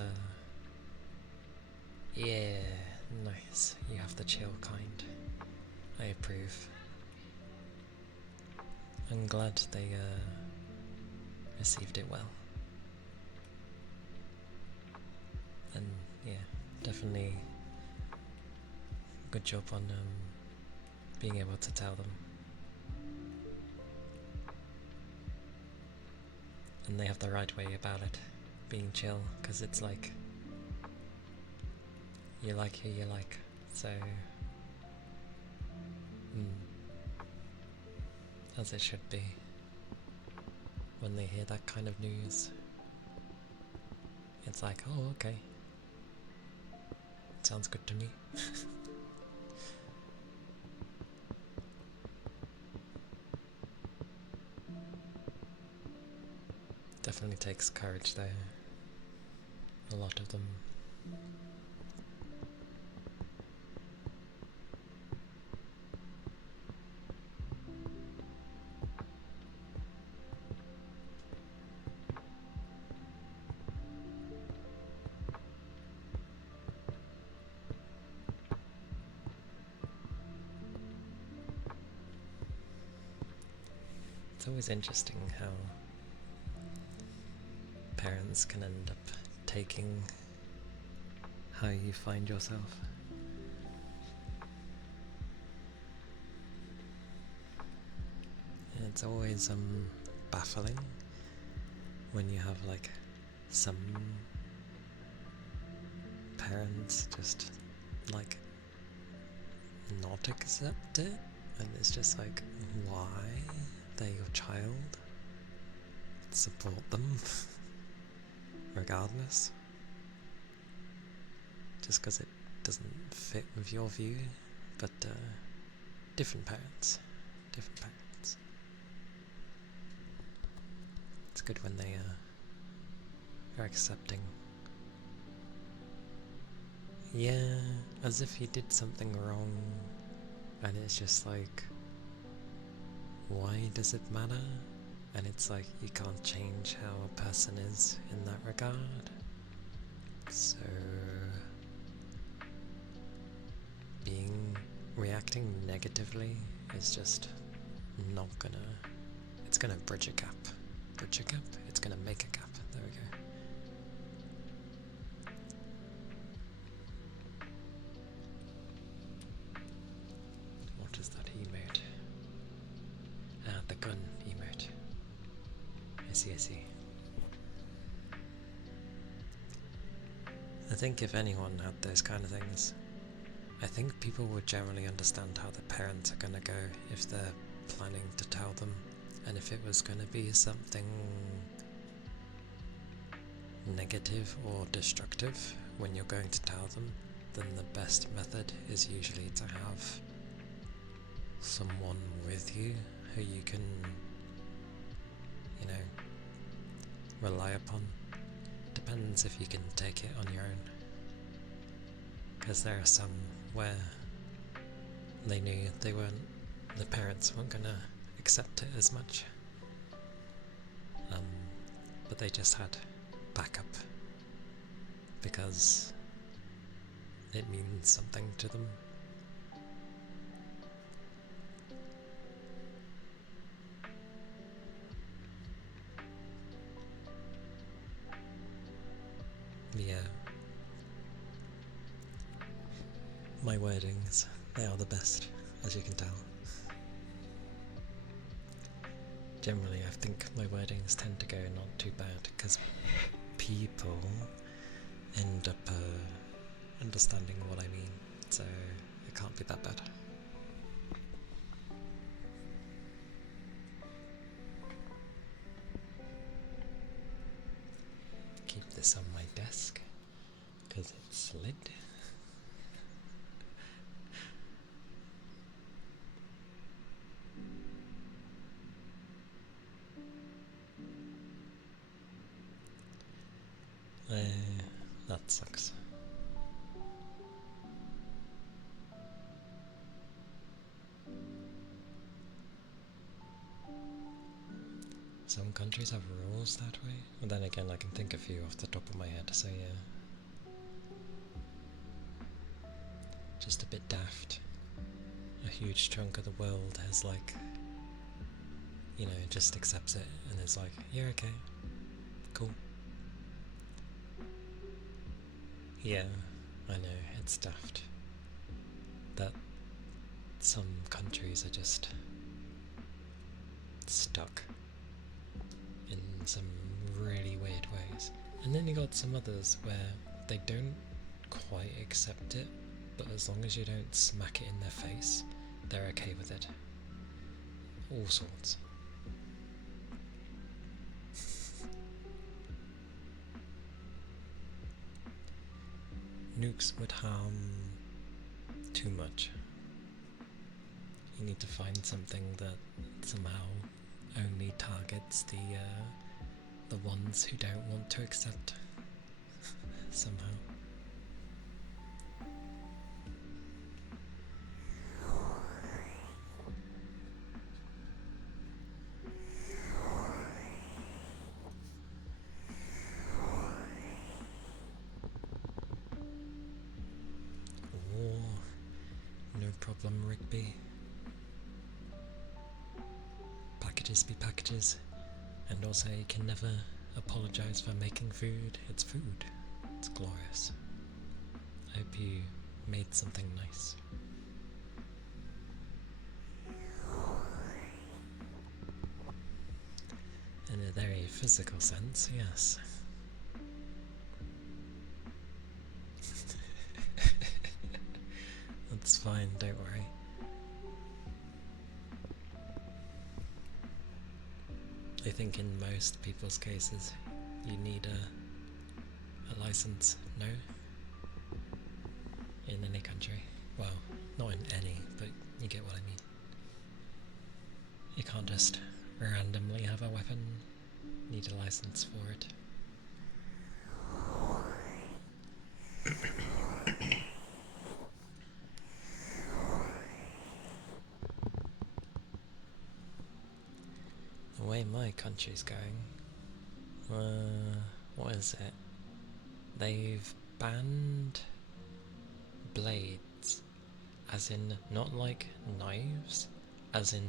yeah, nice. You have the chill kind. I approve. I'm glad they received it well. And yeah, definitely good job on being able to tell them. And they have the right way about it, being chill, because it's like, you like who you like, so as it should be when they hear that kind of news. It's like, oh, okay, sounds good to me. Definitely takes courage though, a lot of them. It's always interesting how parents can end up taking how you find yourself. And it's always baffling when you have like some parents just like not accept it, and it's just like, why? They're your child. Support them regardless, just because it doesn't fit with your view. but different parents. It's good when they are accepting. Yeah, as if you did something wrong, and it's just like, why does it matter? And it's like, you can't change how a person is in that regard. So, reacting negatively is just not gonna, it's gonna bridge a gap. It's gonna make a gap. There we go. What is that emote? Ah, the gun emote. I see. I think if anyone had those kind of things, I think people would generally understand how the parents are going to go if they're planning to tell them, and if it was going to be something negative or destructive when you're going to tell them, then the best method is usually to have someone with you who you can, rely upon. Depends if you can take it on your own. Because there are some where they knew the parents weren't gonna accept it as much. But they just had backup because it means something to them. Yeah. My wordings, they are the best, as you can tell. Generally, I think my wordings tend to go not too bad, because people end up understanding what I mean, so it can't be that bad. Keep this on my desk, because it's slid. That sucks. Some countries have rules that way, but then again I can think of a few off the top of my head, so yeah. Just a bit daft. A huge chunk of the world has just accepts it and is like, yeah, okay, cool. Yeah, I know, it's daft. That some countries are just stuck in some really weird ways. And then you got some others where they don't quite accept it, but as long as you don't smack it in their face, they're okay with it. All sorts. Nukes would harm too much. You need to find something that somehow only targets the ones who don't want to accept somehow. No problem, Rigby. Packages be packages, and also you can never apologise for making food. It's food. It's glorious. I hope you made something nice. In a very physical sense, yes. That's fine, don't worry. I think in most people's cases you need a license, no? In any country, Well, not in any, but you get what I mean. You can't just randomly have a weapon. Need a license for it. The way my country's going, what is it? They've banned blades, as in not like knives, as in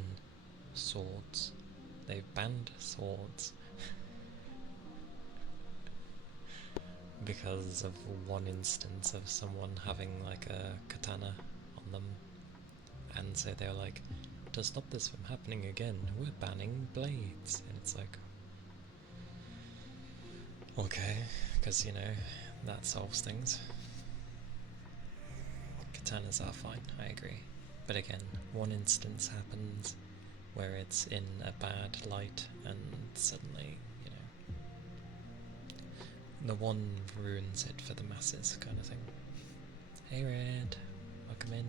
swords. They've banned swords because of one instance of someone having like a katana on them, and so they're like, to stop this from happening again, we're banning blades. And it's like, okay, because you know, that solves things. Katanas are fine, I agree. But again, one instance happens where it's in a bad light and suddenly, you know, the one ruins it for the masses kind of thing. Hey Red, welcome in.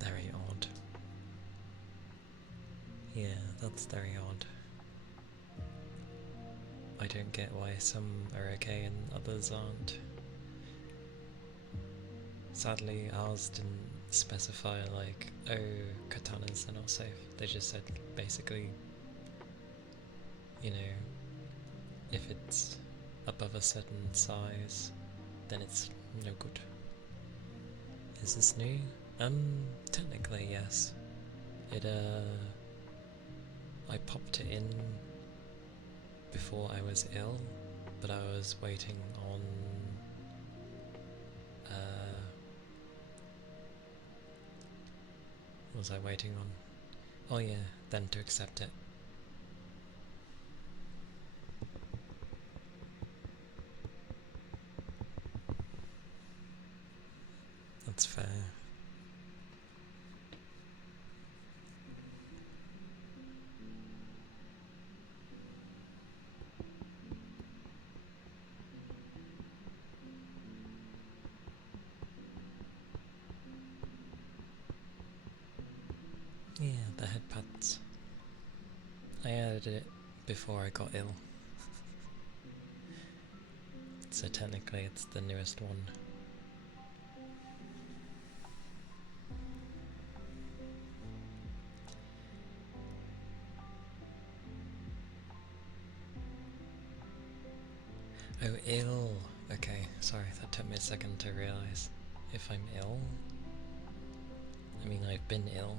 Very odd. Yeah, that's very odd. I don't get why some are okay and others aren't. Sadly, ours didn't specify like, oh, katanas are not safe. They just said basically, you know, if it's above a certain size, then it's no good. Is this new? Technically yes. It I popped it in before I was ill, but I was waiting on what was I waiting on? Oh yeah, then to accept it. That's fair. Yeah, the head pads. I added it before I got ill. So technically it's the newest one. Oh, ill. Okay, sorry, that took me a second to realise. If I'm ill? I mean, I've been ill.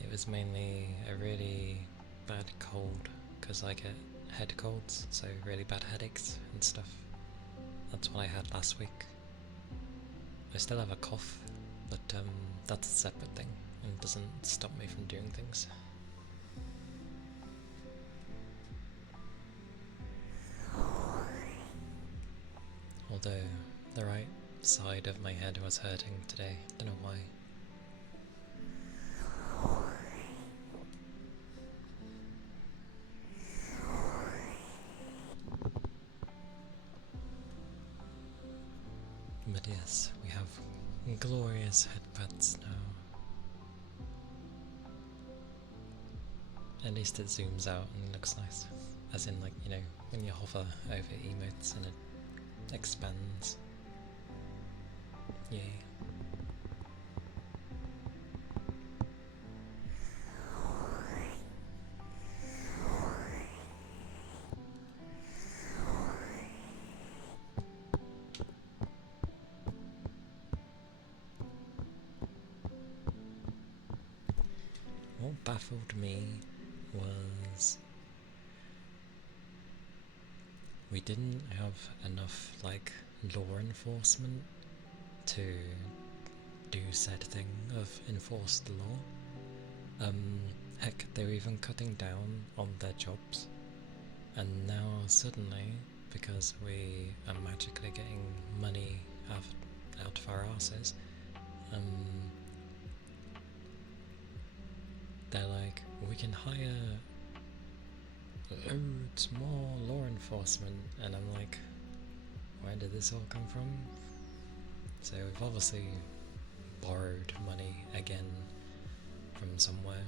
It was mainly a really bad cold, because I get head colds, so really bad headaches and stuff. That's what I had last week. I still have a cough, but that's a separate thing, and doesn't stop me from doing things. Although, the right side of my head was hurting today, don't know why. But yes, we have glorious headpads now. At least it zooms out and looks nice. As in, like, you know, when you hover over emotes and it expands. Yay. What baffled me was we didn't have enough, like, law enforcement to do said thing of enforce the law. Heck, they were even cutting down on their jobs. And now suddenly, because we are magically getting money out of our asses, they're like, we can hire loads more law enforcement, and I'm like, where did this all come from? So we've obviously borrowed money again from somewhere.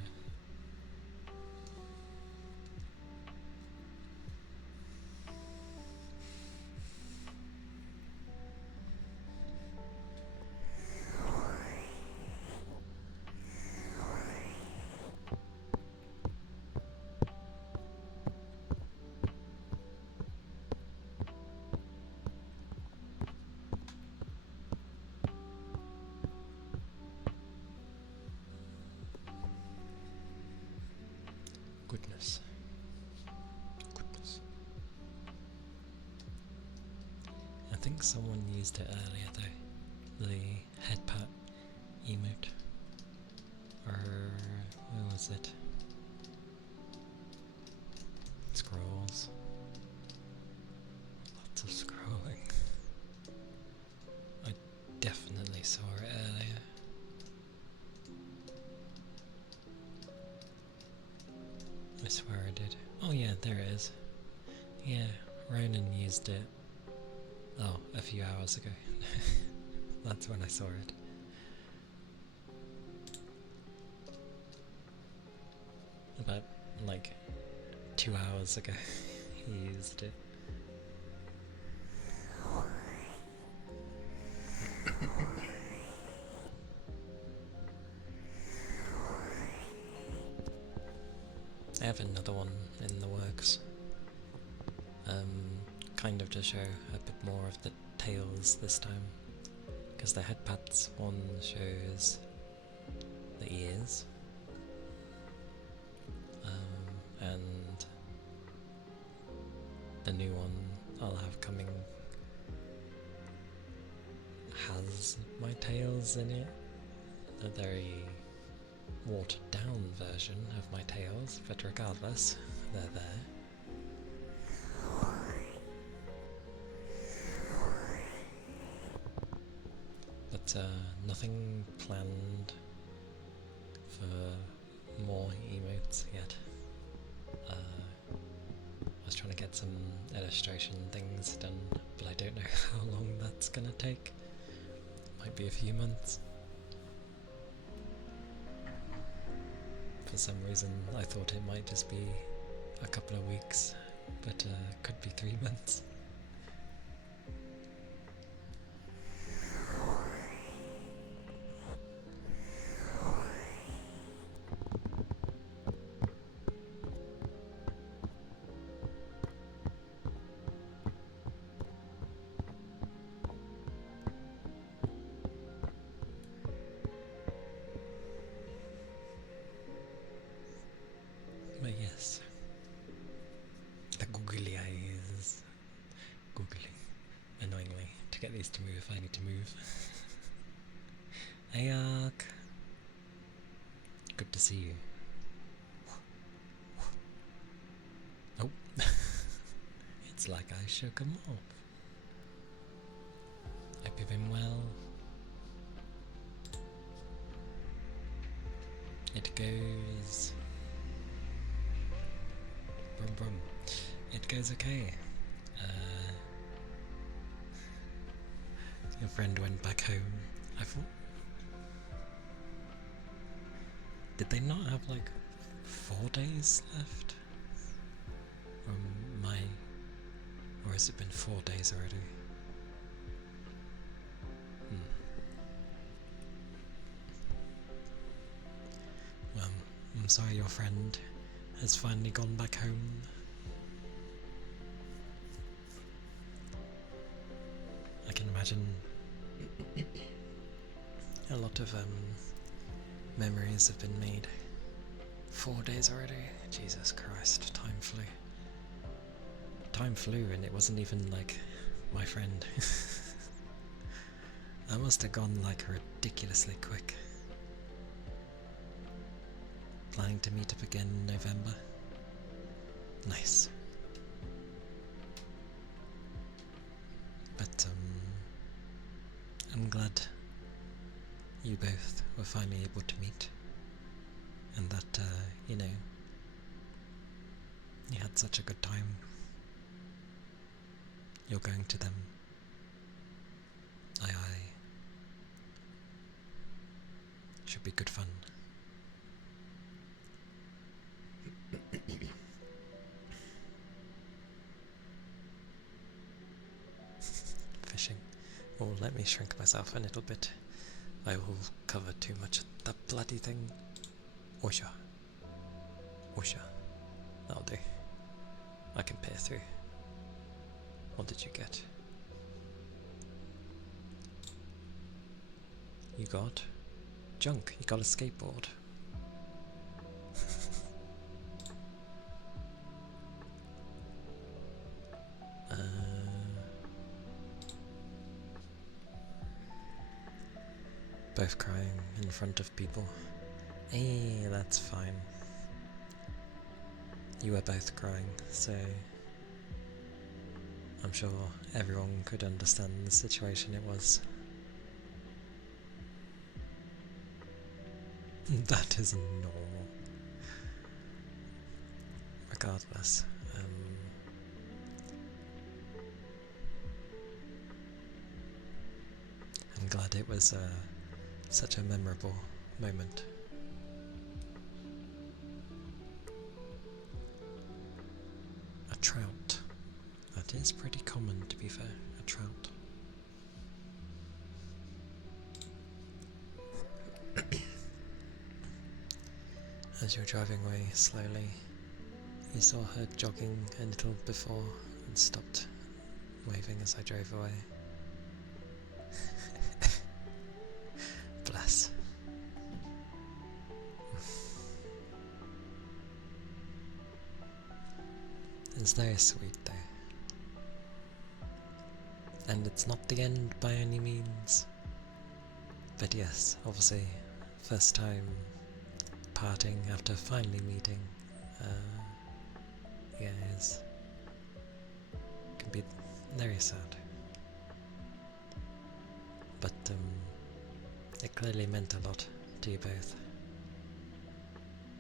Goodness. I think someone used it earlier though. The head pat emote. Or where was it? Scrolls. Lots of scrolling. I definitely saw it earlier. I swear I did. Oh yeah, there it is. Yeah, Ronan used it. Oh, a few hours ago. That's when I saw it. About like 2 hours ago he used it. I have another one in the works. Kind of to show a bit more of the tails this time. Because the headpads one shows the ears. And the new one I'll have coming has my tails in it. A very watered down version of my tails, but regardless, they're there. But nothing planned for more emotes yet. I was trying to get some illustration things done, but I don't know how long that's gonna take. Might be a few months. For some reason I thought it might just be a couple of weeks, but could be 3 months. But yes, the googly eyes. Googling. Annoyingly, to get these to move, I need to move. Ayark! Good to see you. Oh, it's like I shook him off. Hope you've been well. It goes. Brum brum. It goes okay. Your friend went back home. I thought. Did they not have like 4 days left? Or has it been 4 days already? Well, I'm sorry your friend has finally gone back home. I can imagine a lot of memories have been made. 4 days already? Jesus Christ, time flew. Time flew and it wasn't even like my friend. I must have gone like ridiculously quick. Planning to meet up again in November. Nice. But I'm glad you both were finally able to meet. and that, you know, you had such a good time. You're going to them. Aye aye. Should be good fun. Fishing. Oh, let me shrink myself a little bit. I will cover too much of that bloody thing. Osha. Osha. That'll do. I can peer through. What did you get? You got junk. You got a skateboard. Both crying in front of people. Eh, that's fine. You were both crying, so I'm sure everyone could understand the situation it was. That is normal. Regardless, I'm glad it was such a memorable moment. A trout. That is pretty common, to be fair. A trout. As you're driving away slowly, you saw her jogging a little before and stopped waving as I drove away. Bless. It's very sweet though. And it's not the end by any means. But yes, obviously, first time parting after finally meeting, yeah, can be very sad. But it clearly meant a lot to you both.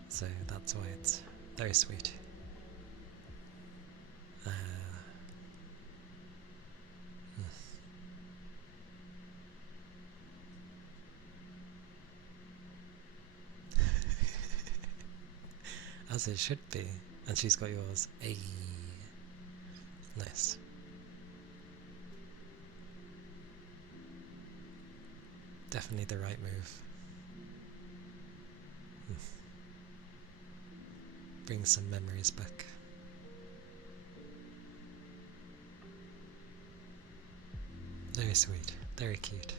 So that's why it's very sweet. As it should be. And she's got yours. Ayy. Nice. Definitely the right move. Bring some memories back. Very sweet. Very cute.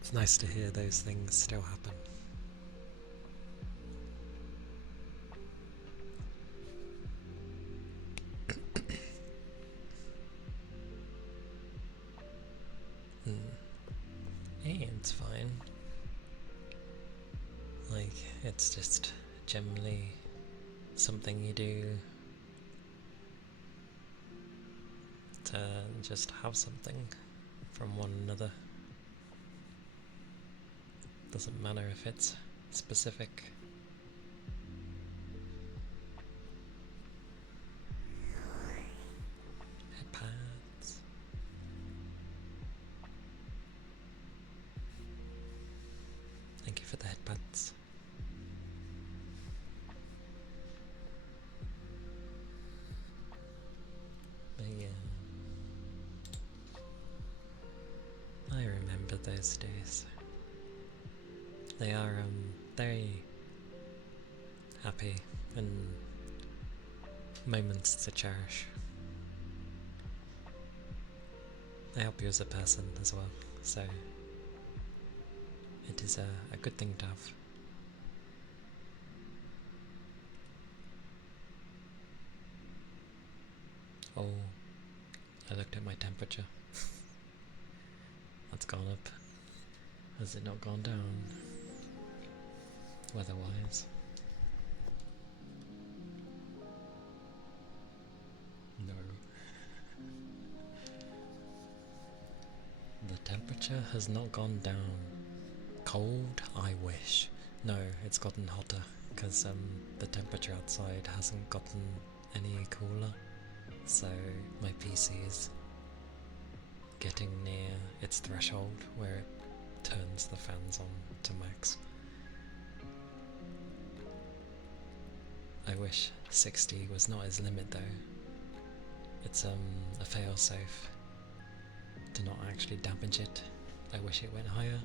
It's nice to hear those things still happen. Hey, it's fine. Like, it's just generally something you do to just have something from one another. Doesn't matter if it's specific. Headpads. Thank you for the headpads. But yeah, I remember those days. They are very happy and moments to cherish. They help you as a person as well, so it is a good thing to have. Oh, I looked at my temperature. That's gone up. Has it not gone down? Weather-wise. No. The temperature has not gone down. Cold? I wish. No, it's gotten hotter because the temperature outside hasn't gotten any cooler, so my PC is getting near its threshold where it turns the fans on to max. I wish 60 was not his limit though. It's a failsafe to not actually damage it. I wish it went higher.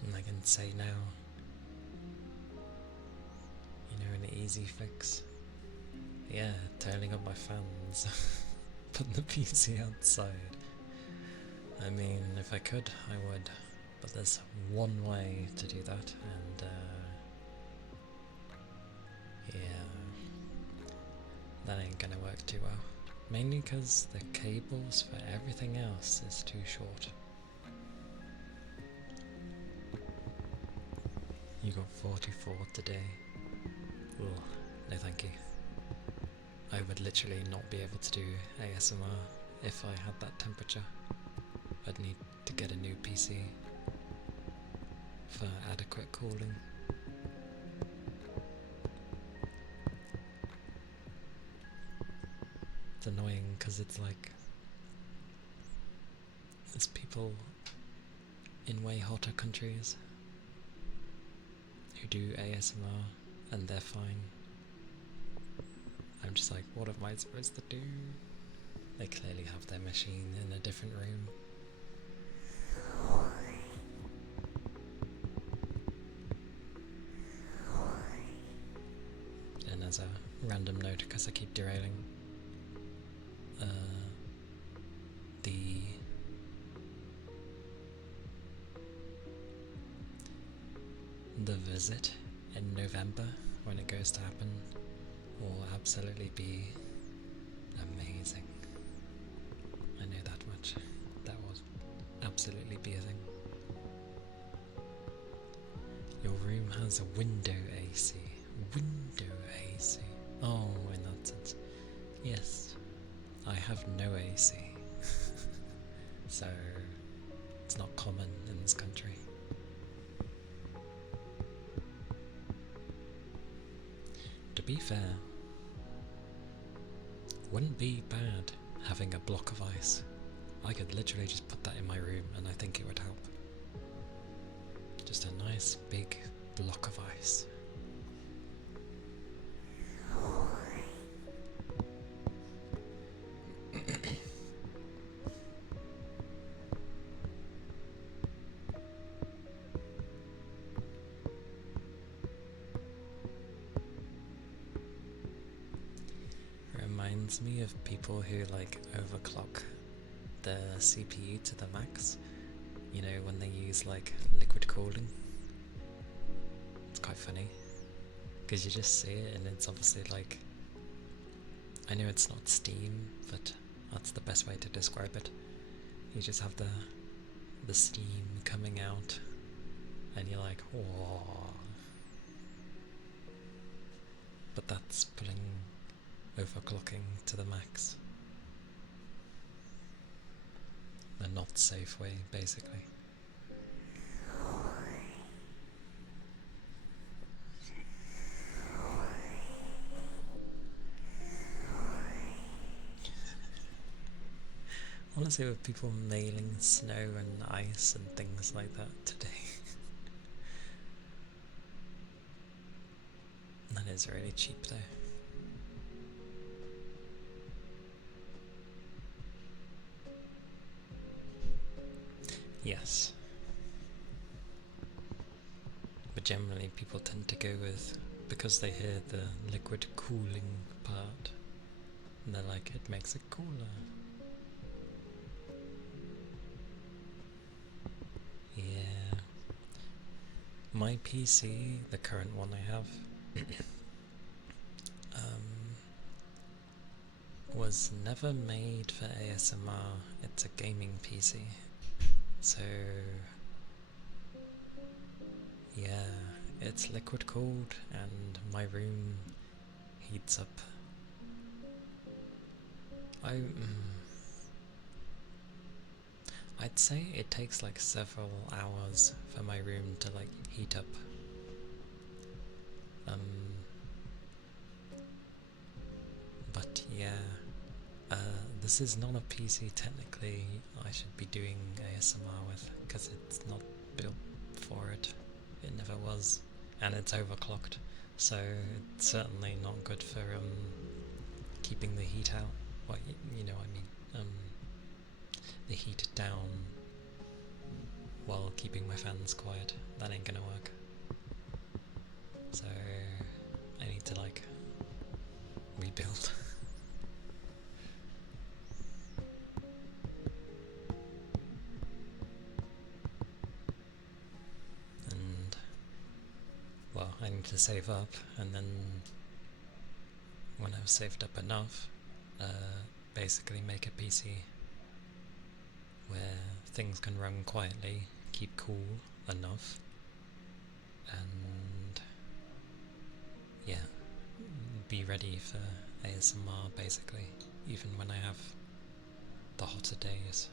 And I can say now, you know, an easy fix. Yeah, turning on my fans. Put the PC outside. I mean, if I could, I would. But there's one way to do that, and yeah, that ain't gonna work too well. Mainly because the cables for everything else is too short. You got 44 today. Ugh, no thank you. I would literally not be able to do ASMR if I had that temperature. I'd need to get a new PC for adequate cooling. It's annoying because it's like there's people in way hotter countries who do ASMR and they're fine. I'm just like, what am I supposed to do? They clearly have their machine in a different room. And as a random note, because I keep derailing, the visit in November, when it goes to happen, will absolutely be amazing. I know that much. That will absolutely be a thing. Your room has a window AC. Window AC. Oh, in that sense. Yes, I have no AC. So, it's not common in this country. To be fair, wouldn't be bad having a block of ice. I could literally just put that in my room and I think it would help. Just a nice big block of ice. Reminds me of people who like overclock the CPU to the max. You know, when they use like liquid cooling. It's quite funny because you just see it and it's obviously like, I know it's not steam, but that's the best way to describe it. You just have the steam coming out and you're like, whoa. But that's putting overclocking to the max. The not safe way, basically. Honestly, with people mailing snow and ice and things like that today. That is really cheap though. Yes. But generally people tend to go with, because they hear the liquid cooling part, and they're like, it makes it cooler. Yeah. My PC, the current one I have, was never made for ASMR. It's a gaming PC. So yeah, it's liquid cooled and my room heats up. I'd say it takes like several hours for my room to like heat up. But yeah, this is not a PC technically I should be doing ASMR with, because it's not built for it. It never was, and it's overclocked, so it's certainly not good for keeping the heat out. What you know, I mean, the heat down while keeping my fans quiet. That ain't gonna work. So I need to like rebuild. And well, I need to save up, and then when I've saved up enough, basically make a PC where things can run quietly, keep cool enough, and yeah, be ready for ASMR basically, even when I have the hotter days.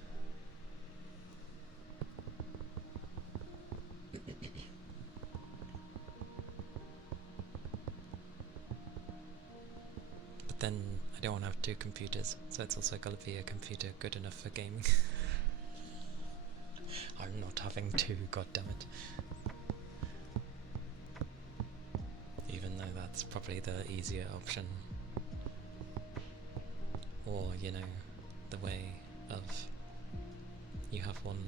But then I don't want to have two computers, so it's also got to be a computer good enough for gaming. I'm not having two, goddammit. Even though that's probably the easier option. Or, you know, the way of you have one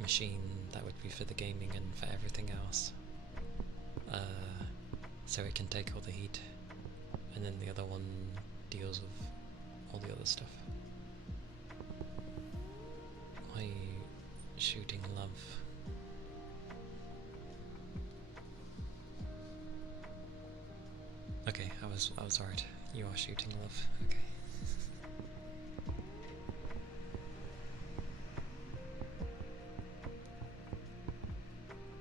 machine that would be for the gaming and for everything else. So it can take all the heat, and then the other one deals with all the other stuff. Why are you shooting love? Okay, I was right. You are shooting love. Okay.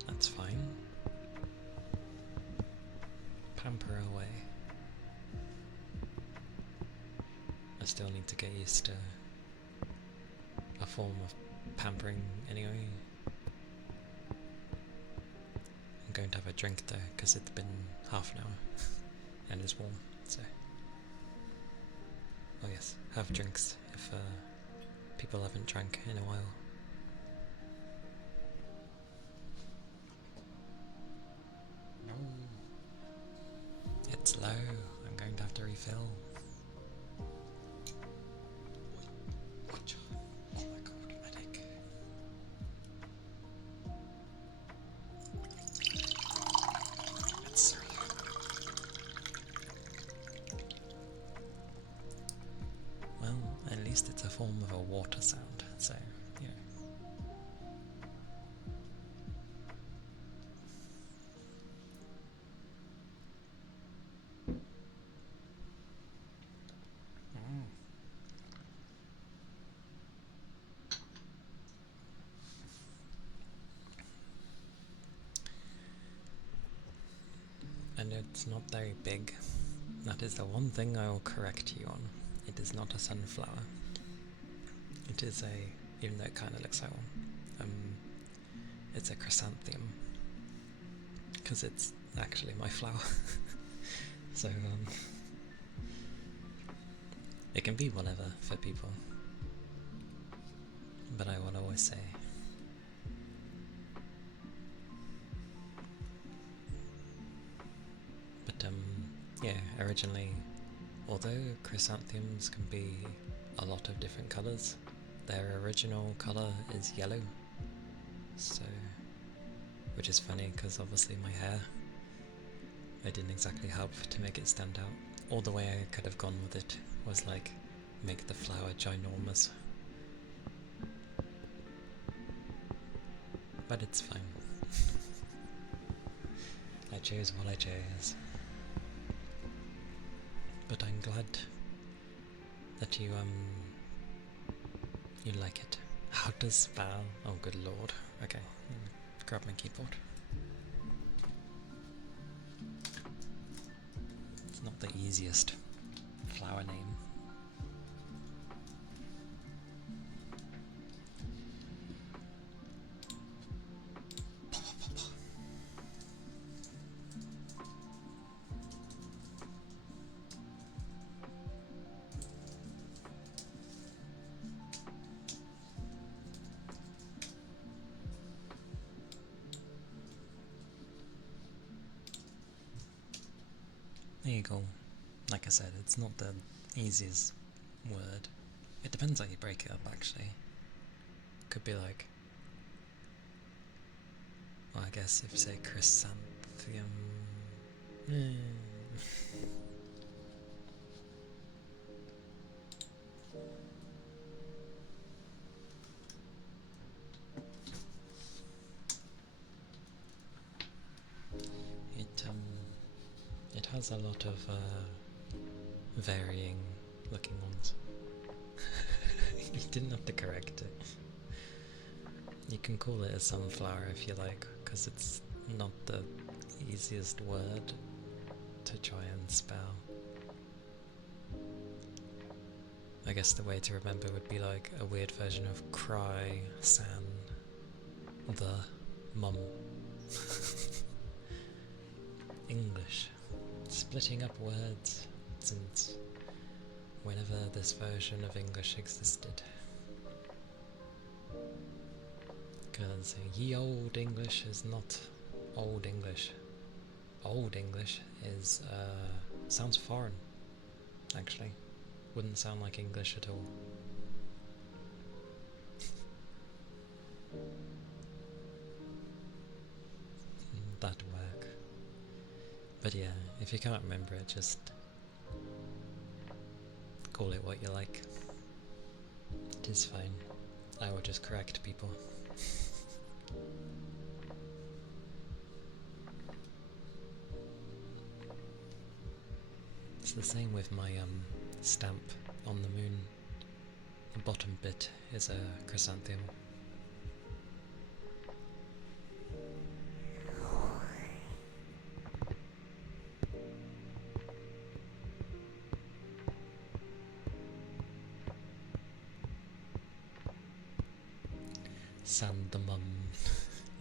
That's fine. Pamper away. I still need to get used to a form of pampering anyway. I'm going to have a drink though, because it's been half an hour and it's warm, so. Oh yes, have drinks if people haven't drank in a while. No. It's low, I'm going to have to refill. Oh my god, medic. It's so low. Well, at least it's a form of a water sound, so, you know. And it's not very big. That is the one thing I will correct you on. It is not a sunflower. It is a, even though it kind of looks like one, it's a chrysanthemum. Because it's actually my flower. So, it can be whatever for people. But I will always say, yeah, originally, although chrysanthemums can be a lot of different colours, their original colour is yellow. So, which is funny because obviously my hair, I didn't exactly help to make it stand out. Or the way I could have gone with it was like, make the flower ginormous. But it's fine. I chose what I chose. But I'm glad that you like it. How does spell? Oh good lord. Okay, grab my keyboard. Not the easiest flower name. There you go. Like I said, it's not the easiest word. It depends how you break it up, actually. Could be like, well, I guess if you say chrysanthemum. It has a lot of varying looking ones. You didn't have to correct it. You can call it a sunflower if you like, because it's not the easiest word to try and spell. I guess the way to remember would be like a weird version of cry, san, the, mum. English. Splitting up words since whenever this version of English existed. Because ye olde English is not old English. Old English is, sounds foreign, actually. Wouldn't sound like English at all. That'd work. But yeah, if you can't remember it, just call it what you like. It is fine. I will just correct people. It's the same with my stamp on the moon. The bottom bit is a chrysanthemum. Sandamum.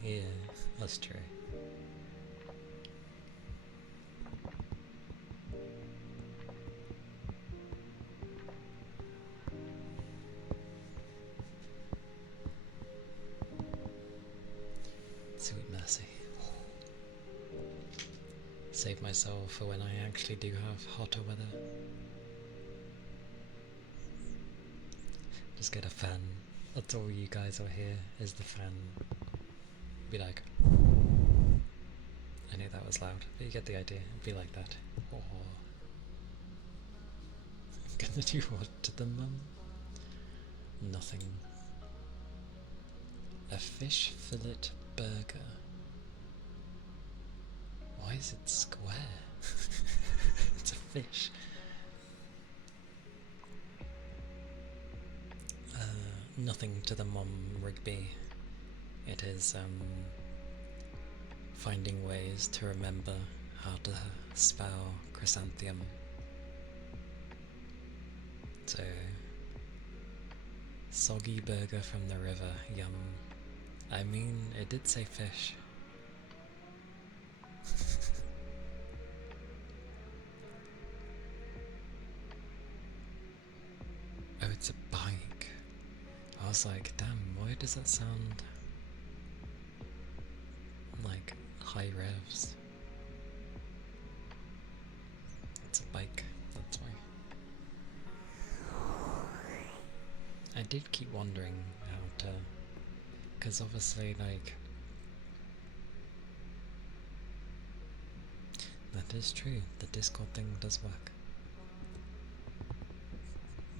Yeah, that's true. Sweet mercy. Save myself for when I actually do have hotter weather. Just get a fan. That's all you guys will hear is the fan. Be like, I knew that was loud, but you get the idea. It'd be like that. Oh. I'm gonna do what to the mum? Nothing. A fish fillet burger. Why is it square? It's a fish. Nothing to the mum, Rigby. It is finding ways to remember how to spell chrysanthemum. So, soggy burger from the river, yum. I mean, it did say fish. Oh, it's a bike. I was like, damn, why does that sound like high revs? It's a bike, that's why. I did keep wondering how to, because obviously, like, that is true, the Discord thing does work.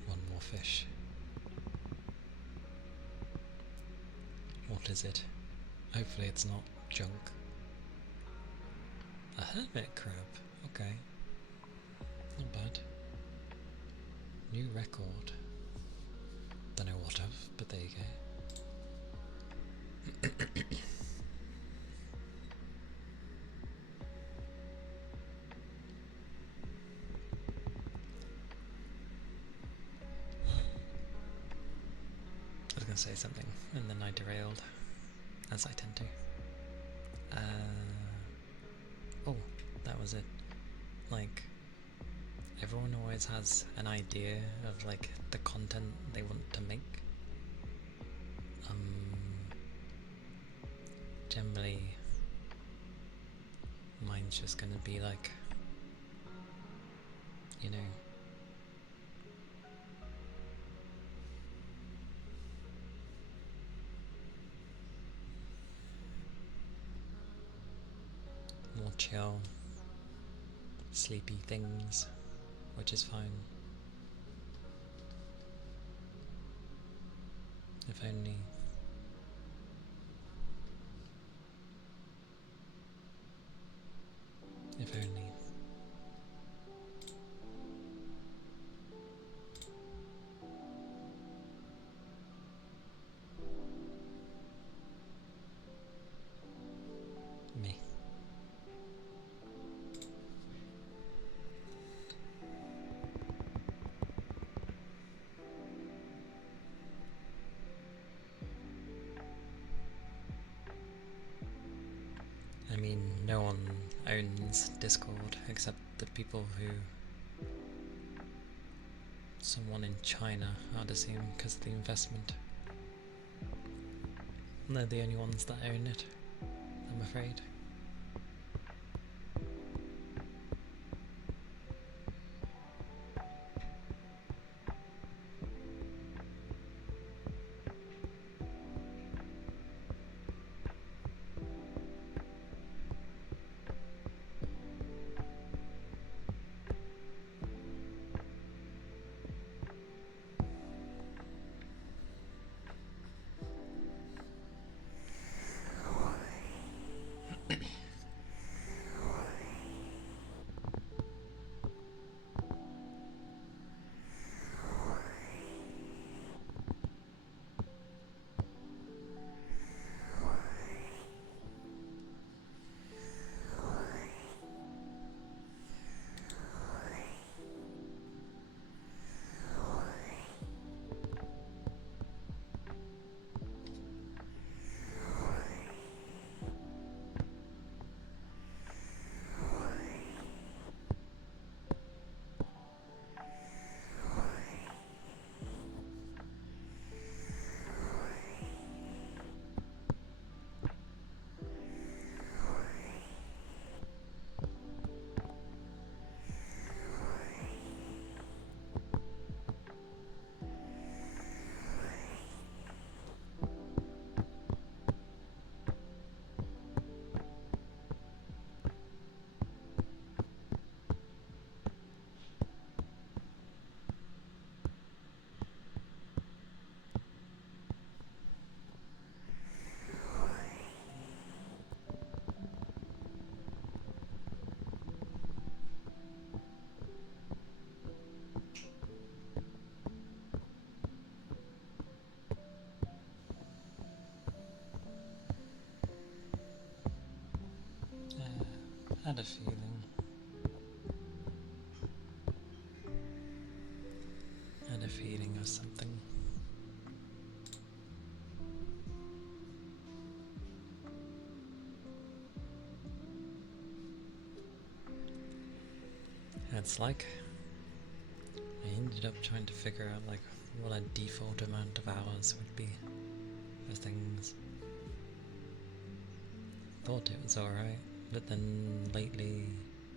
One more fish. What is it? Hopefully it's not junk. A hermit crab, okay. Not bad. New record. Don't know what of, but there you go. gonna say something, and then I derailed, as I tend to. Oh, that was it. Like, everyone always has an idea of like the content they want to make. Generally, mine's just gonna be like, you know, more chill, sleepy things, which is fine. If only. If only. Me. I mean, no one owns Discord except the people who... Someone in China, I'd assume, because of the investment. And they're the only ones that own it, I'm afraid. Had a feeling. Had a feeling of something. It's like I ended up trying to figure out like what a default amount of hours would be for things. Thought it was alright, but then lately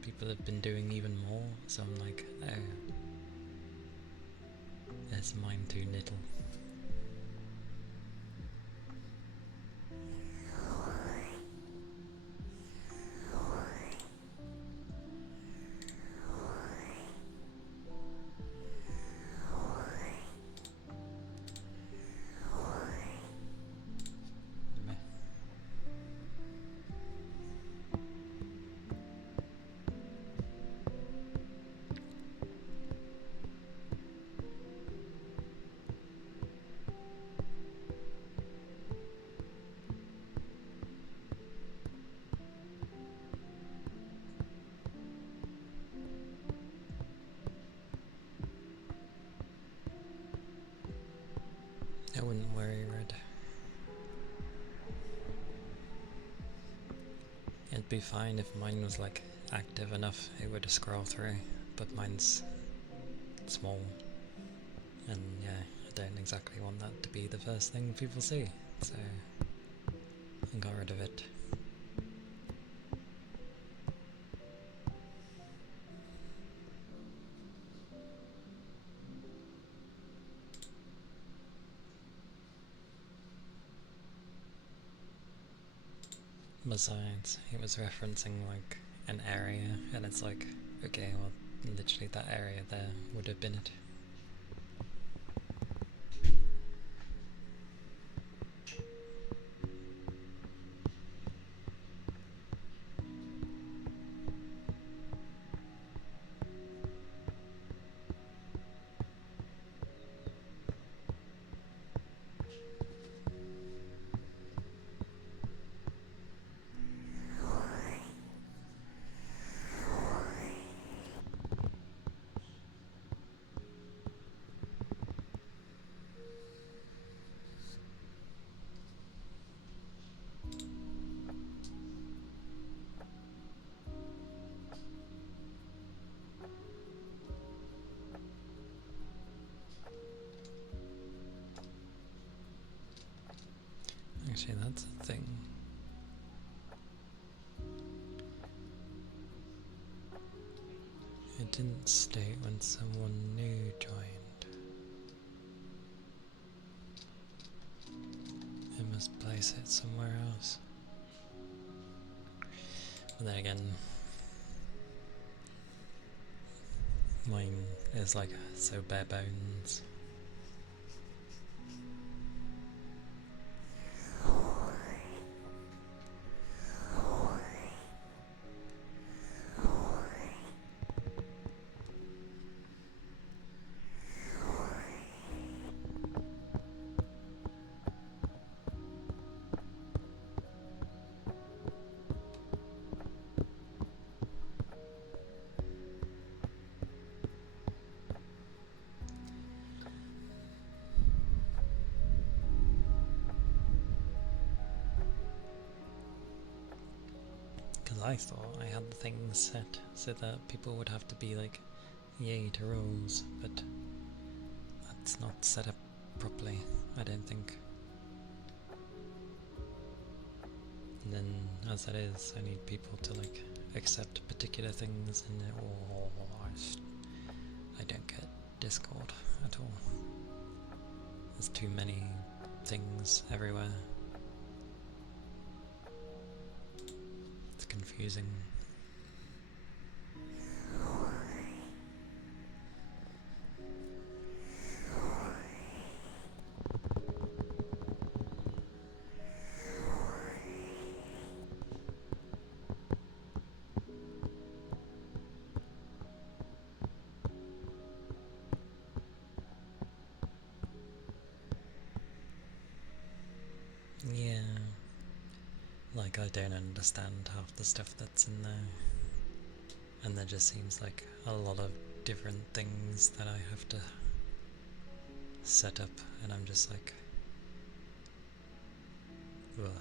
people have been doing even more, so I'm like, oh, is mine too little? I wouldn't worry, Red. It'd be fine if mine was like active enough, it would scroll through, but mine's small. And yeah, I don't exactly want that to be the first thing people see, so I got rid of it. Besides, he was referencing like an area, and it's like, okay, well, literally that area there would have been it. Actually, that's a thing. It didn't state when someone new joined. It must place it somewhere else. But then again, mine is like so bare bones. I thought I had the things set so that people would have to be like, yay to rolls, but that's not set up properly, I don't think. And then, as it is, I need people to like accept particular things, and I don't get Discord at all. There's too many things everywhere. It's confusing. Yeah, like I don't understand half the stuff that's in there, and there just seems like a lot of different things that I have to set up, and I'm just like, ugh.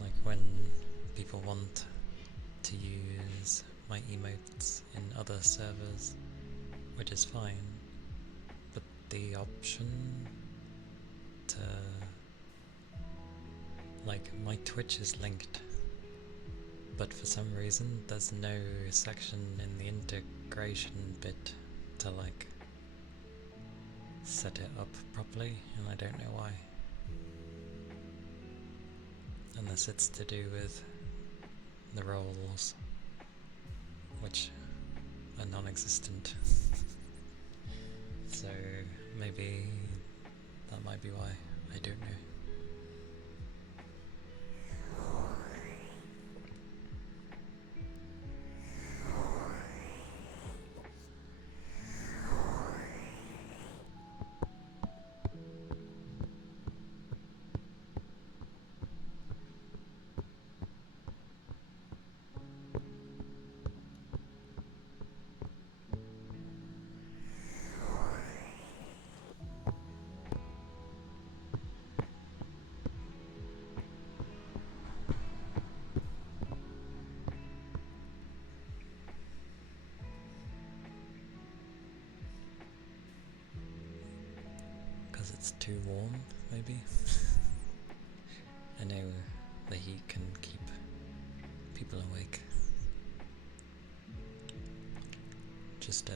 Like when people want to use my emotes in other servers, which is fine, but the option to, like, my Twitch is linked, but for some reason there's no section in the integration bit to like set it up properly, and I don't know why. Unless it's to do with the roles, which are non-existent. So maybe that might be why, I don't know. because it's too warm, maybe. I know the heat can keep people awake. Just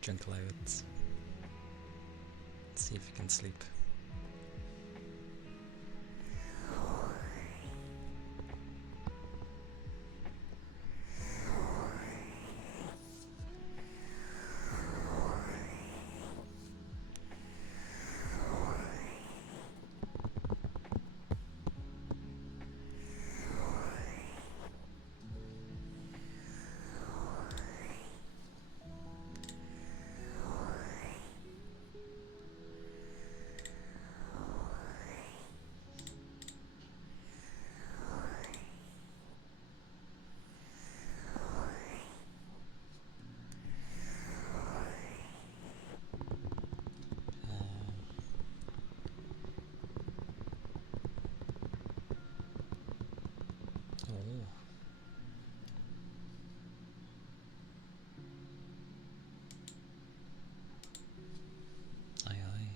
drink loads. See if you can sleep. Oh. Aye aye.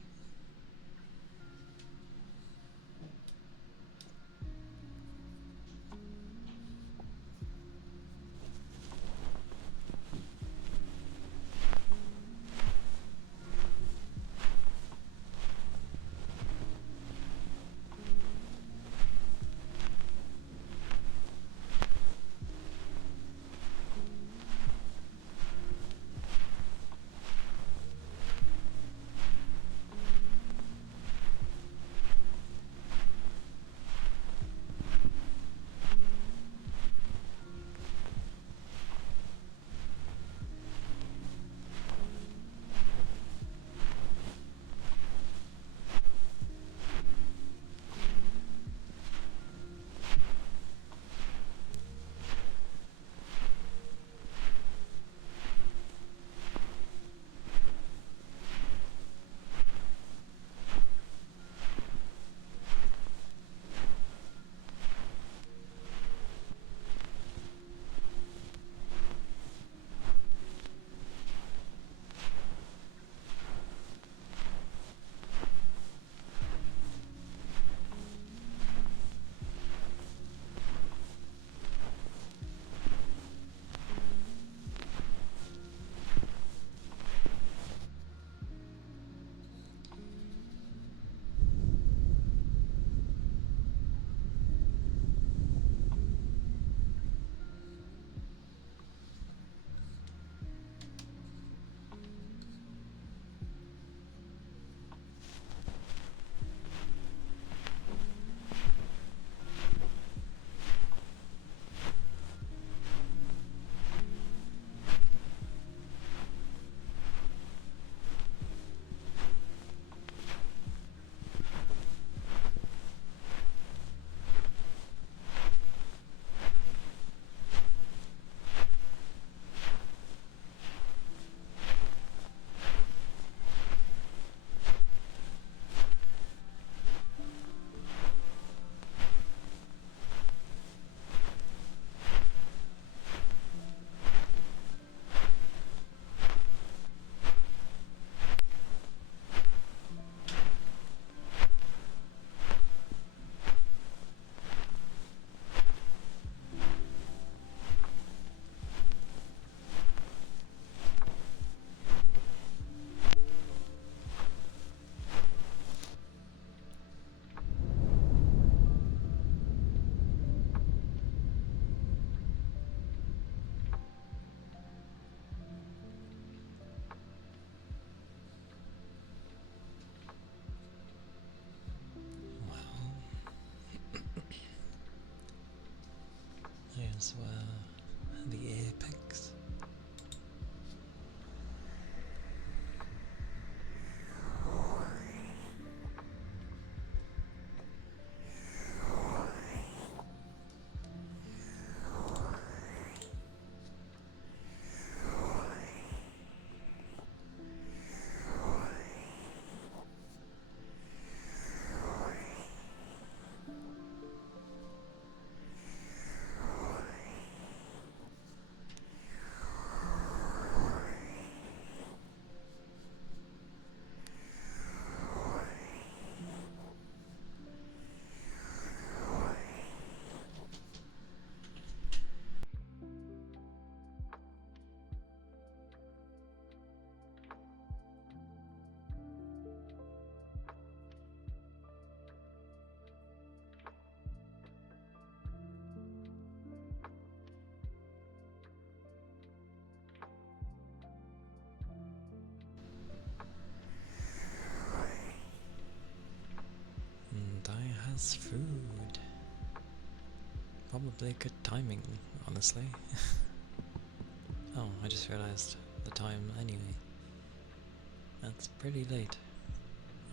There's the apex. has food. Probably good timing, honestly. Oh, I just realised the time anyway. That's pretty late,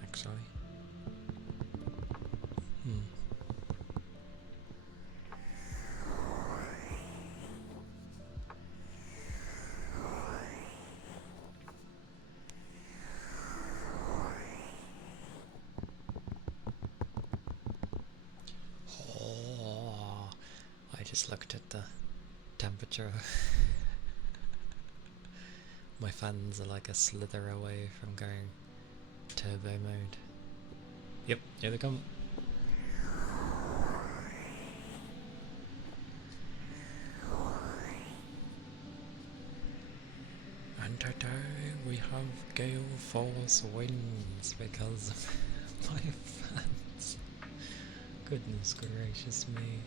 actually. Oh, I just looked at the temperature. My fans are like a slither away from going turbo mode. Yep, here they come. And today we have gale force winds because of my fans. Goodness gracious me.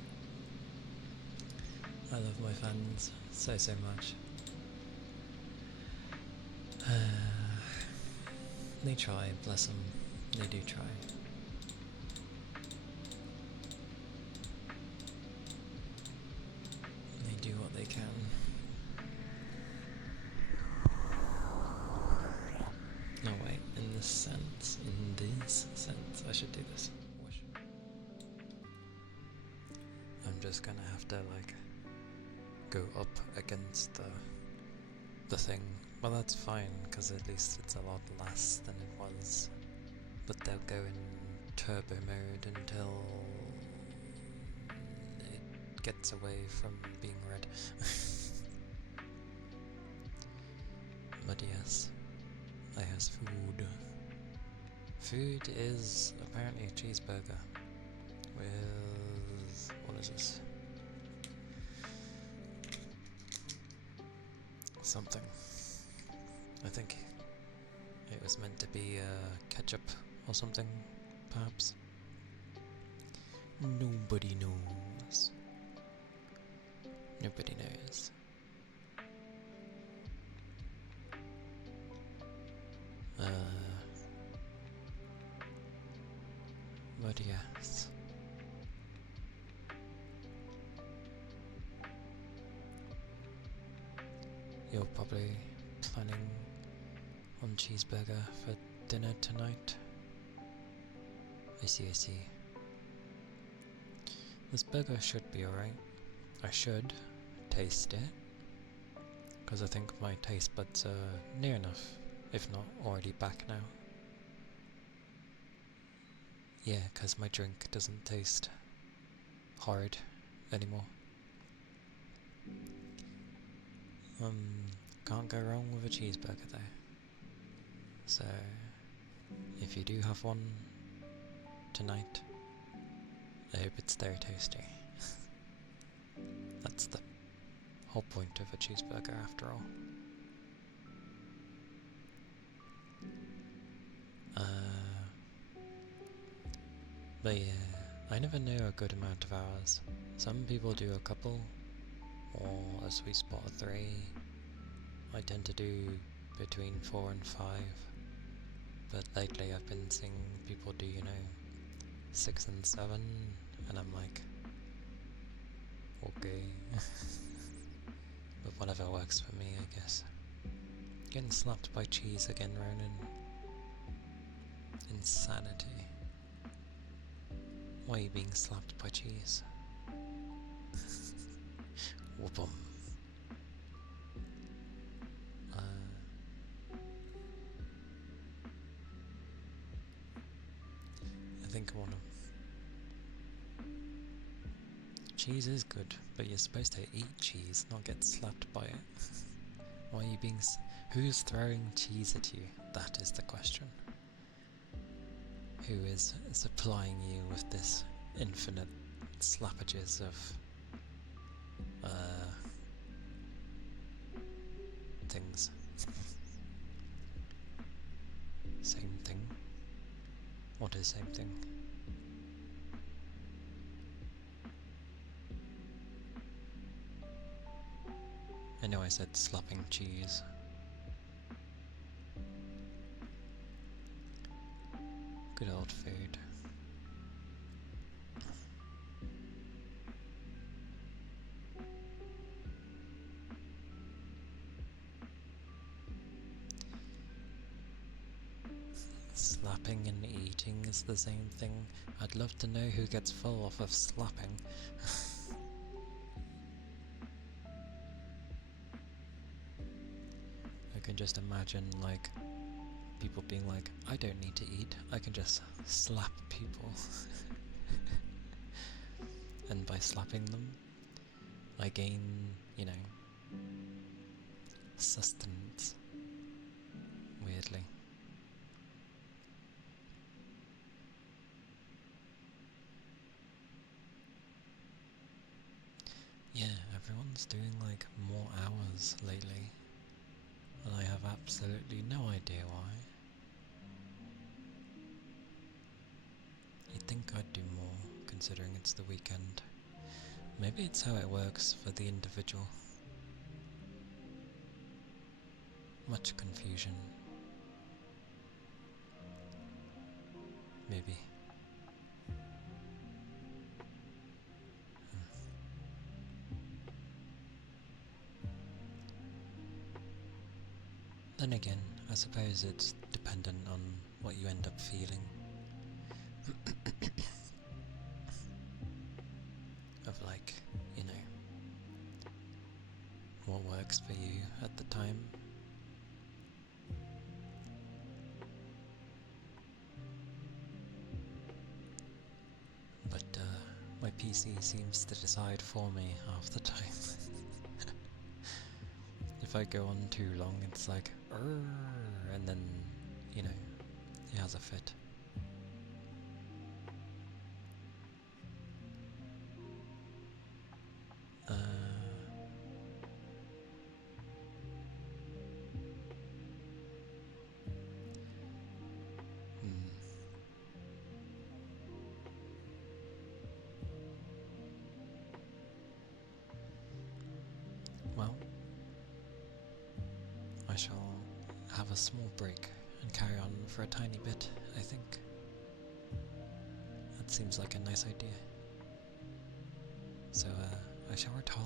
I love my fans so much. They try, bless them. They do try. They do what they can. No, wait, in this sense, I should do this. I'm just gonna have to, like, go up against the thing. Well, that's fine, because at least it's a lot less than it was. But they'll go in turbo mode until it gets away from being red. But yes, I has food. Food is apparently a cheeseburger with, what is this? Something. I think it was meant to be ketchup or something, perhaps. Nobody knows. Nobody knows. But yes. You're probably planning on cheeseburger for dinner tonight. I see. This burger should be alright. I should taste it, because I think my taste buds are near enough, if not already back now. Yeah, because my drink doesn't taste hard anymore. Can't go wrong with a cheeseburger though. So, if you do have one tonight, I hope it's very tasty. That's the whole point of a cheeseburger after all. But yeah, I never know a good amount of hours. Some people do a couple, or a sweet spot of 3. I tend to do between 4 and 5. But lately I've been seeing people do, 6 and 7, and I'm like, okay. But whatever works for me, I guess. Getting slapped by cheese again, Ronan. Insanity. Why are you being slapped by cheese? Whoop 'em. I think I wanna... Cheese is good, but you're supposed to eat cheese, not get slapped by it. Why are you being... Who's throwing cheese at you? That is the question. Who is supplying you with this infinite slappages of things? Same thing? What is same thing? I know I said slapping cheese. Good old food. slapping and eating is the same thing, I'd love to know who gets full off of slapping. I can just imagine, like, people being like, I don't need to eat, I can just slap people. And by slapping them, I gain, you know, sustenance. Weirdly. Yeah, everyone's doing like more hours lately, and I have absolutely no idea why. You'd think I'd do more, considering it's the weekend. Maybe it's how it works for the individual. Much confusion. Maybe. Then again, I suppose it's dependent on what you end up feeling. Of like, you know, what works for you at the time. But my PC seems to decide for me half the time. If I go on too long, it's like, and then, you know, it has a fit. Hmm. Well, I shall have a small break and carry on for a tiny bit, I think. That seems like a nice idea. So, I shall return.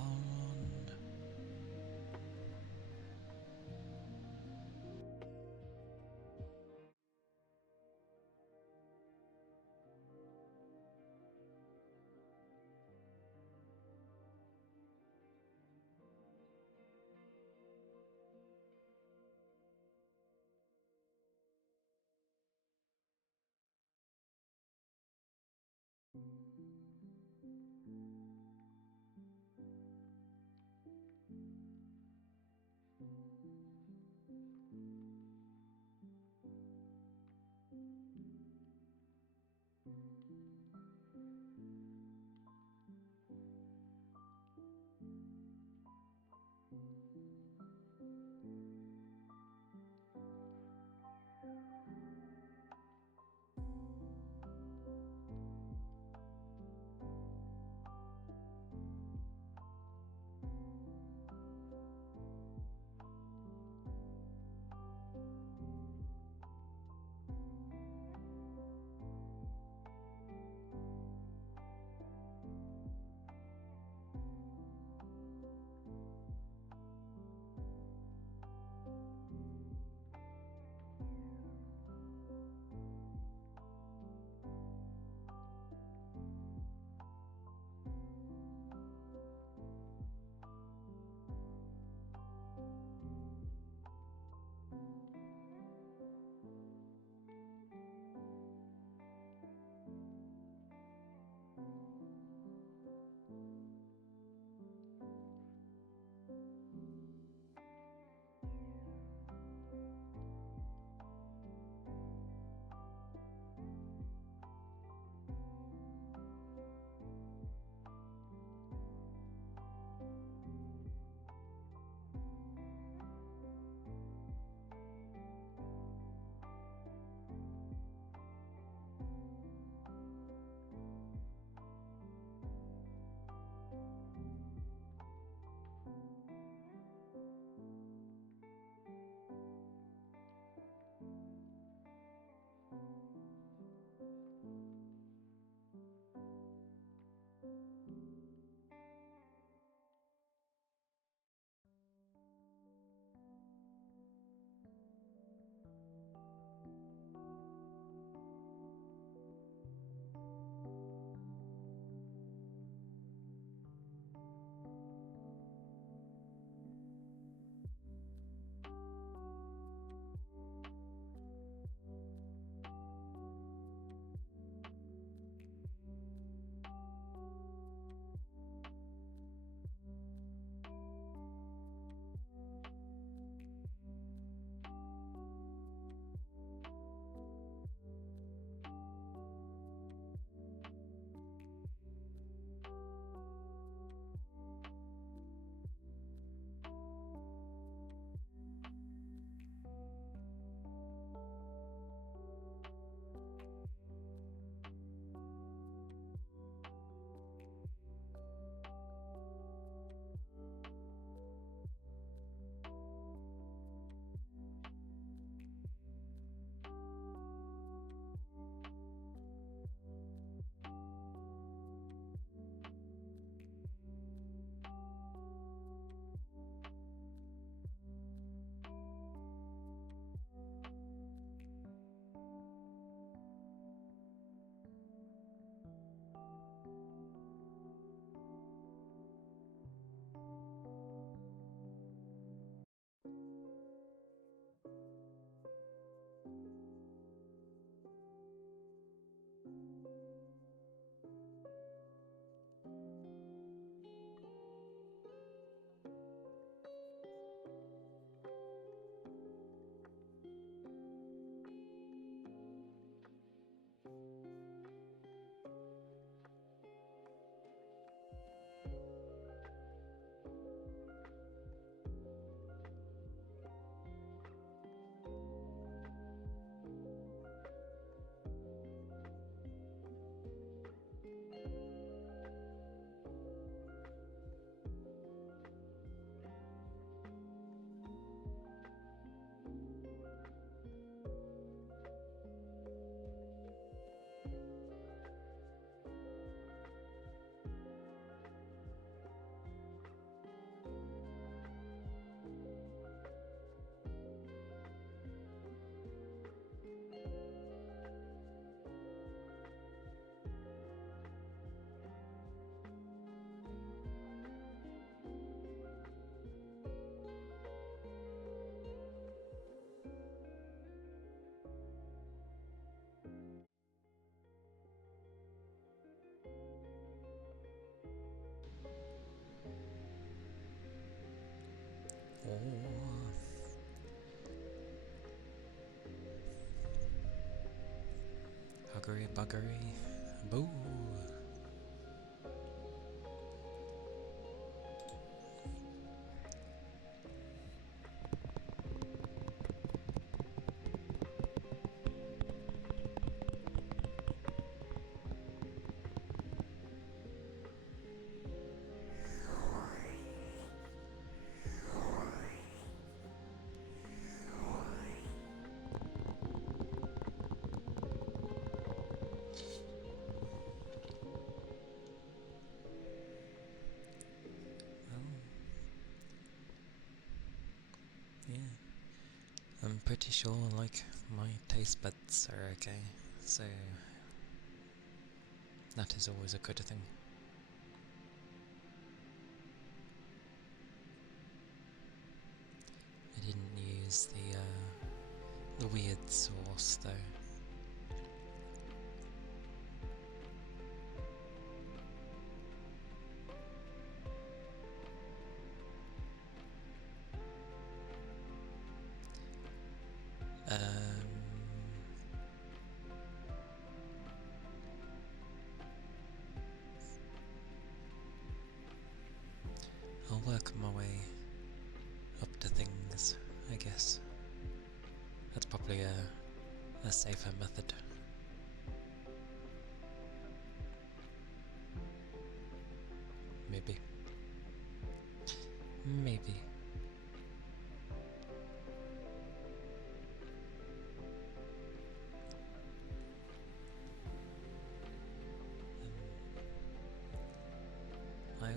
Buggery, buggery. Boo! Yeah. I'm pretty sure, like, my taste buds are okay, so that is always a good thing. I didn't use the weird sauce though. I'll work my way up to things, I guess. That's probably a safer method. Maybe. Maybe. I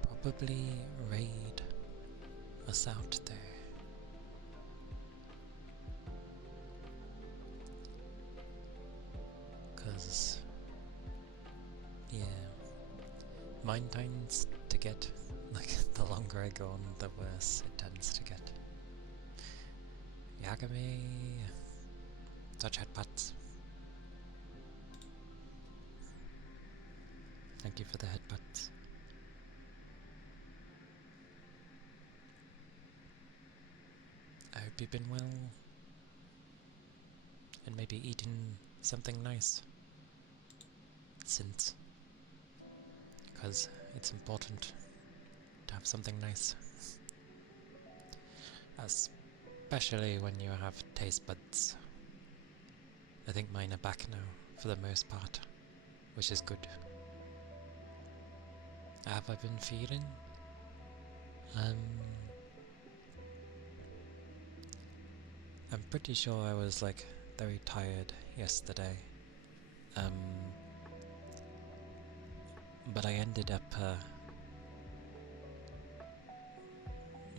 will probably raid us out there. Cause, yeah, mine tends to get, like, the longer I go on, the worse it tends to get. Yagami! Touch headbutts. Thank you for the headbutts. I hope you've been well, and maybe eating something nice, since, because it's important to have something nice, especially when you have taste buds. I think mine are back now, for the most part, which is good. Have I been feeling? I'm pretty sure I was, like, very tired yesterday. But I ended up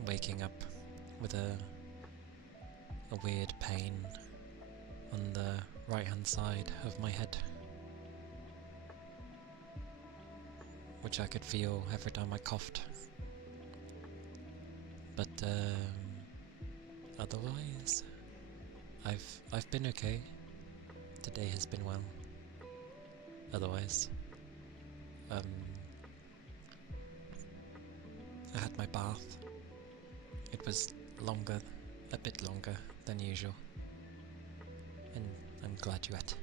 waking up with a weird pain on the right hand side of my head, which I could feel every time I coughed. But otherwise, I've been okay. Today has been well. Otherwise, I had my bath. It was longer, a bit longer than usual, and I'm glad you had.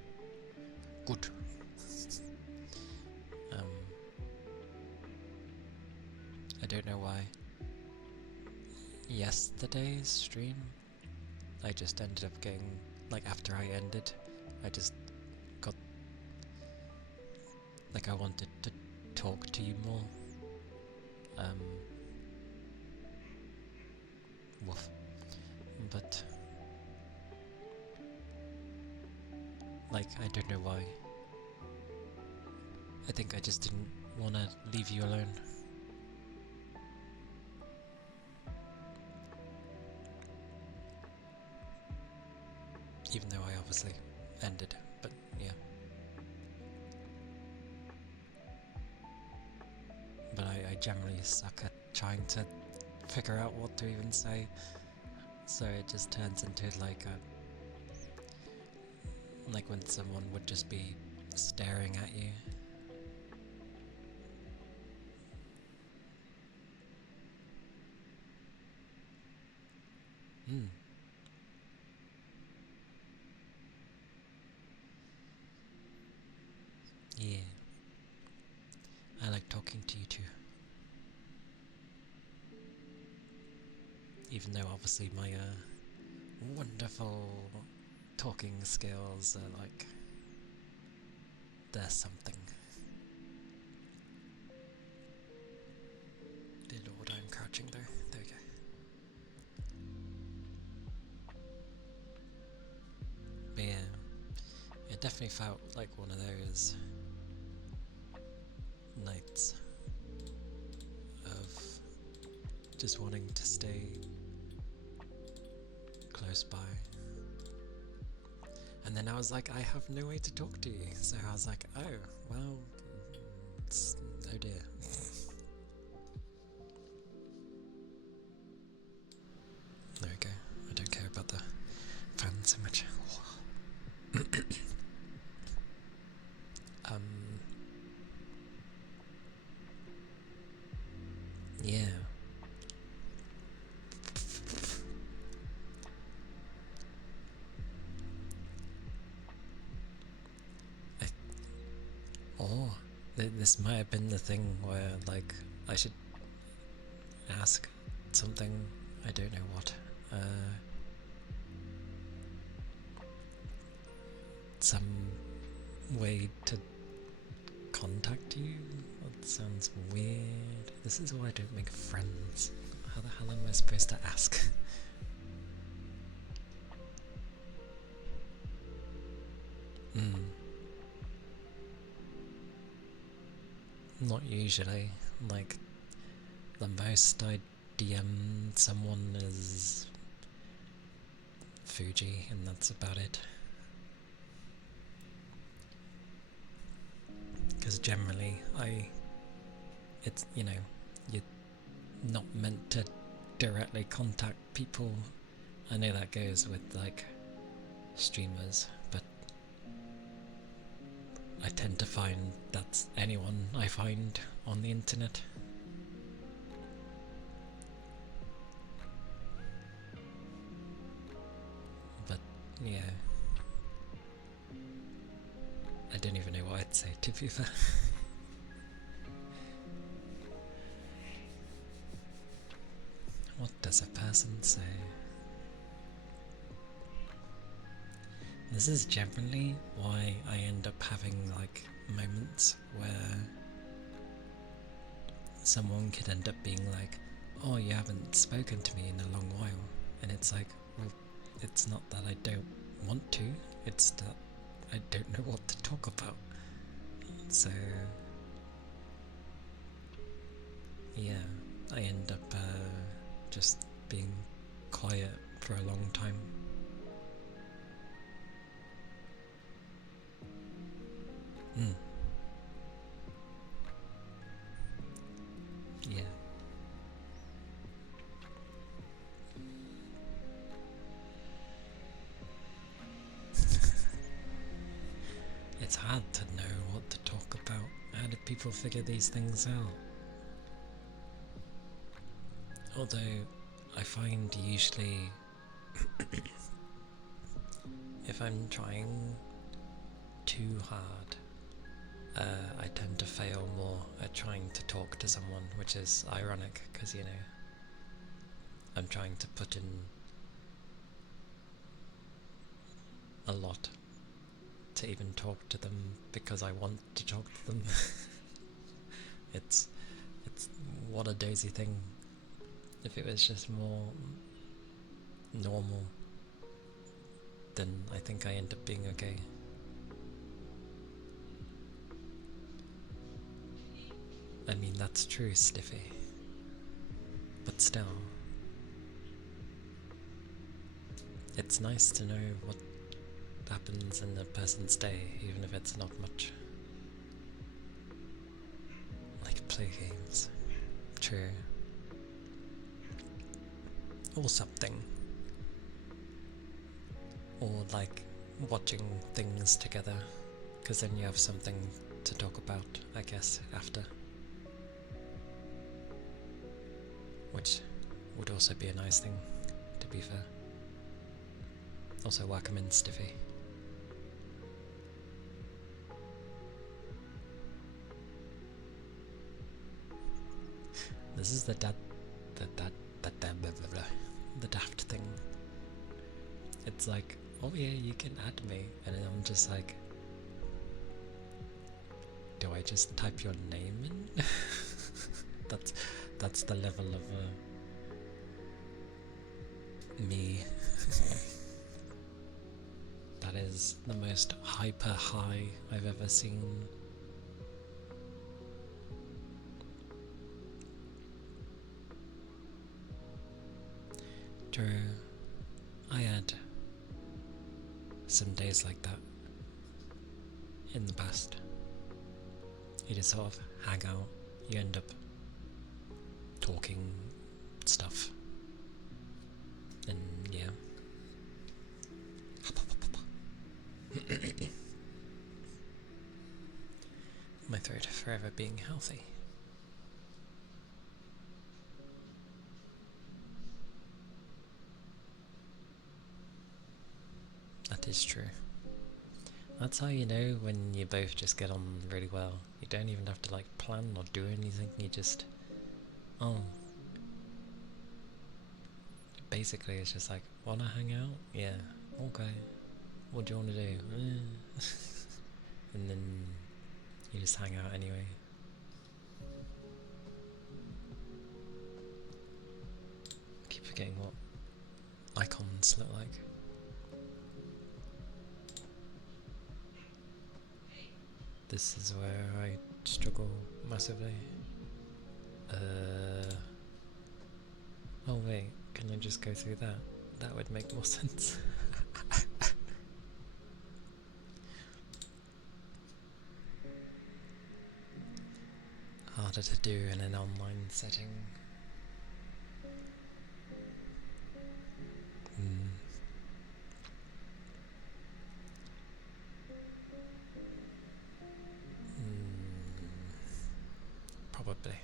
Good. I don't know why. Yesterday's stream, I just ended up getting, like, after I ended, I just got, like, I wanted to talk to you more. Woof. But, like, I don't know why. I think I just didn't want to leave you alone. Even though I obviously ended, but yeah. But I generally suck at trying to figure out what to even say, so it just turns into like when someone would just be staring at you. even though obviously my wonderful talking skills are like, there's something. Dear Lord, I'm crouching there. There we go. But yeah, it definitely felt like one of those nights of just wanting to stay close by. And then I was like, I have no way to talk to you. So I was like, oh, well, oh dear. There we go. I don't care about the fan so much. Yeah. This might have been the thing where, like, I should ask something, I don't know what. Some way to contact you? That sounds weird. This is why I don't make friends. How the hell am I supposed to ask? Not usually. Like, the most I DM someone is Fuji, and that's about it. Because generally, it's, you know, you're not meant to directly contact people. I know that goes with, like, streamers, but I tend to find that's anyone I find on the internet. But, yeah. I don't even know what I'd say, to be fair. What does a person say? This is generally why I end up having, like, moments where someone could end up being like, oh, you haven't spoken to me in a long while. And it's like, well, it's not that I don't want to, it's that I don't know what to talk about. So, yeah, I end up just being quiet for a long time. Yeah. It's hard to know what to talk about. How do people figure these things out? Although, I find usually if I'm trying too hard, I tend to fail more at trying to talk to someone, which is ironic because, you know, I'm trying to put in a lot to even talk to them because I want to talk to them. It's what a daisy thing. If it was just more normal, then I think I end up being okay. I mean, that's true, Stiffy. But still, it's nice to know what happens in a person's day, even if it's not much. Like play games. True. Or something. Or like watching things together, because then you have something to talk about, I guess, after. Which would also be a nice thing, to be fair. Also, welcome in, Stiffy. This is the blah, blah, blah. it's like, oh yeah, you can add me, and then I'm just like, do I just type your name in? that's the level of me. That is the most hyper high I've ever seen. True, I had some days like that in the past. You just sort of hang out, you end up talking stuff, and yeah. My throat forever being healthy. That is true. That's how you know when you both just get on really well. You don't even have to like plan or do anything, you just, oh. Basically it's just like, wanna hang out? Yeah, okay. What do you wanna do? And then you just hang out anyway. I keep forgetting what icons look like. This is where I struggle massively. Oh wait, can I just go through that? That would make more sense. Harder to do in an online setting. Probably.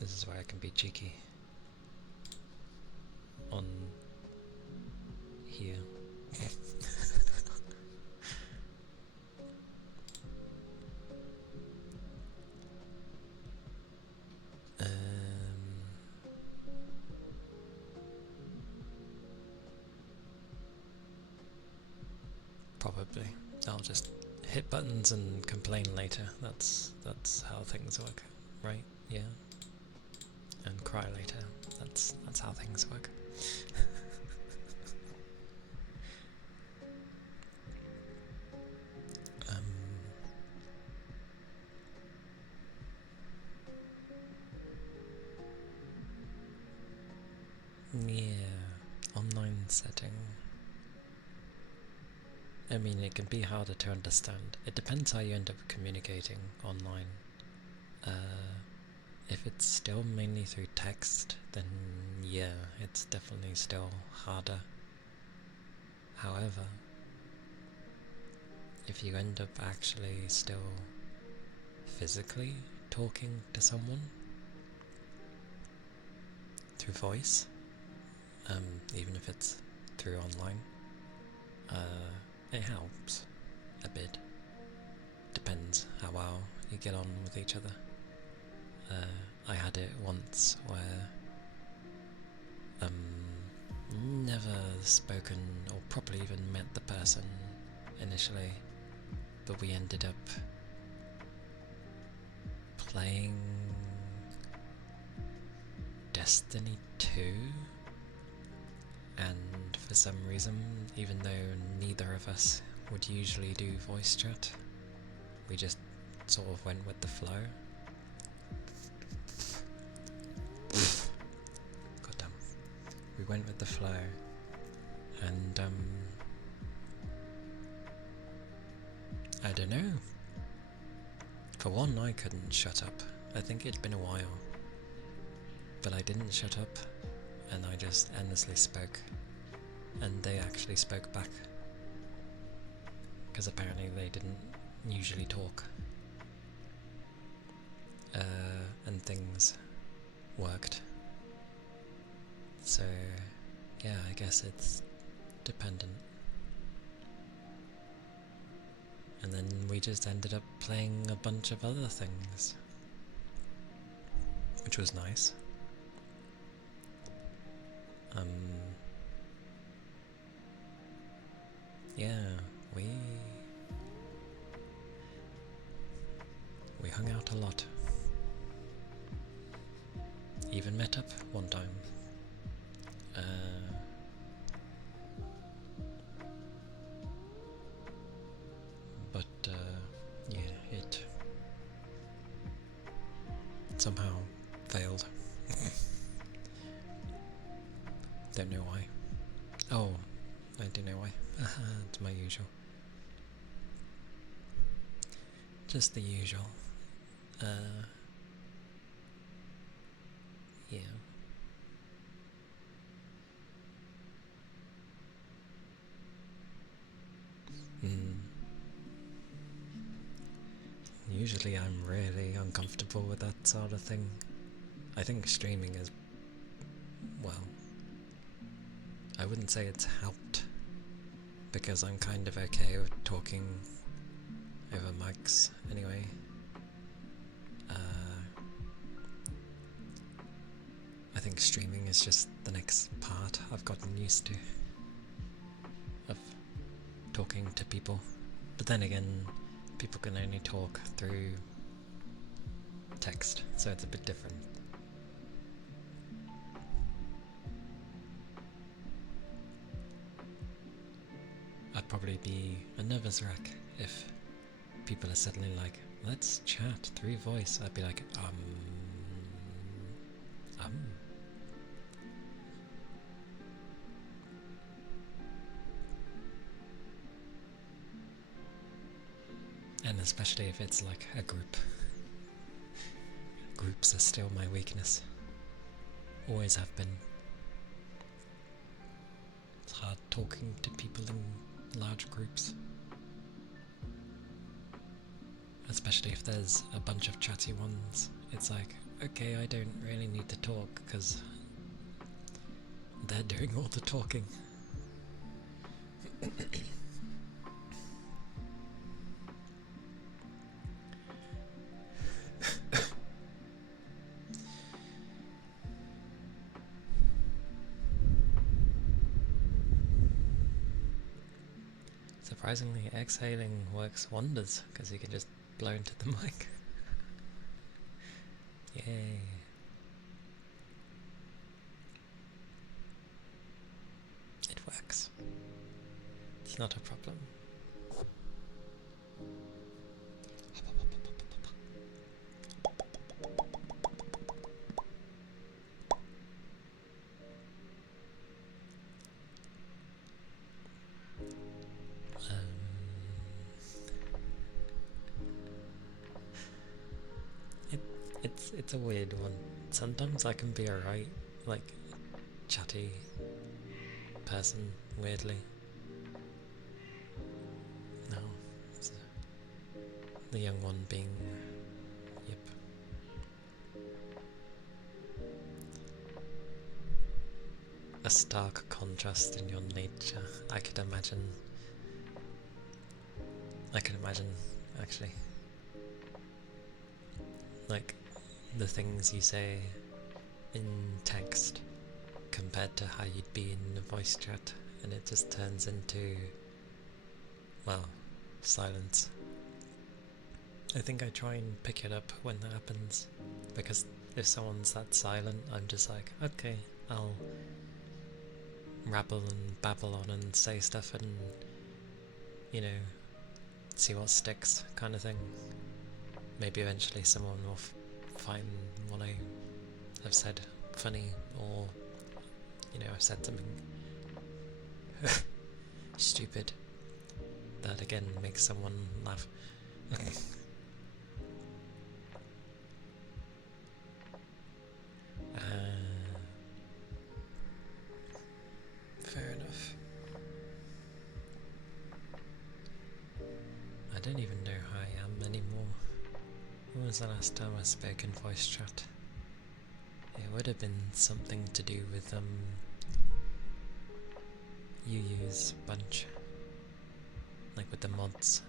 This is where I can be cheeky. On here. Probably. I'll just hit buttons and complain later. That's how things work, right? Yeah. And cry later. That's how things work. Yeah, online setting. I mean, it can be harder to understand. It depends how you end up communicating online. If it's still mainly through text, then yeah, it's definitely still harder. However, if you end up actually still physically talking to someone through voice, even if it's through online, it helps a bit. Depends how well you get on with each other. I had it once where never spoken or properly even met the person initially, but we ended up playing Destiny 2, and for some reason, even though neither of us would usually do voice chat, we just sort of went with the flow. Goddamn. We went with the flow, and I don't know. For one, I couldn't shut up. I think it'd been a while, but I didn't shut up, and I just endlessly spoke, and they actually spoke back, because apparently they didn't usually talk, and things worked. So yeah, I guess it's dependent. And then we just ended up playing a bunch of other things, which was nice. Yeah, we hung out a lot. Even met up one time. But yeah, it somehow failed. Don't know why. Oh, I do know why. It's my usual. Just the usual. Yeah. Usually I'm really uncomfortable with that sort of thing. I think streaming is, well, I wouldn't say it's helped, because I'm kind of okay with talking over mics anyway. I think streaming is just the next part I've gotten used to of talking to people. But then again, people can only talk through text, so it's a bit different. I'd probably be a nervous wreck if people are suddenly like, let's chat through voice. I'd be like, And especially if it's like a group. Groups are still my weakness. Always have been. It's hard talking to people in large groups. Especially if there's a bunch of chatty ones. It's like, okay, I don't really need to talk because they're doing all the talking. Surprisingly, exhaling works wonders because you can just blow into the mic. Yay. It works. It's not a problem. It's a weird one. Sometimes I can be alright, like chatty person, weirdly. No, it's the young one being, yep. A stark contrast in your nature, I could imagine. Actually. Like, the things you say in text compared to how you'd be in a voice chat, and it just turns into, well, silence. I think I try and pick it up when that happens, because if someone's that silent, I'm just like, okay, I'll rabble and babble on and say stuff and, you know, see what sticks, kind of thing. Maybe eventually someone will find what I have said funny, or, you know, I've said something stupid that again makes someone laugh. Fair enough. I don't even know who I am anymore. When was the last time I spoke in voice chat? It would have been something to do with UU's bunch, like with the mods.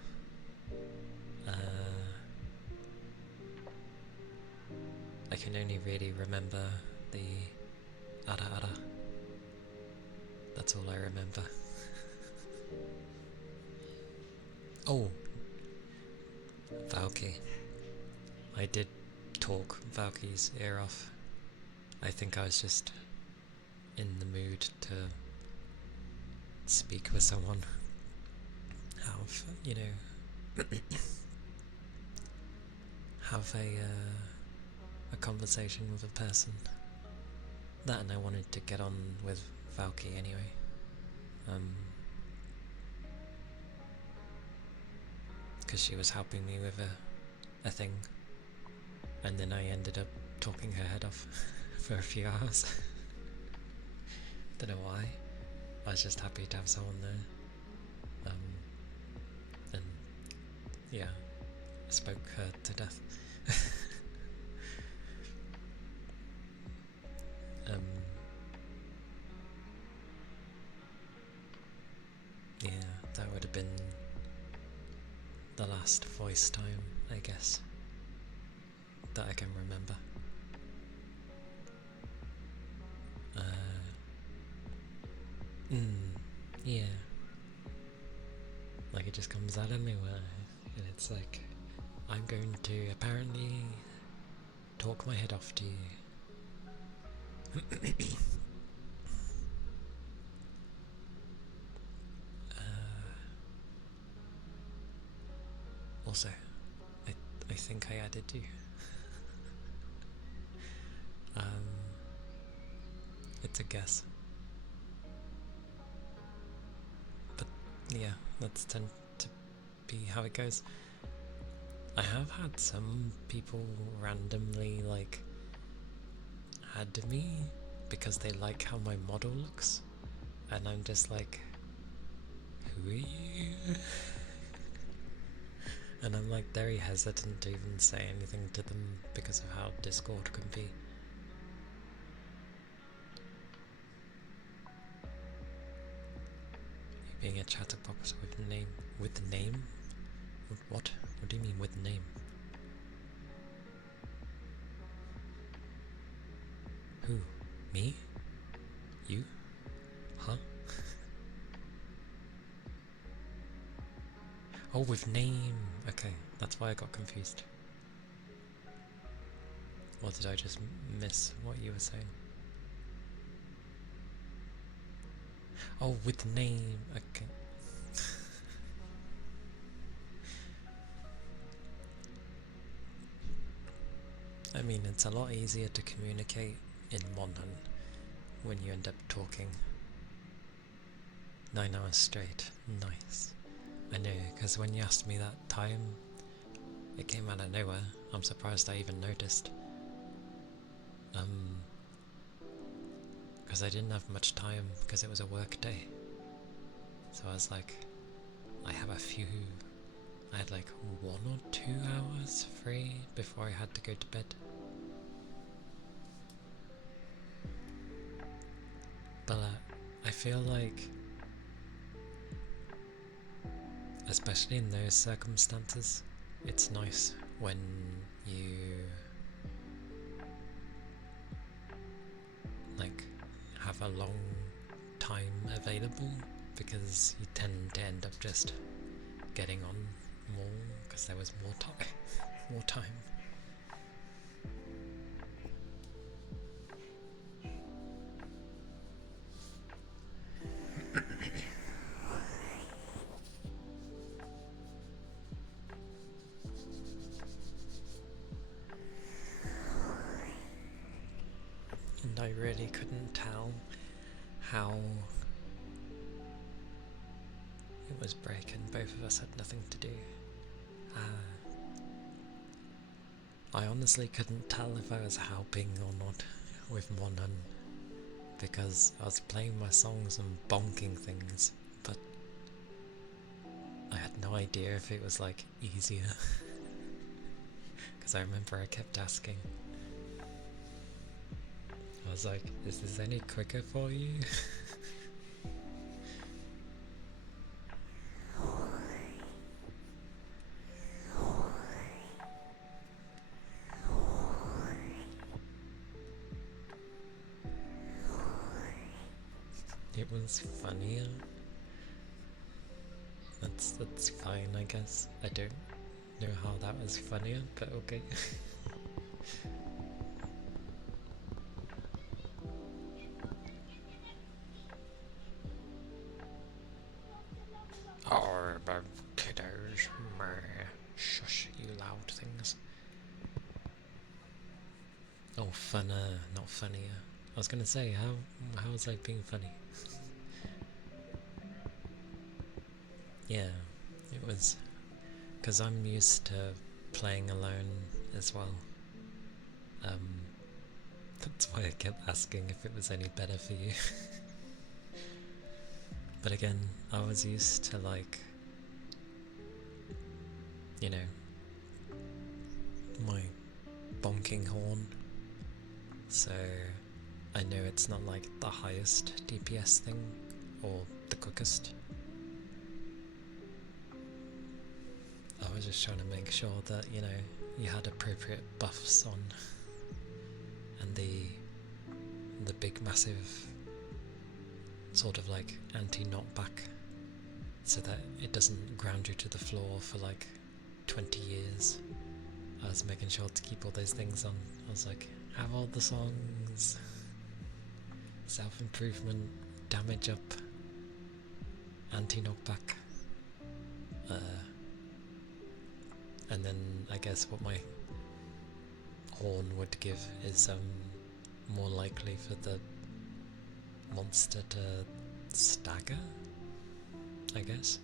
I can only really remember the Ara Ara. That's all I remember. Oh, Valky. I did talk Valky's ear off. I think I was just in the mood to speak with someone. Have, you know, have a conversation with a person. That, and I wanted to get on with Valky anyway. Because she was helping me with a thing, and then I ended up talking her head off for a few hours. Don't know why. I was just happy to have someone there. And yeah, I spoke her to death. Yeah, that would have been the last voice time, I guess, that I can remember. Yeah. Like, it just comes out of nowhere, and it's like, I'm going to apparently talk my head off to you. Also, I think I added you. It's a guess. But yeah, that's tend to be how it goes. I have had some people randomly, like, add me because they like how my model looks, and I'm just like, who are you? And I'm like very hesitant to even say anything to them because of how Discord can be. Being a chatterbox with name. With name? What? What do you mean with name? Who? Me? You? Huh? Oh, with name! Okay, that's why I got confused. Or did I just miss what you were saying? Oh, with name, okay. I mean, it's a lot easier to communicate in Monhan when you end up talking 9 hours straight. Nice. I know, because when you asked me that time, it came out of nowhere. I'm surprised I even noticed. Because I didn't have much time, because it was a work day. So I was like, I had like 1 or 2 hours free before I had to go to bed. But I feel like, especially in those circumstances, it's nice when you like have a long time available, because you tend to end up just getting on more because there was more time. More time. And I really couldn't tell how it was break and both of us had nothing to do. I honestly couldn't tell if I was helping or not with Monan, because I was playing my songs and bonking things, but I had no idea if it was like easier. Because I remember I kept asking. I was like, is this any quicker for you? It was funnier That's fine, I guess. I don't know how that was funnier, but okay. Oh, but kiddos, meh. Shush, you loud things. Oh, funner, not funnier. I was gonna say, how was I being funny? Yeah, it was, because I'm used to playing alone as well. That's why I kept asking if it was any better for you. But again, I was used to, like, you know, my bonking horn, so I know it's not like the highest DPS thing or the quickest. I was just trying to make sure that, you know, you had appropriate buffs on, and the big massive sort of like anti-knockback, so that it doesn't ground you to the floor for like 20 years. I was making sure to keep all those things on. I was like, have all the songs, self-improvement, damage up, anti-knockback, and then I guess what my horn would give is more likely for the monster to stagger, I guess.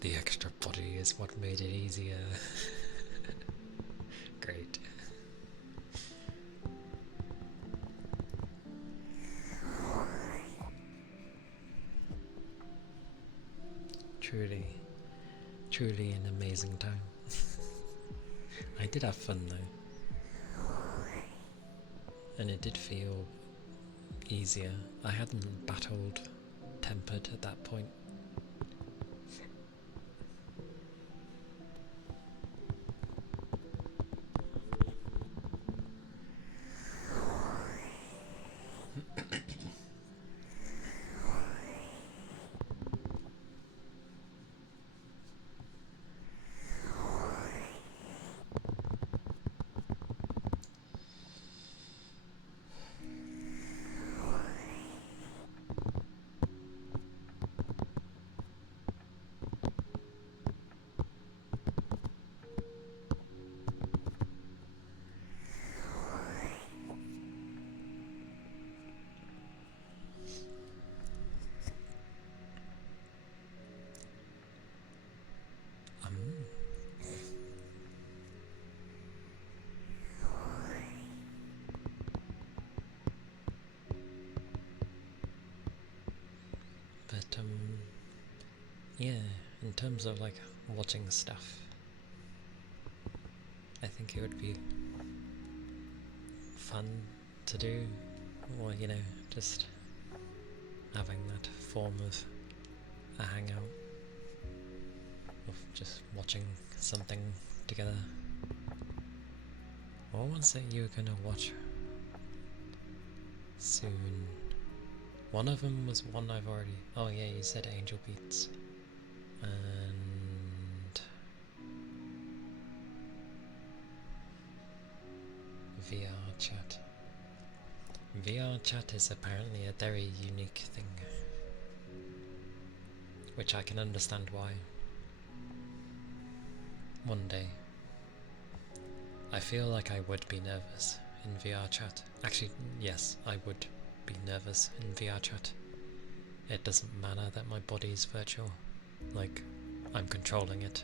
The extra body is what made it easier. Great. Truly an amazing time. I did have fun though, and it did feel easier. I hadn't battled tempered at that point. But yeah, in terms of like watching stuff, I think it would be fun to do, or you know, just having that form of a hangout, of just watching something together. What was it you were gonna watch soon? One of them was one I've already. Oh yeah, you said Angel Beats, and VR chat. VR chat is apparently a very unique thing, which I can understand why. One day. I feel like I would be nervous in VR chat. Actually, yes, I would be nervous in VR chat. It doesn't matter that my body is virtual. Like, I'm controlling it.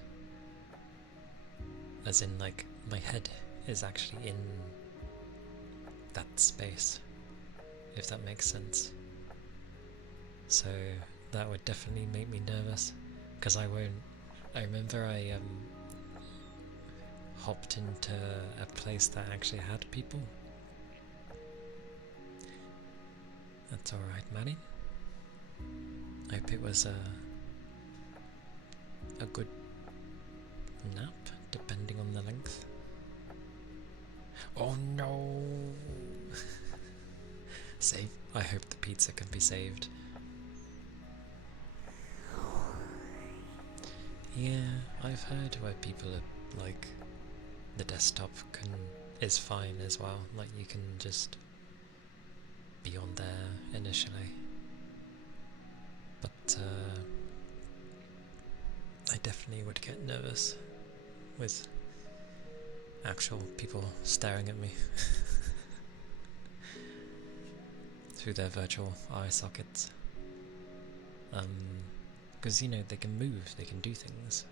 As in, like, my head is actually in that space, if that makes sense. So that would definitely make me nervous, because I remember I hopped into a place that actually had people. That's alright, Manny. I hope it was a good nap, depending on the length. Oh no! Save. I hope the pizza can be saved. Yeah, I've heard where people are like the desktop is fine as well. Like you can just be on there initially. But I definitely would get nervous with actual people staring at me through their virtual eye sockets. Because you know, they can move, they can do things.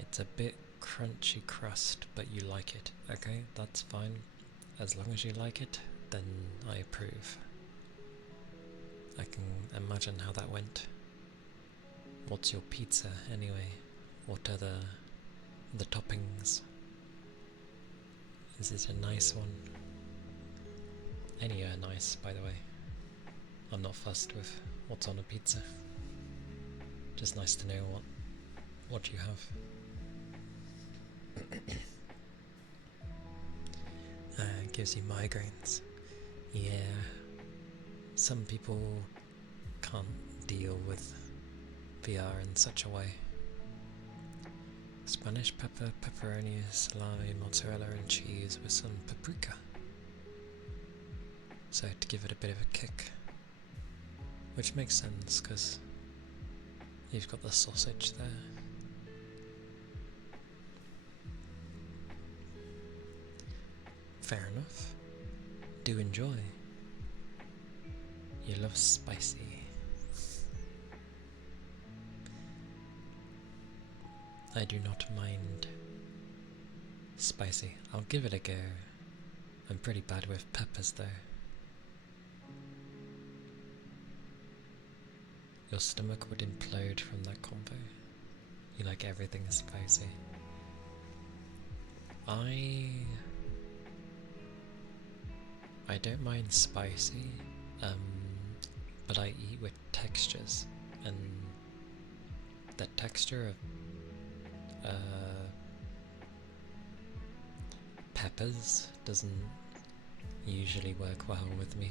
It's a bit crunchy crust, but you like it. Okay, that's fine. As long as you like it, then I approve. I can imagine how that went. What's your pizza anyway? What are the toppings? Is it a nice one? Any are nice, by the way. I'm not fussed with what's on a pizza. Just nice to know what you have. Gives you migraines. Yeah. Some people can't deal with VR in such a way. Spanish pepper, pepperoni, salami, mozzarella and cheese with some paprika. So to give it a bit of a kick. Which makes sense because you've got the sausage there. Fair enough. Do enjoy. You love spicy. I do not mind spicy. I'll give it a go. I'm pretty bad with peppers though. Your stomach would implode from that combo. You like everything spicy. I don't mind spicy, but I eat with textures, and the texture of peppers doesn't usually work well with me.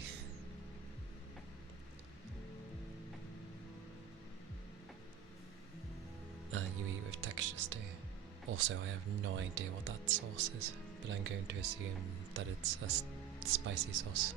You eat with textures too. Also, I have no idea what that sauce is, but I'm going to assume that it's a spicy sauce.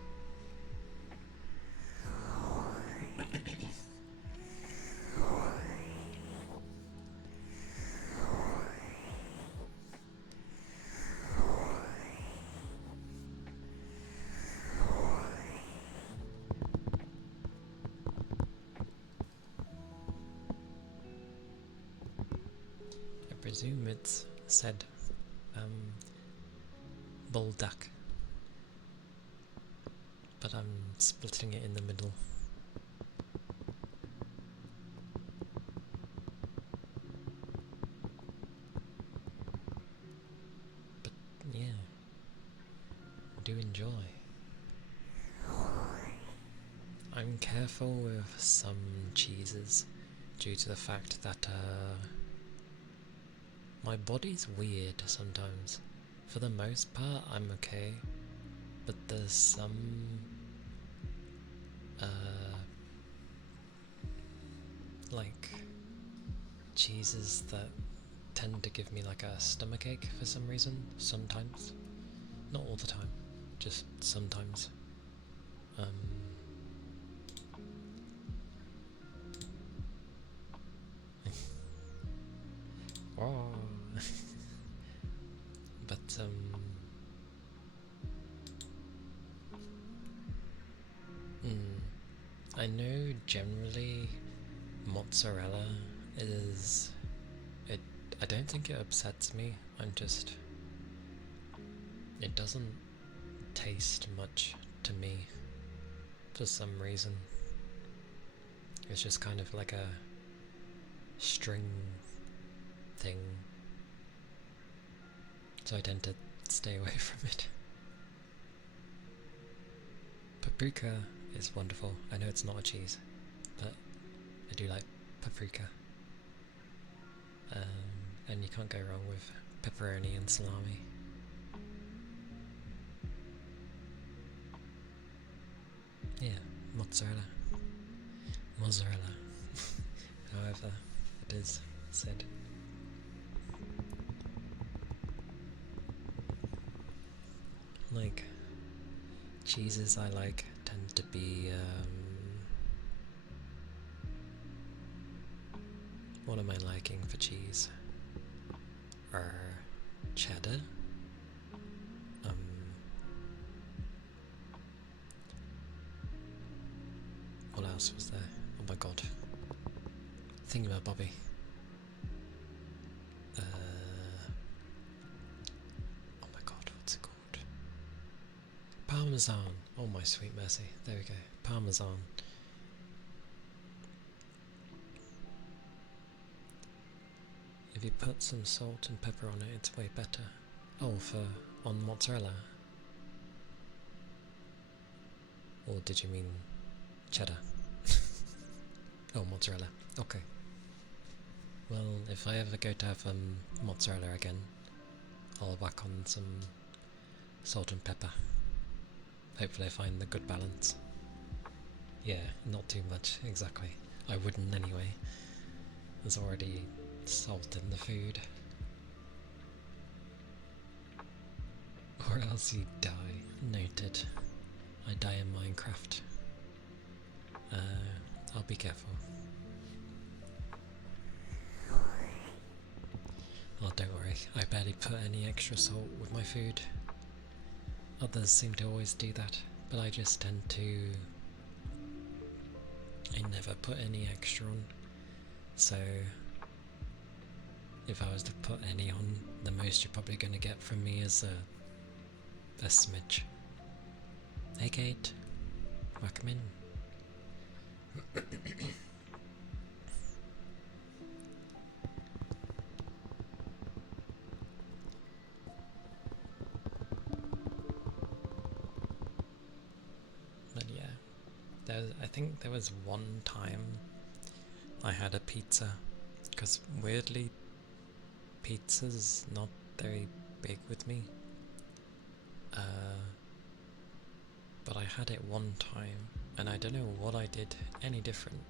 I presume it's said bull duck, but I'm splitting it in the middle. But yeah, do enjoy. I'm careful with some cheeses due to the fact that my body's weird sometimes. For the most part, I'm okay, but there's some like cheeses that tend to give me like a stomachache for some reason. Sometimes, not all the time, just sometimes. Oh. But I know generally mozzarella is it. I don't think it upsets me. It doesn't taste much to me for some reason. It's just kind of like a string thing, so I tend to stay away from it. Paprika is wonderful. I know it's not a cheese, but I do like paprika. And you can't go wrong with pepperoni and salami. mozzarella, mozzarella, however it is said. Like, cheeses I like tend to be, what am I liking for cheese? Cheddar. What else was there? Oh my god. Thingamabobby. Oh my god, what's it called? Parmesan. Oh my sweet mercy. There we go. Parmesan. If you put some salt and pepper on it, it's way better. Oh, on mozzarella? Or did you mean cheddar? Oh, mozzarella. Okay. Well, if I ever go to have mozzarella again, I'll whack on some salt and pepper. Hopefully I find the good balance. Yeah, not too much, exactly. I wouldn't anyway. There's already salt in the food. Or else you die. Noted. I die in Minecraft. I'll be careful. Oh, don't worry. I barely put any extra salt with my food. Others seem to always do that, but I just tend to... I never put any extra on. So, if I was to put any on, the most you're probably going to get from me is a smidge. Hey Kate, welcome in. But yeah, I think there was one time I had a pizza, because weirdly pizza's not very big with me. But I had it one time, and I don't know what I did any different,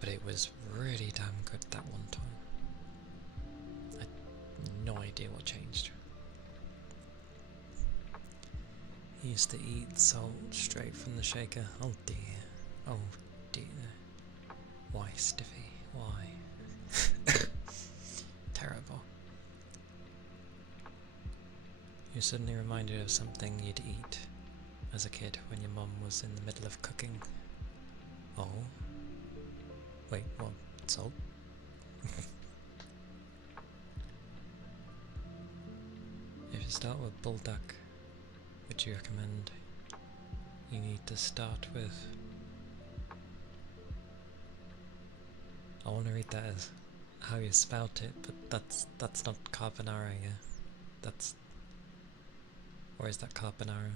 but it was really damn good that one time. I had no idea what changed. I used to eat salt straight from the shaker. Oh dear. Oh dear. Why, Stiffy? Why? Terrible. You're suddenly reminded of something you'd eat as a kid when your mum was in the middle of cooking. Oh. Wait, what? Salt? If you start with bulldog, would you recommend you need to start with... I want to read that as how you spout it, but that's not carbonara, yeah? That's... Or is that carbonara?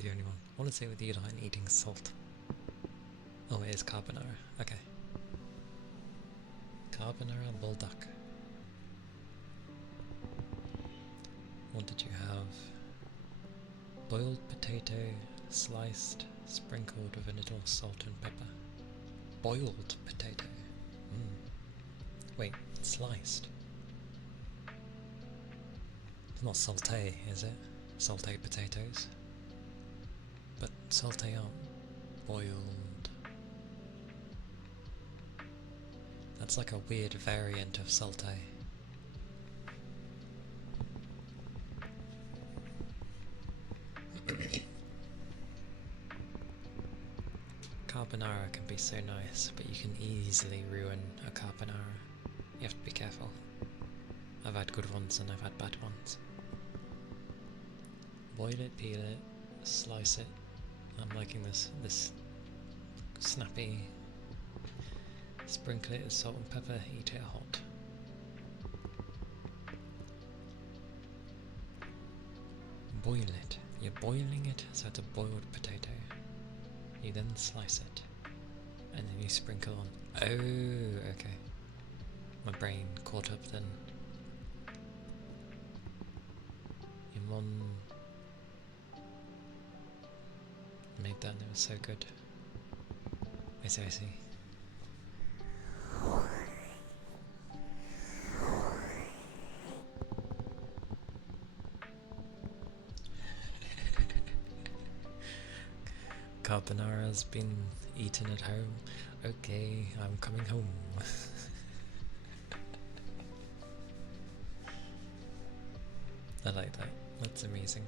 The only one. I want to say with you like eating salt. Oh, it is carbonara. Okay. Carbonara bulldog. What did you have? Boiled potato, sliced, sprinkled with a little salt and pepper. Boiled potato. Wait, sliced. It's not sauté, is it? Sauté potatoes. But sauté aren't boiled. That's like a weird variant of sauté. Carbonara can be so nice, but you can easily ruin a carbonara. You have to be careful. I've had good ones and I've had bad ones. Boil it, peel it, slice it. I'm liking this snappy. Sprinkle it with salt and pepper, eat it hot. Boil it. You're boiling it, so it's a boiled potato. You then slice it, and then you sprinkle on. Oh, okay. My brain caught up then. someone made that and it was so good. I see, I see. Carbonara's been eaten at home. Okay, I'm coming home. I like that. That's amazing.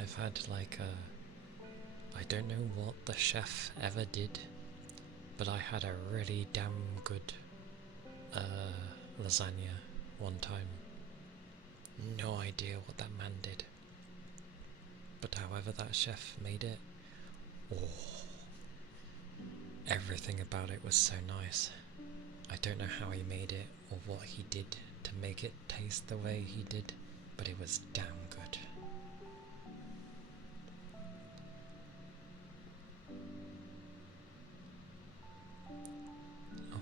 I've had like I don't know what the chef ever did, but I had a really damn good lasagna one time. No idea what that man did, but however that chef made it, oh, everything about it was so nice. I don't know how he made it or what he did to make it taste the way he did, but it was damn good. Oh,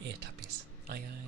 ear tappies. Aye aye.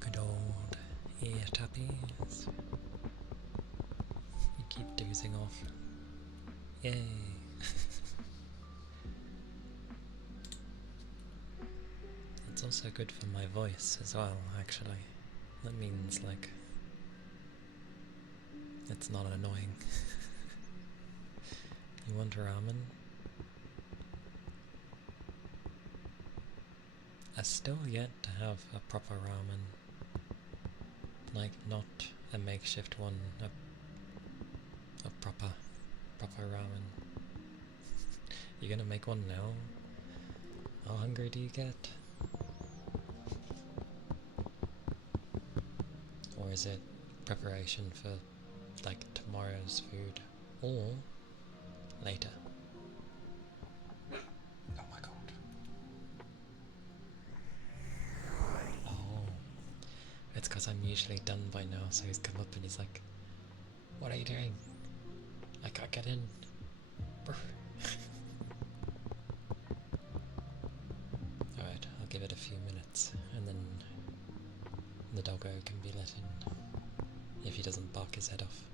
Good old ear tappies. You keep dozing off. Yay! It's also good for my voice as well, actually. That means, like, it's not annoying. You want ramen? I still yet to have a proper ramen. Like, not a makeshift one, a proper ramen. You gonna make one now? How hungry do you get? Or is it preparation for, like, tomorrow's food? Or later? Oh my god. Oh. It's because I'm usually done by now, so he's come up and he's like, "What are you doing? I can't get in." Alright, I'll give it a few minutes, and then the doggo can be let in, if he doesn't bark his head off.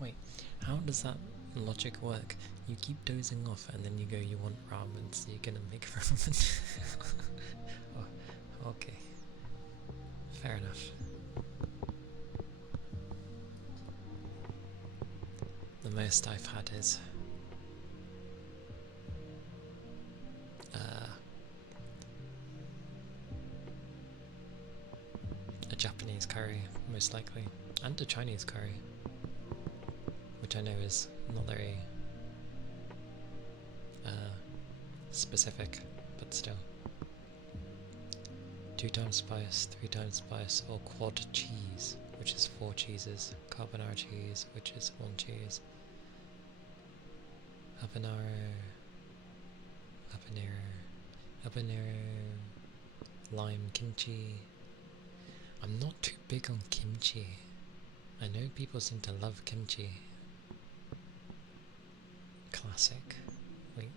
Wait, how does that logic work? You keep dozing off and then you go, you want ramen, so you're gonna make ramen. Oh, okay. Fair enough. The most I've had is a Japanese curry, most likely, and a Chinese curry, which I know is not very specific, but still. 2 times spice, 3 times spice, or quad cheese, which is 4 cheeses, carbonara cheese, which is 1 cheese, habanero, lime kimchi. I'm not too big on kimchi. I know people seem to love kimchi. Classic. Wait.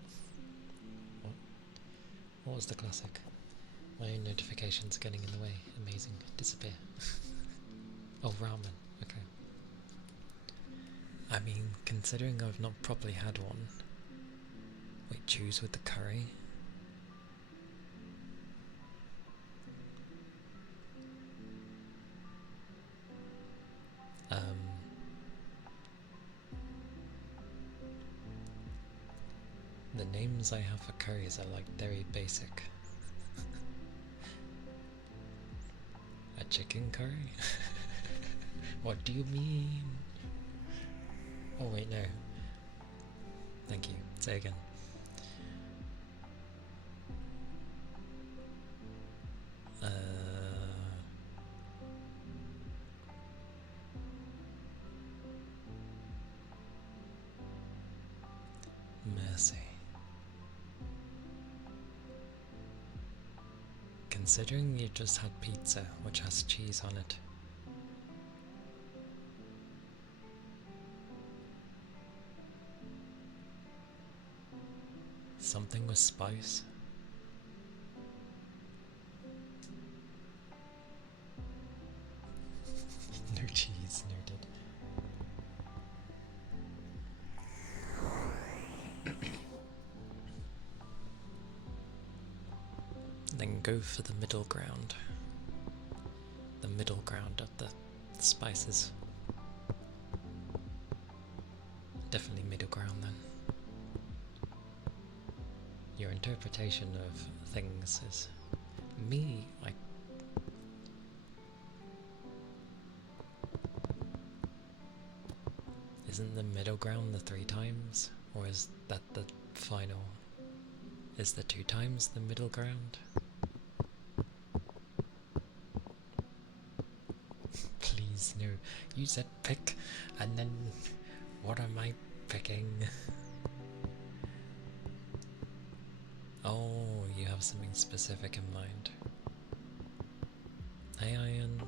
What was the classic? My own notifications getting in the way. Amazing. Disappear. Oh, ramen. Okay. I mean, considering I've not properly had one. Wait, choose with the curry? The names I have for curries are like very basic. A chicken curry? What do you mean? Oh wait, no. Thank you. Say again. Mercy. Considering you just had pizza, which has cheese on it. Something with spice? No cheese, noted. Then go for the middle ground. The middle ground of the spices. Definitely middle ground then. Your interpretation of things is me, like. Isn't the middle ground the 3 times? Or is that the final? Is the 2 times the middle ground? Please, no. You said pick, and then what am I picking? Oh, you have something specific in mind. Hey, Ian.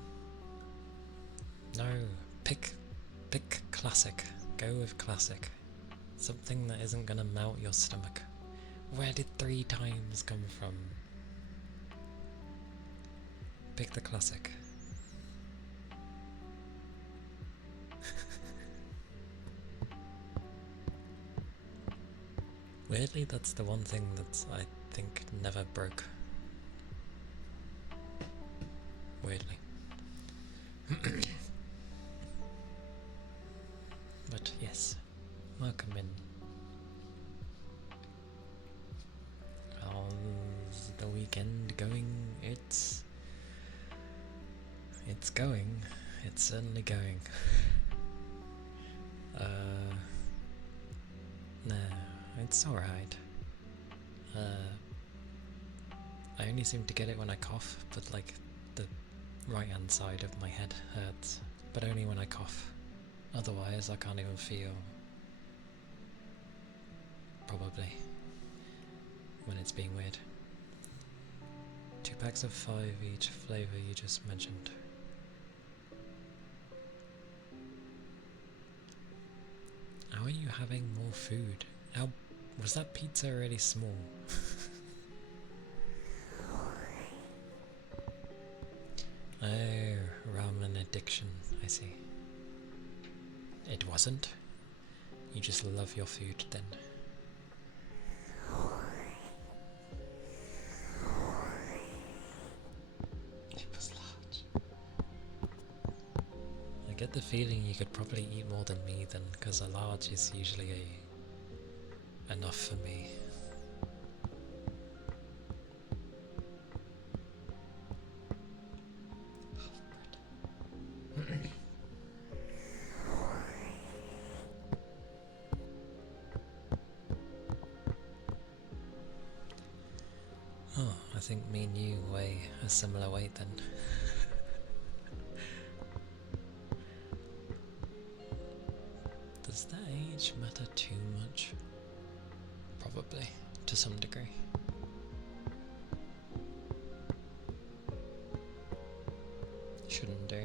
No, pick classic. Go with classic. Something that isn't gonna melt your stomach. Where did 3 times come from? Pick the classic. Weirdly, that's the one thing that I think never broke. Weirdly. But yes, welcome in. How's the weekend going? It's going. It's certainly going. Nah, it's alright. I only seem to get it when I cough, but like the right hand side of my head hurts, but only when I cough. Otherwise, I can't even feel. Probably. When it's being weird. 2 packs of 5 each flavour you just mentioned. How are you having more food? How was that pizza really small? Oh, ramen addiction, I see. It wasn't? You just love your food then. It was large. get the feeling you could probably eat more than me then, because a large is usually enough for me. Oh, I think me and you weigh a similar weight then. Does the age matter too much? Probably, to some degree. Shouldn't do.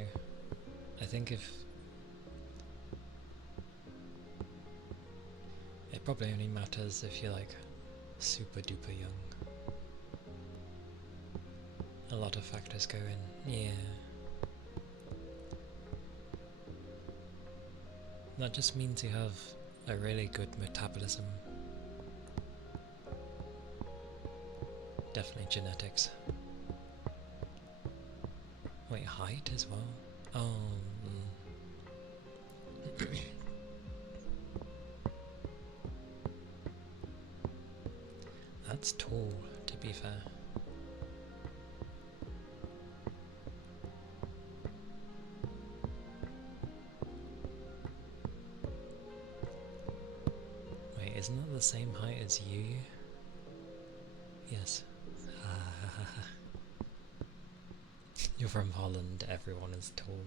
I think if... It probably only matters if you're like super duper young. A lot of factors go in, yeah. That just means you have a really good metabolism. Definitely genetics. Wait, height as well? Oh. That's tall, to be fair. Wait, isn't that the same height as you? Yes. You're from Holland, everyone is tall.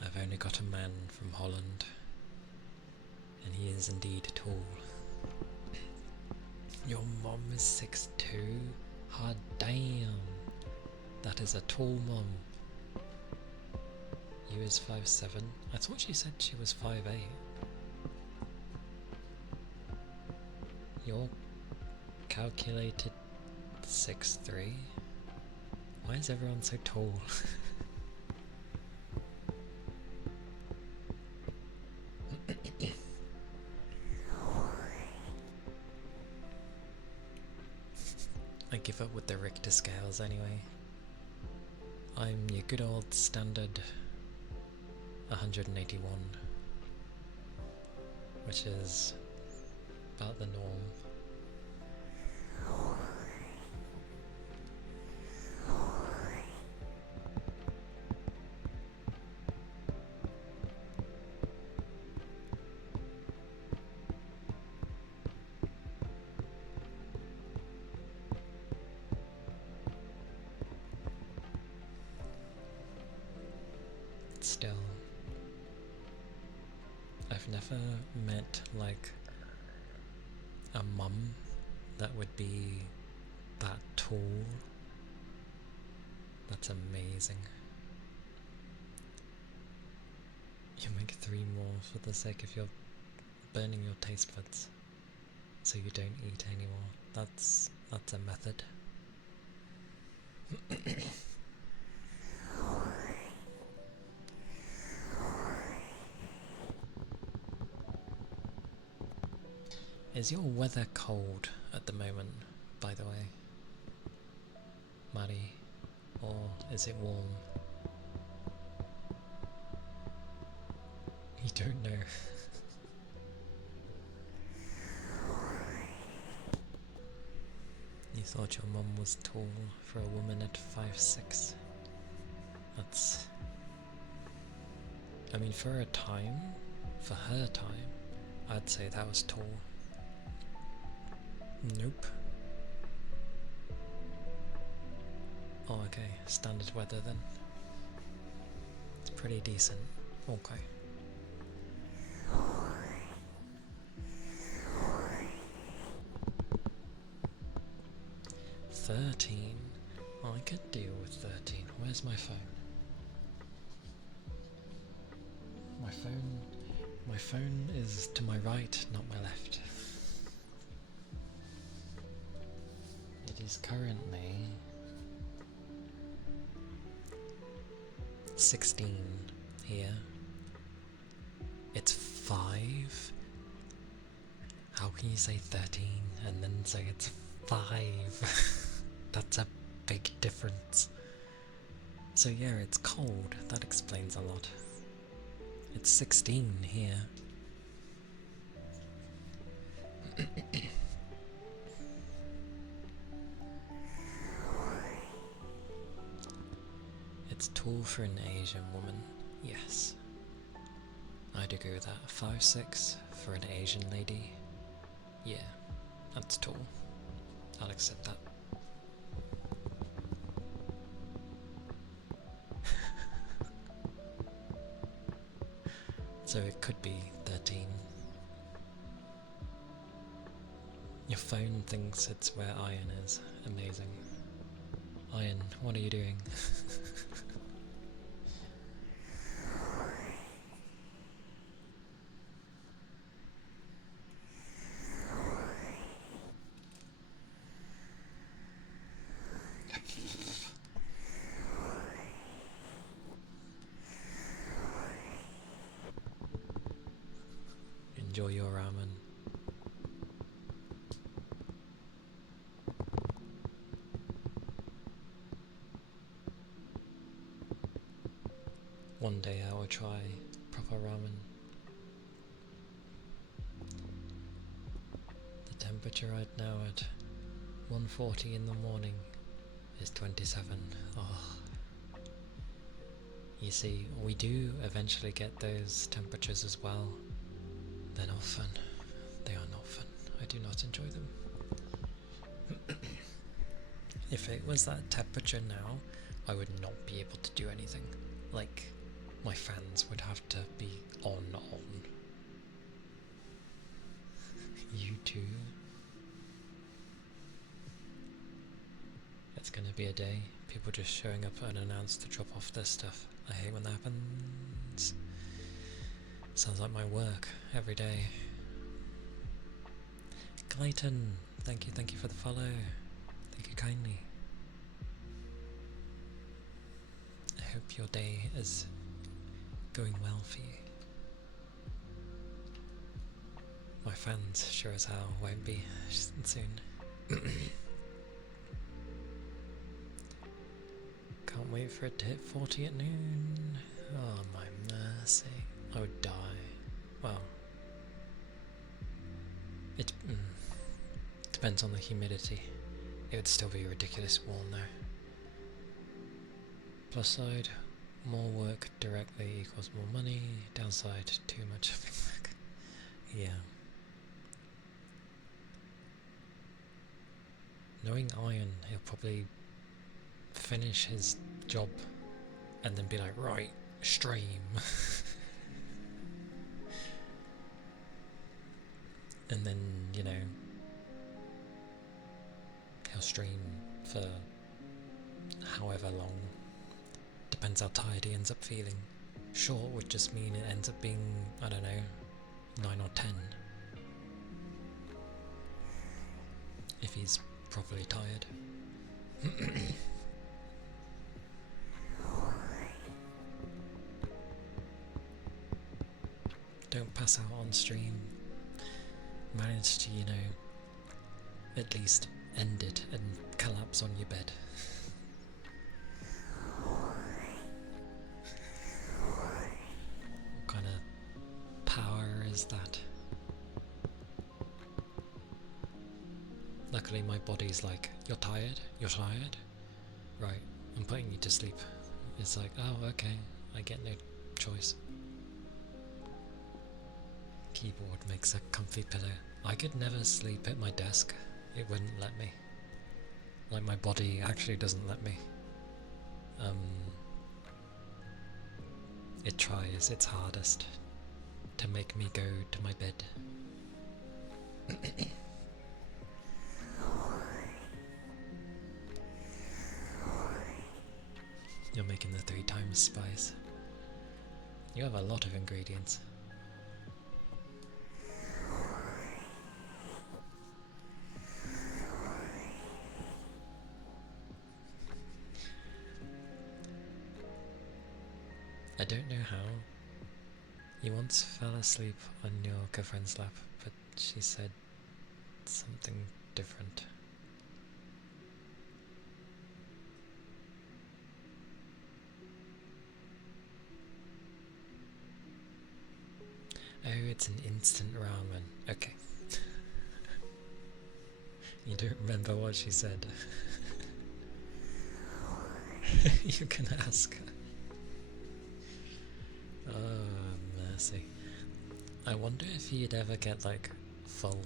I've only got a man from Holland, and he is indeed tall. Your mom is 6'2"? Hot damn! That is a tall mom. You is 5'7". I thought she said she was 5'8". You're calculated 6'3". Why is everyone so tall? I give up with the Richter scales anyway. I'm your good old standard 181, which is about the norm. Still, I've never met like a mum that would be that tall. That's amazing. You make 3 more for the sake of your burning your taste buds, so you don't eat anymore. That's a method. Is your weather cold at the moment, by the way, Maddie, or is it warm? You don't know. You thought your mum was tall for a woman at 5'6". That's... I mean, for her time, I'd say that was tall. Nope. Oh, okay. Standard weather then. It's pretty decent. Okay. $13. Oh, I could deal with 13. Where's my phone? My phone is to my right, not my left. It is currently 16 here. It's 5. How can you say 13 and then say it's 5? That's a big difference. So yeah, it's cold. That explains a lot. It's 16 here. It's tall for an Asian woman. Yes. I'd agree with that. 5'6" for an Asian lady. Yeah, that's tall. I'll accept that. So it could be 13. Your phone thinks it's where iron is. Amazing. Iron, what are you doing? Enjoy your ramen. One day I will try proper ramen. The temperature right now at 1:40 in the morning is 27. Oh. You see, we do eventually get those temperatures as well. They're not fun. They are not fun. I do not enjoy them. If it was that temperature now, I would not be able to do anything. Like, my fans would have to be on. You too? It's gonna be a day. People just showing up unannounced to drop off their stuff. I hate when that happens. Sounds like my work every day. Clayton, thank you for the follow. Thank you kindly. I hope your day is going well for you. My fans sure as hell won't be soon. Can't wait for it to hit 40 at noon. Oh my mercy. I would die. Well, it depends on the humidity. It would still be ridiculous warm though. Plus side, more work directly equals more money. Downside, too much work. Yeah. Knowing Iron, he'll probably finish his job and then be like, right, stream. And then, you know, he'll stream for however long. Depends how tired he ends up feeling. Short would just mean it ends up being, I don't know, 9 or 10. If he's properly tired. Don't pass out on stream. Manage to, you know, at least end it and collapse on your bed. What kind of power is that? Luckily my body's like, you're tired? You're tired? Right, I'm putting you to sleep. It's like, oh okay, I get no choice. Keyboard makes a comfy pillow. I could never sleep at my desk. It wouldn't let me. Like my body actually doesn't let me. It tries its hardest to make me go to my bed. You're making the 3 times spice. You have a lot of ingredients. I don't know how. You once fell asleep on your girlfriend's lap, but she said something different. Oh, it's an instant ramen. Okay. You don't remember what she said. You can ask her. Oh, mercy. I wonder if you'd ever get, like, full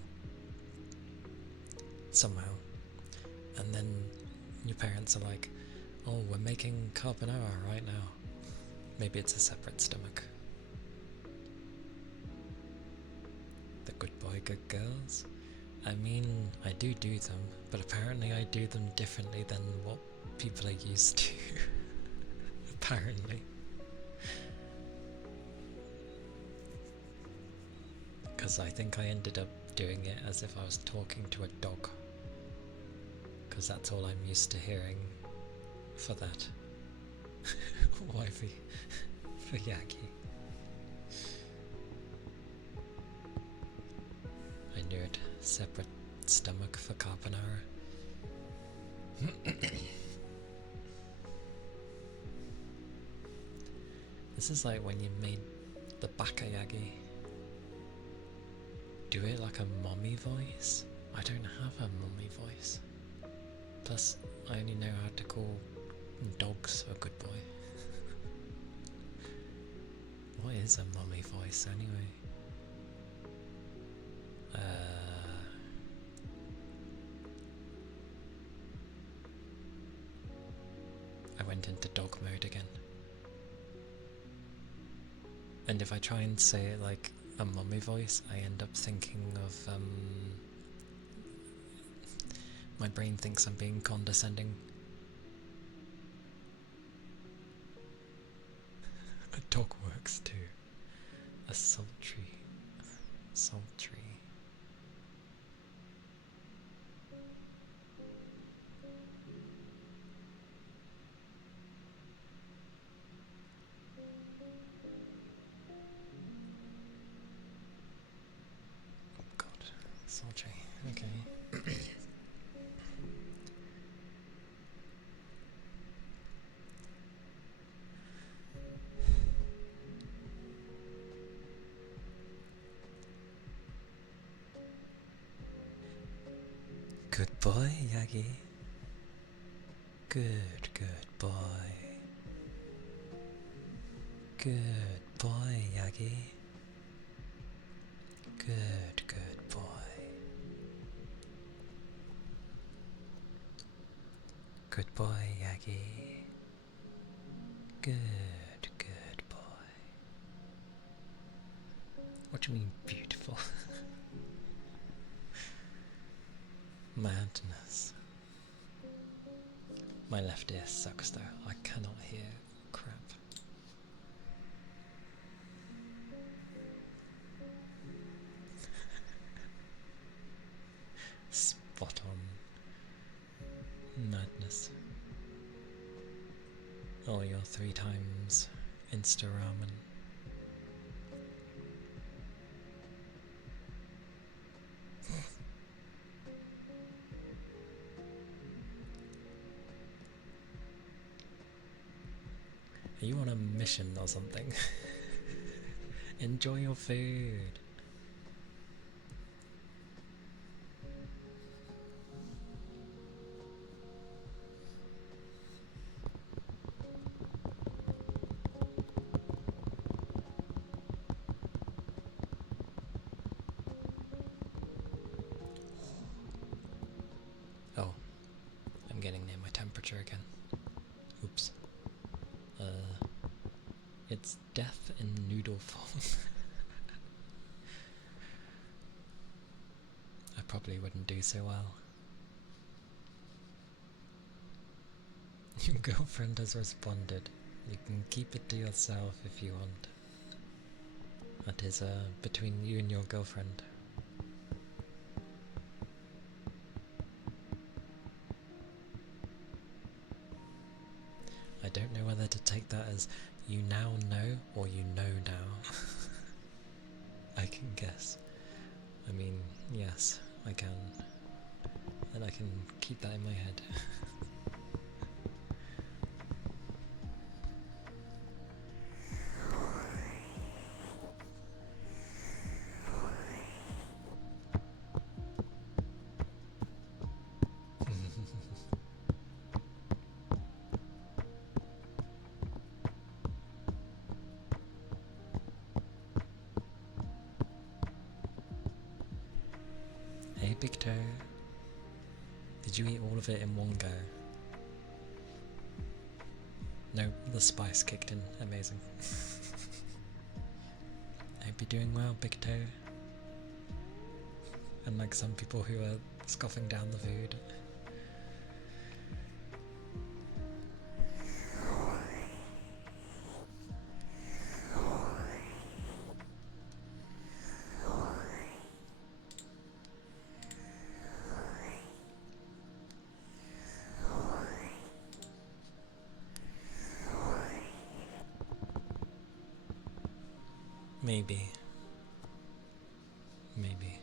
somehow, and then your parents are like, oh, we're making carbonara right now. Maybe it's a separate stomach. The good boy, good girls? I mean, I do them, but apparently I do them differently than what people are used to. Apparently. Because I think I ended up doing it as if I was talking to a dog. Because that's all I'm used to hearing for that. Wifey. For Yaki. I knew it. Separate stomach for carbonara. This is like when you made the bakayagi. Do it like a mommy voice? I don't have a mommy voice. Plus, I only know how to call dogs a good boy. What is a mommy voice anyway? I went into dog mode again. And if I try and say it like a mummy voice, I end up thinking of, my brain thinks I'm being condescending. A dog works too. A sultry. Oh god, sultry, okay. Good boy, Yagi. Good boy. Good boy, Yagi. Good boy. Good boy, Yagi. Good boy. What do you mean, beautiful? Madness. My left ear sucks though. I cannot hear crap. Spot on. Madness. Oh, your 3 times Insta ramen. Are you on a mission or something? Enjoy your food. Oh, I'm getting near my temperature again. Oops. It's death in noodle form. I probably wouldn't do so well. Your girlfriend has responded. You can keep it to yourself if you want. That is between you and your girlfriend. I don't know whether to take that as you now know or you know now. I can guess. I mean, yes, I can. And I can keep that in my head. Hey, Big Toe. Did you eat all of it in one go? No, the spice kicked in. Amazing. I hope you're doing well, Big Toe. Unlike some people who are scoffing down the food. Maybe. Maybe.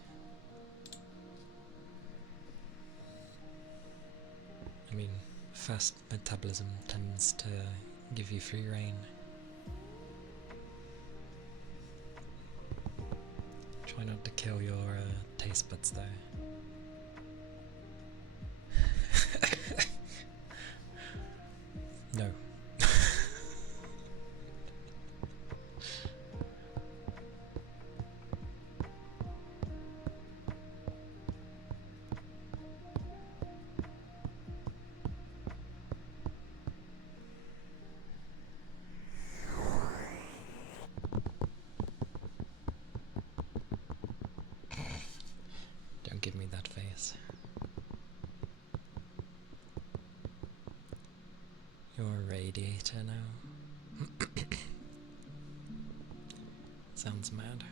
I mean, fast metabolism tends to give you free reign. Try not to kill your taste buds though. No. Don't give me that face. You're a radiator now. Sounds mad.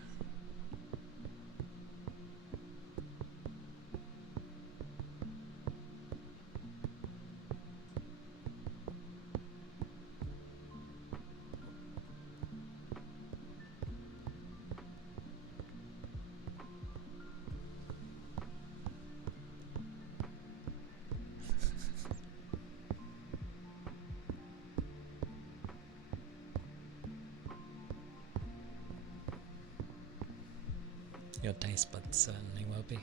Your taste buds certainly will be.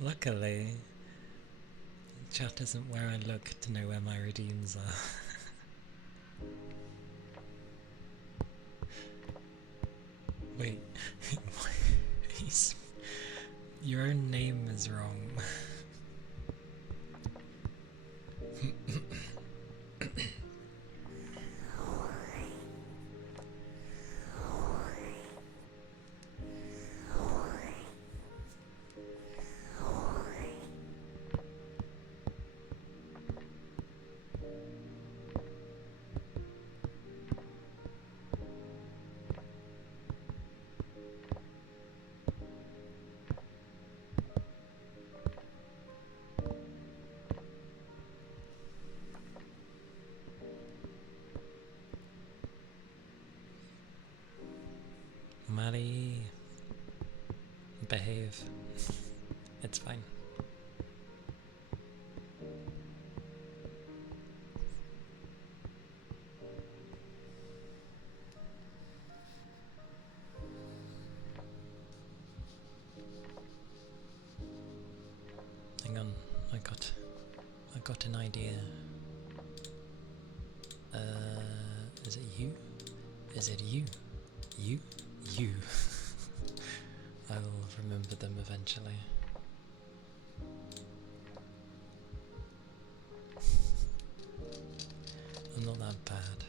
Luckily, chat isn't where I look to know where my redeems are. Wait, your own name is wrong. Maddie, behave. It's fine. Hang on, I got an idea. Is it you? Is it you? You? You. I will remember them eventually. I'm not that bad.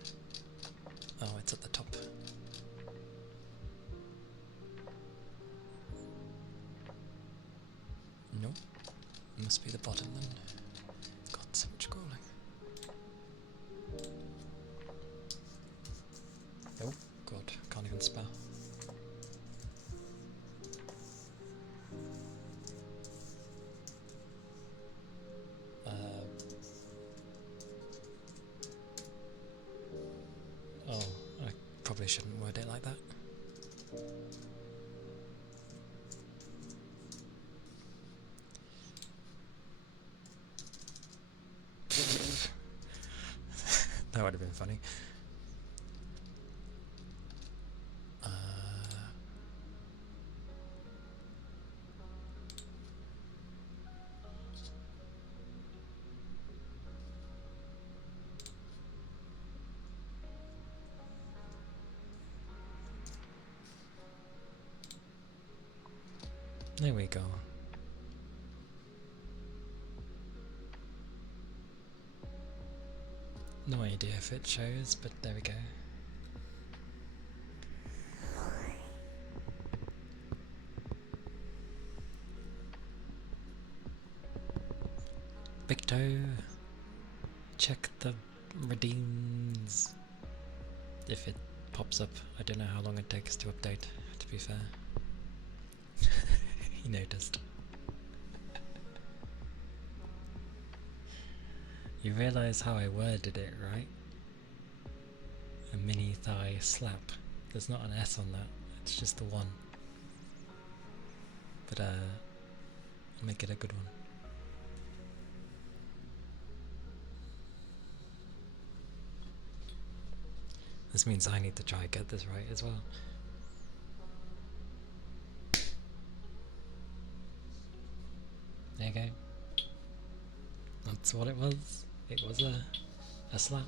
Oh, it's at the top. Nope. Must be the bottom then. God, so much scrolling. Oh, God, can't even spell. Oh, I probably shouldn't word it like that. That would have been funny. There we go. No idea if it shows, but there we go. Big toe. Check the redeems. If it pops up, I don't know how long it takes to update, to be fair. He noticed. You realise how I worded it, right? A mini thigh slap. There's not an S on that, it's just the one. But I'll make it a good one. This means I need to try and get this right as well. There you go. That's what it was. It was a slap.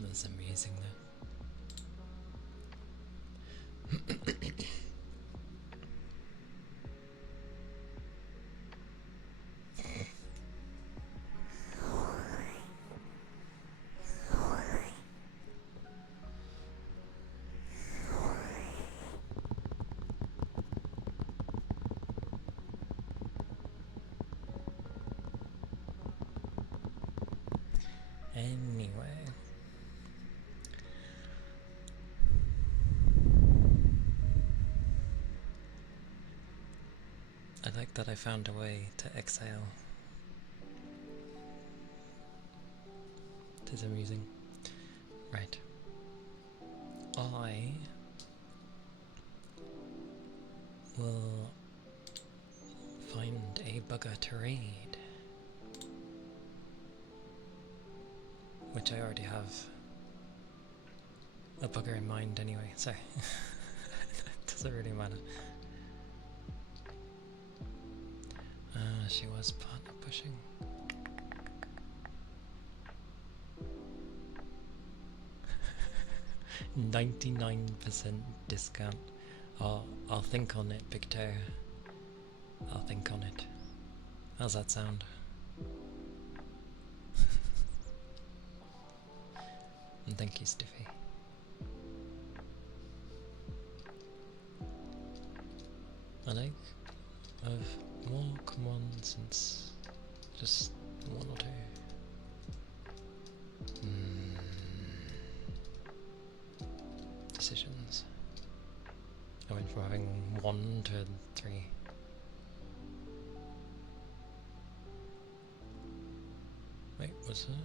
That's amazing though. Anyway. I like that I found a way to exhale. It is amusing. Right. I will find a bugger to raid. Which I already have a bugger in mind anyway, so it doesn't really matter. She was partner pushing. $99% discount. I'll think on it, Big Toe. I'll think on it. How's that sound? And thank you, Stiffy. I like I've more come on since just one or two. Decisions. I went from having 1 to 3. Wait, was it?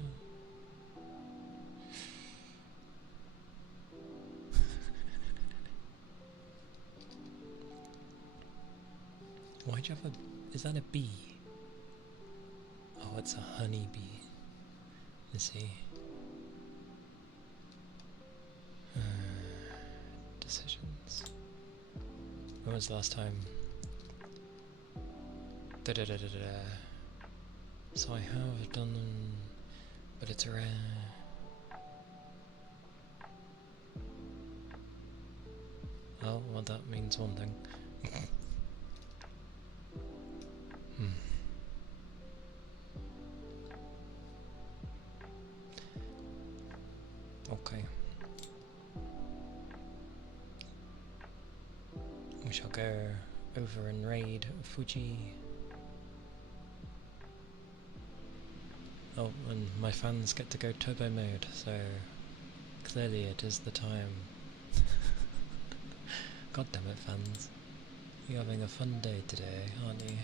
Why'd you have a... is that a bee? Oh, it's a honey bee. You see? Decisions. When was the last time? So I have done them, but it's rare. Oh, well that means one thing. Okay. We shall go over and raid Fuji. Oh, and my fans get to go turbo mode, so clearly it is the time. God damn it, fans. You're having a fun day today, aren't you?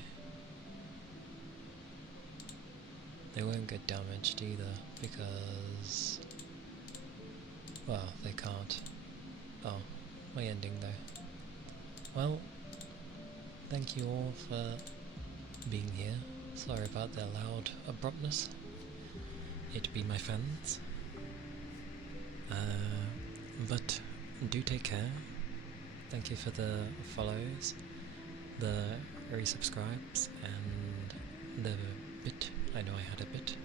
They won't get damaged either, because... well, they can't. Oh, my ending though. Well, thank you all for being here. Sorry about the loud abruptness. It be my fans. But do take care. Thank you for the follows, the resubscribes, and the bit. I know I had a bit.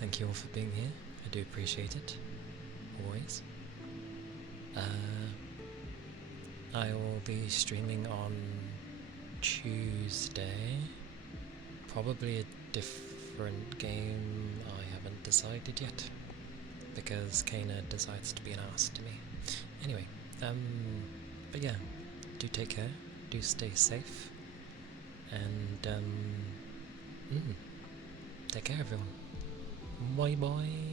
Thank you all for being here. I do appreciate it. Always. I will be streaming on Tuesday. Probably a different game. I haven't decided yet, because Kana decides to be an ass to me. Anyway, but yeah, do take care, do stay safe, and take care everyone. Bye bye.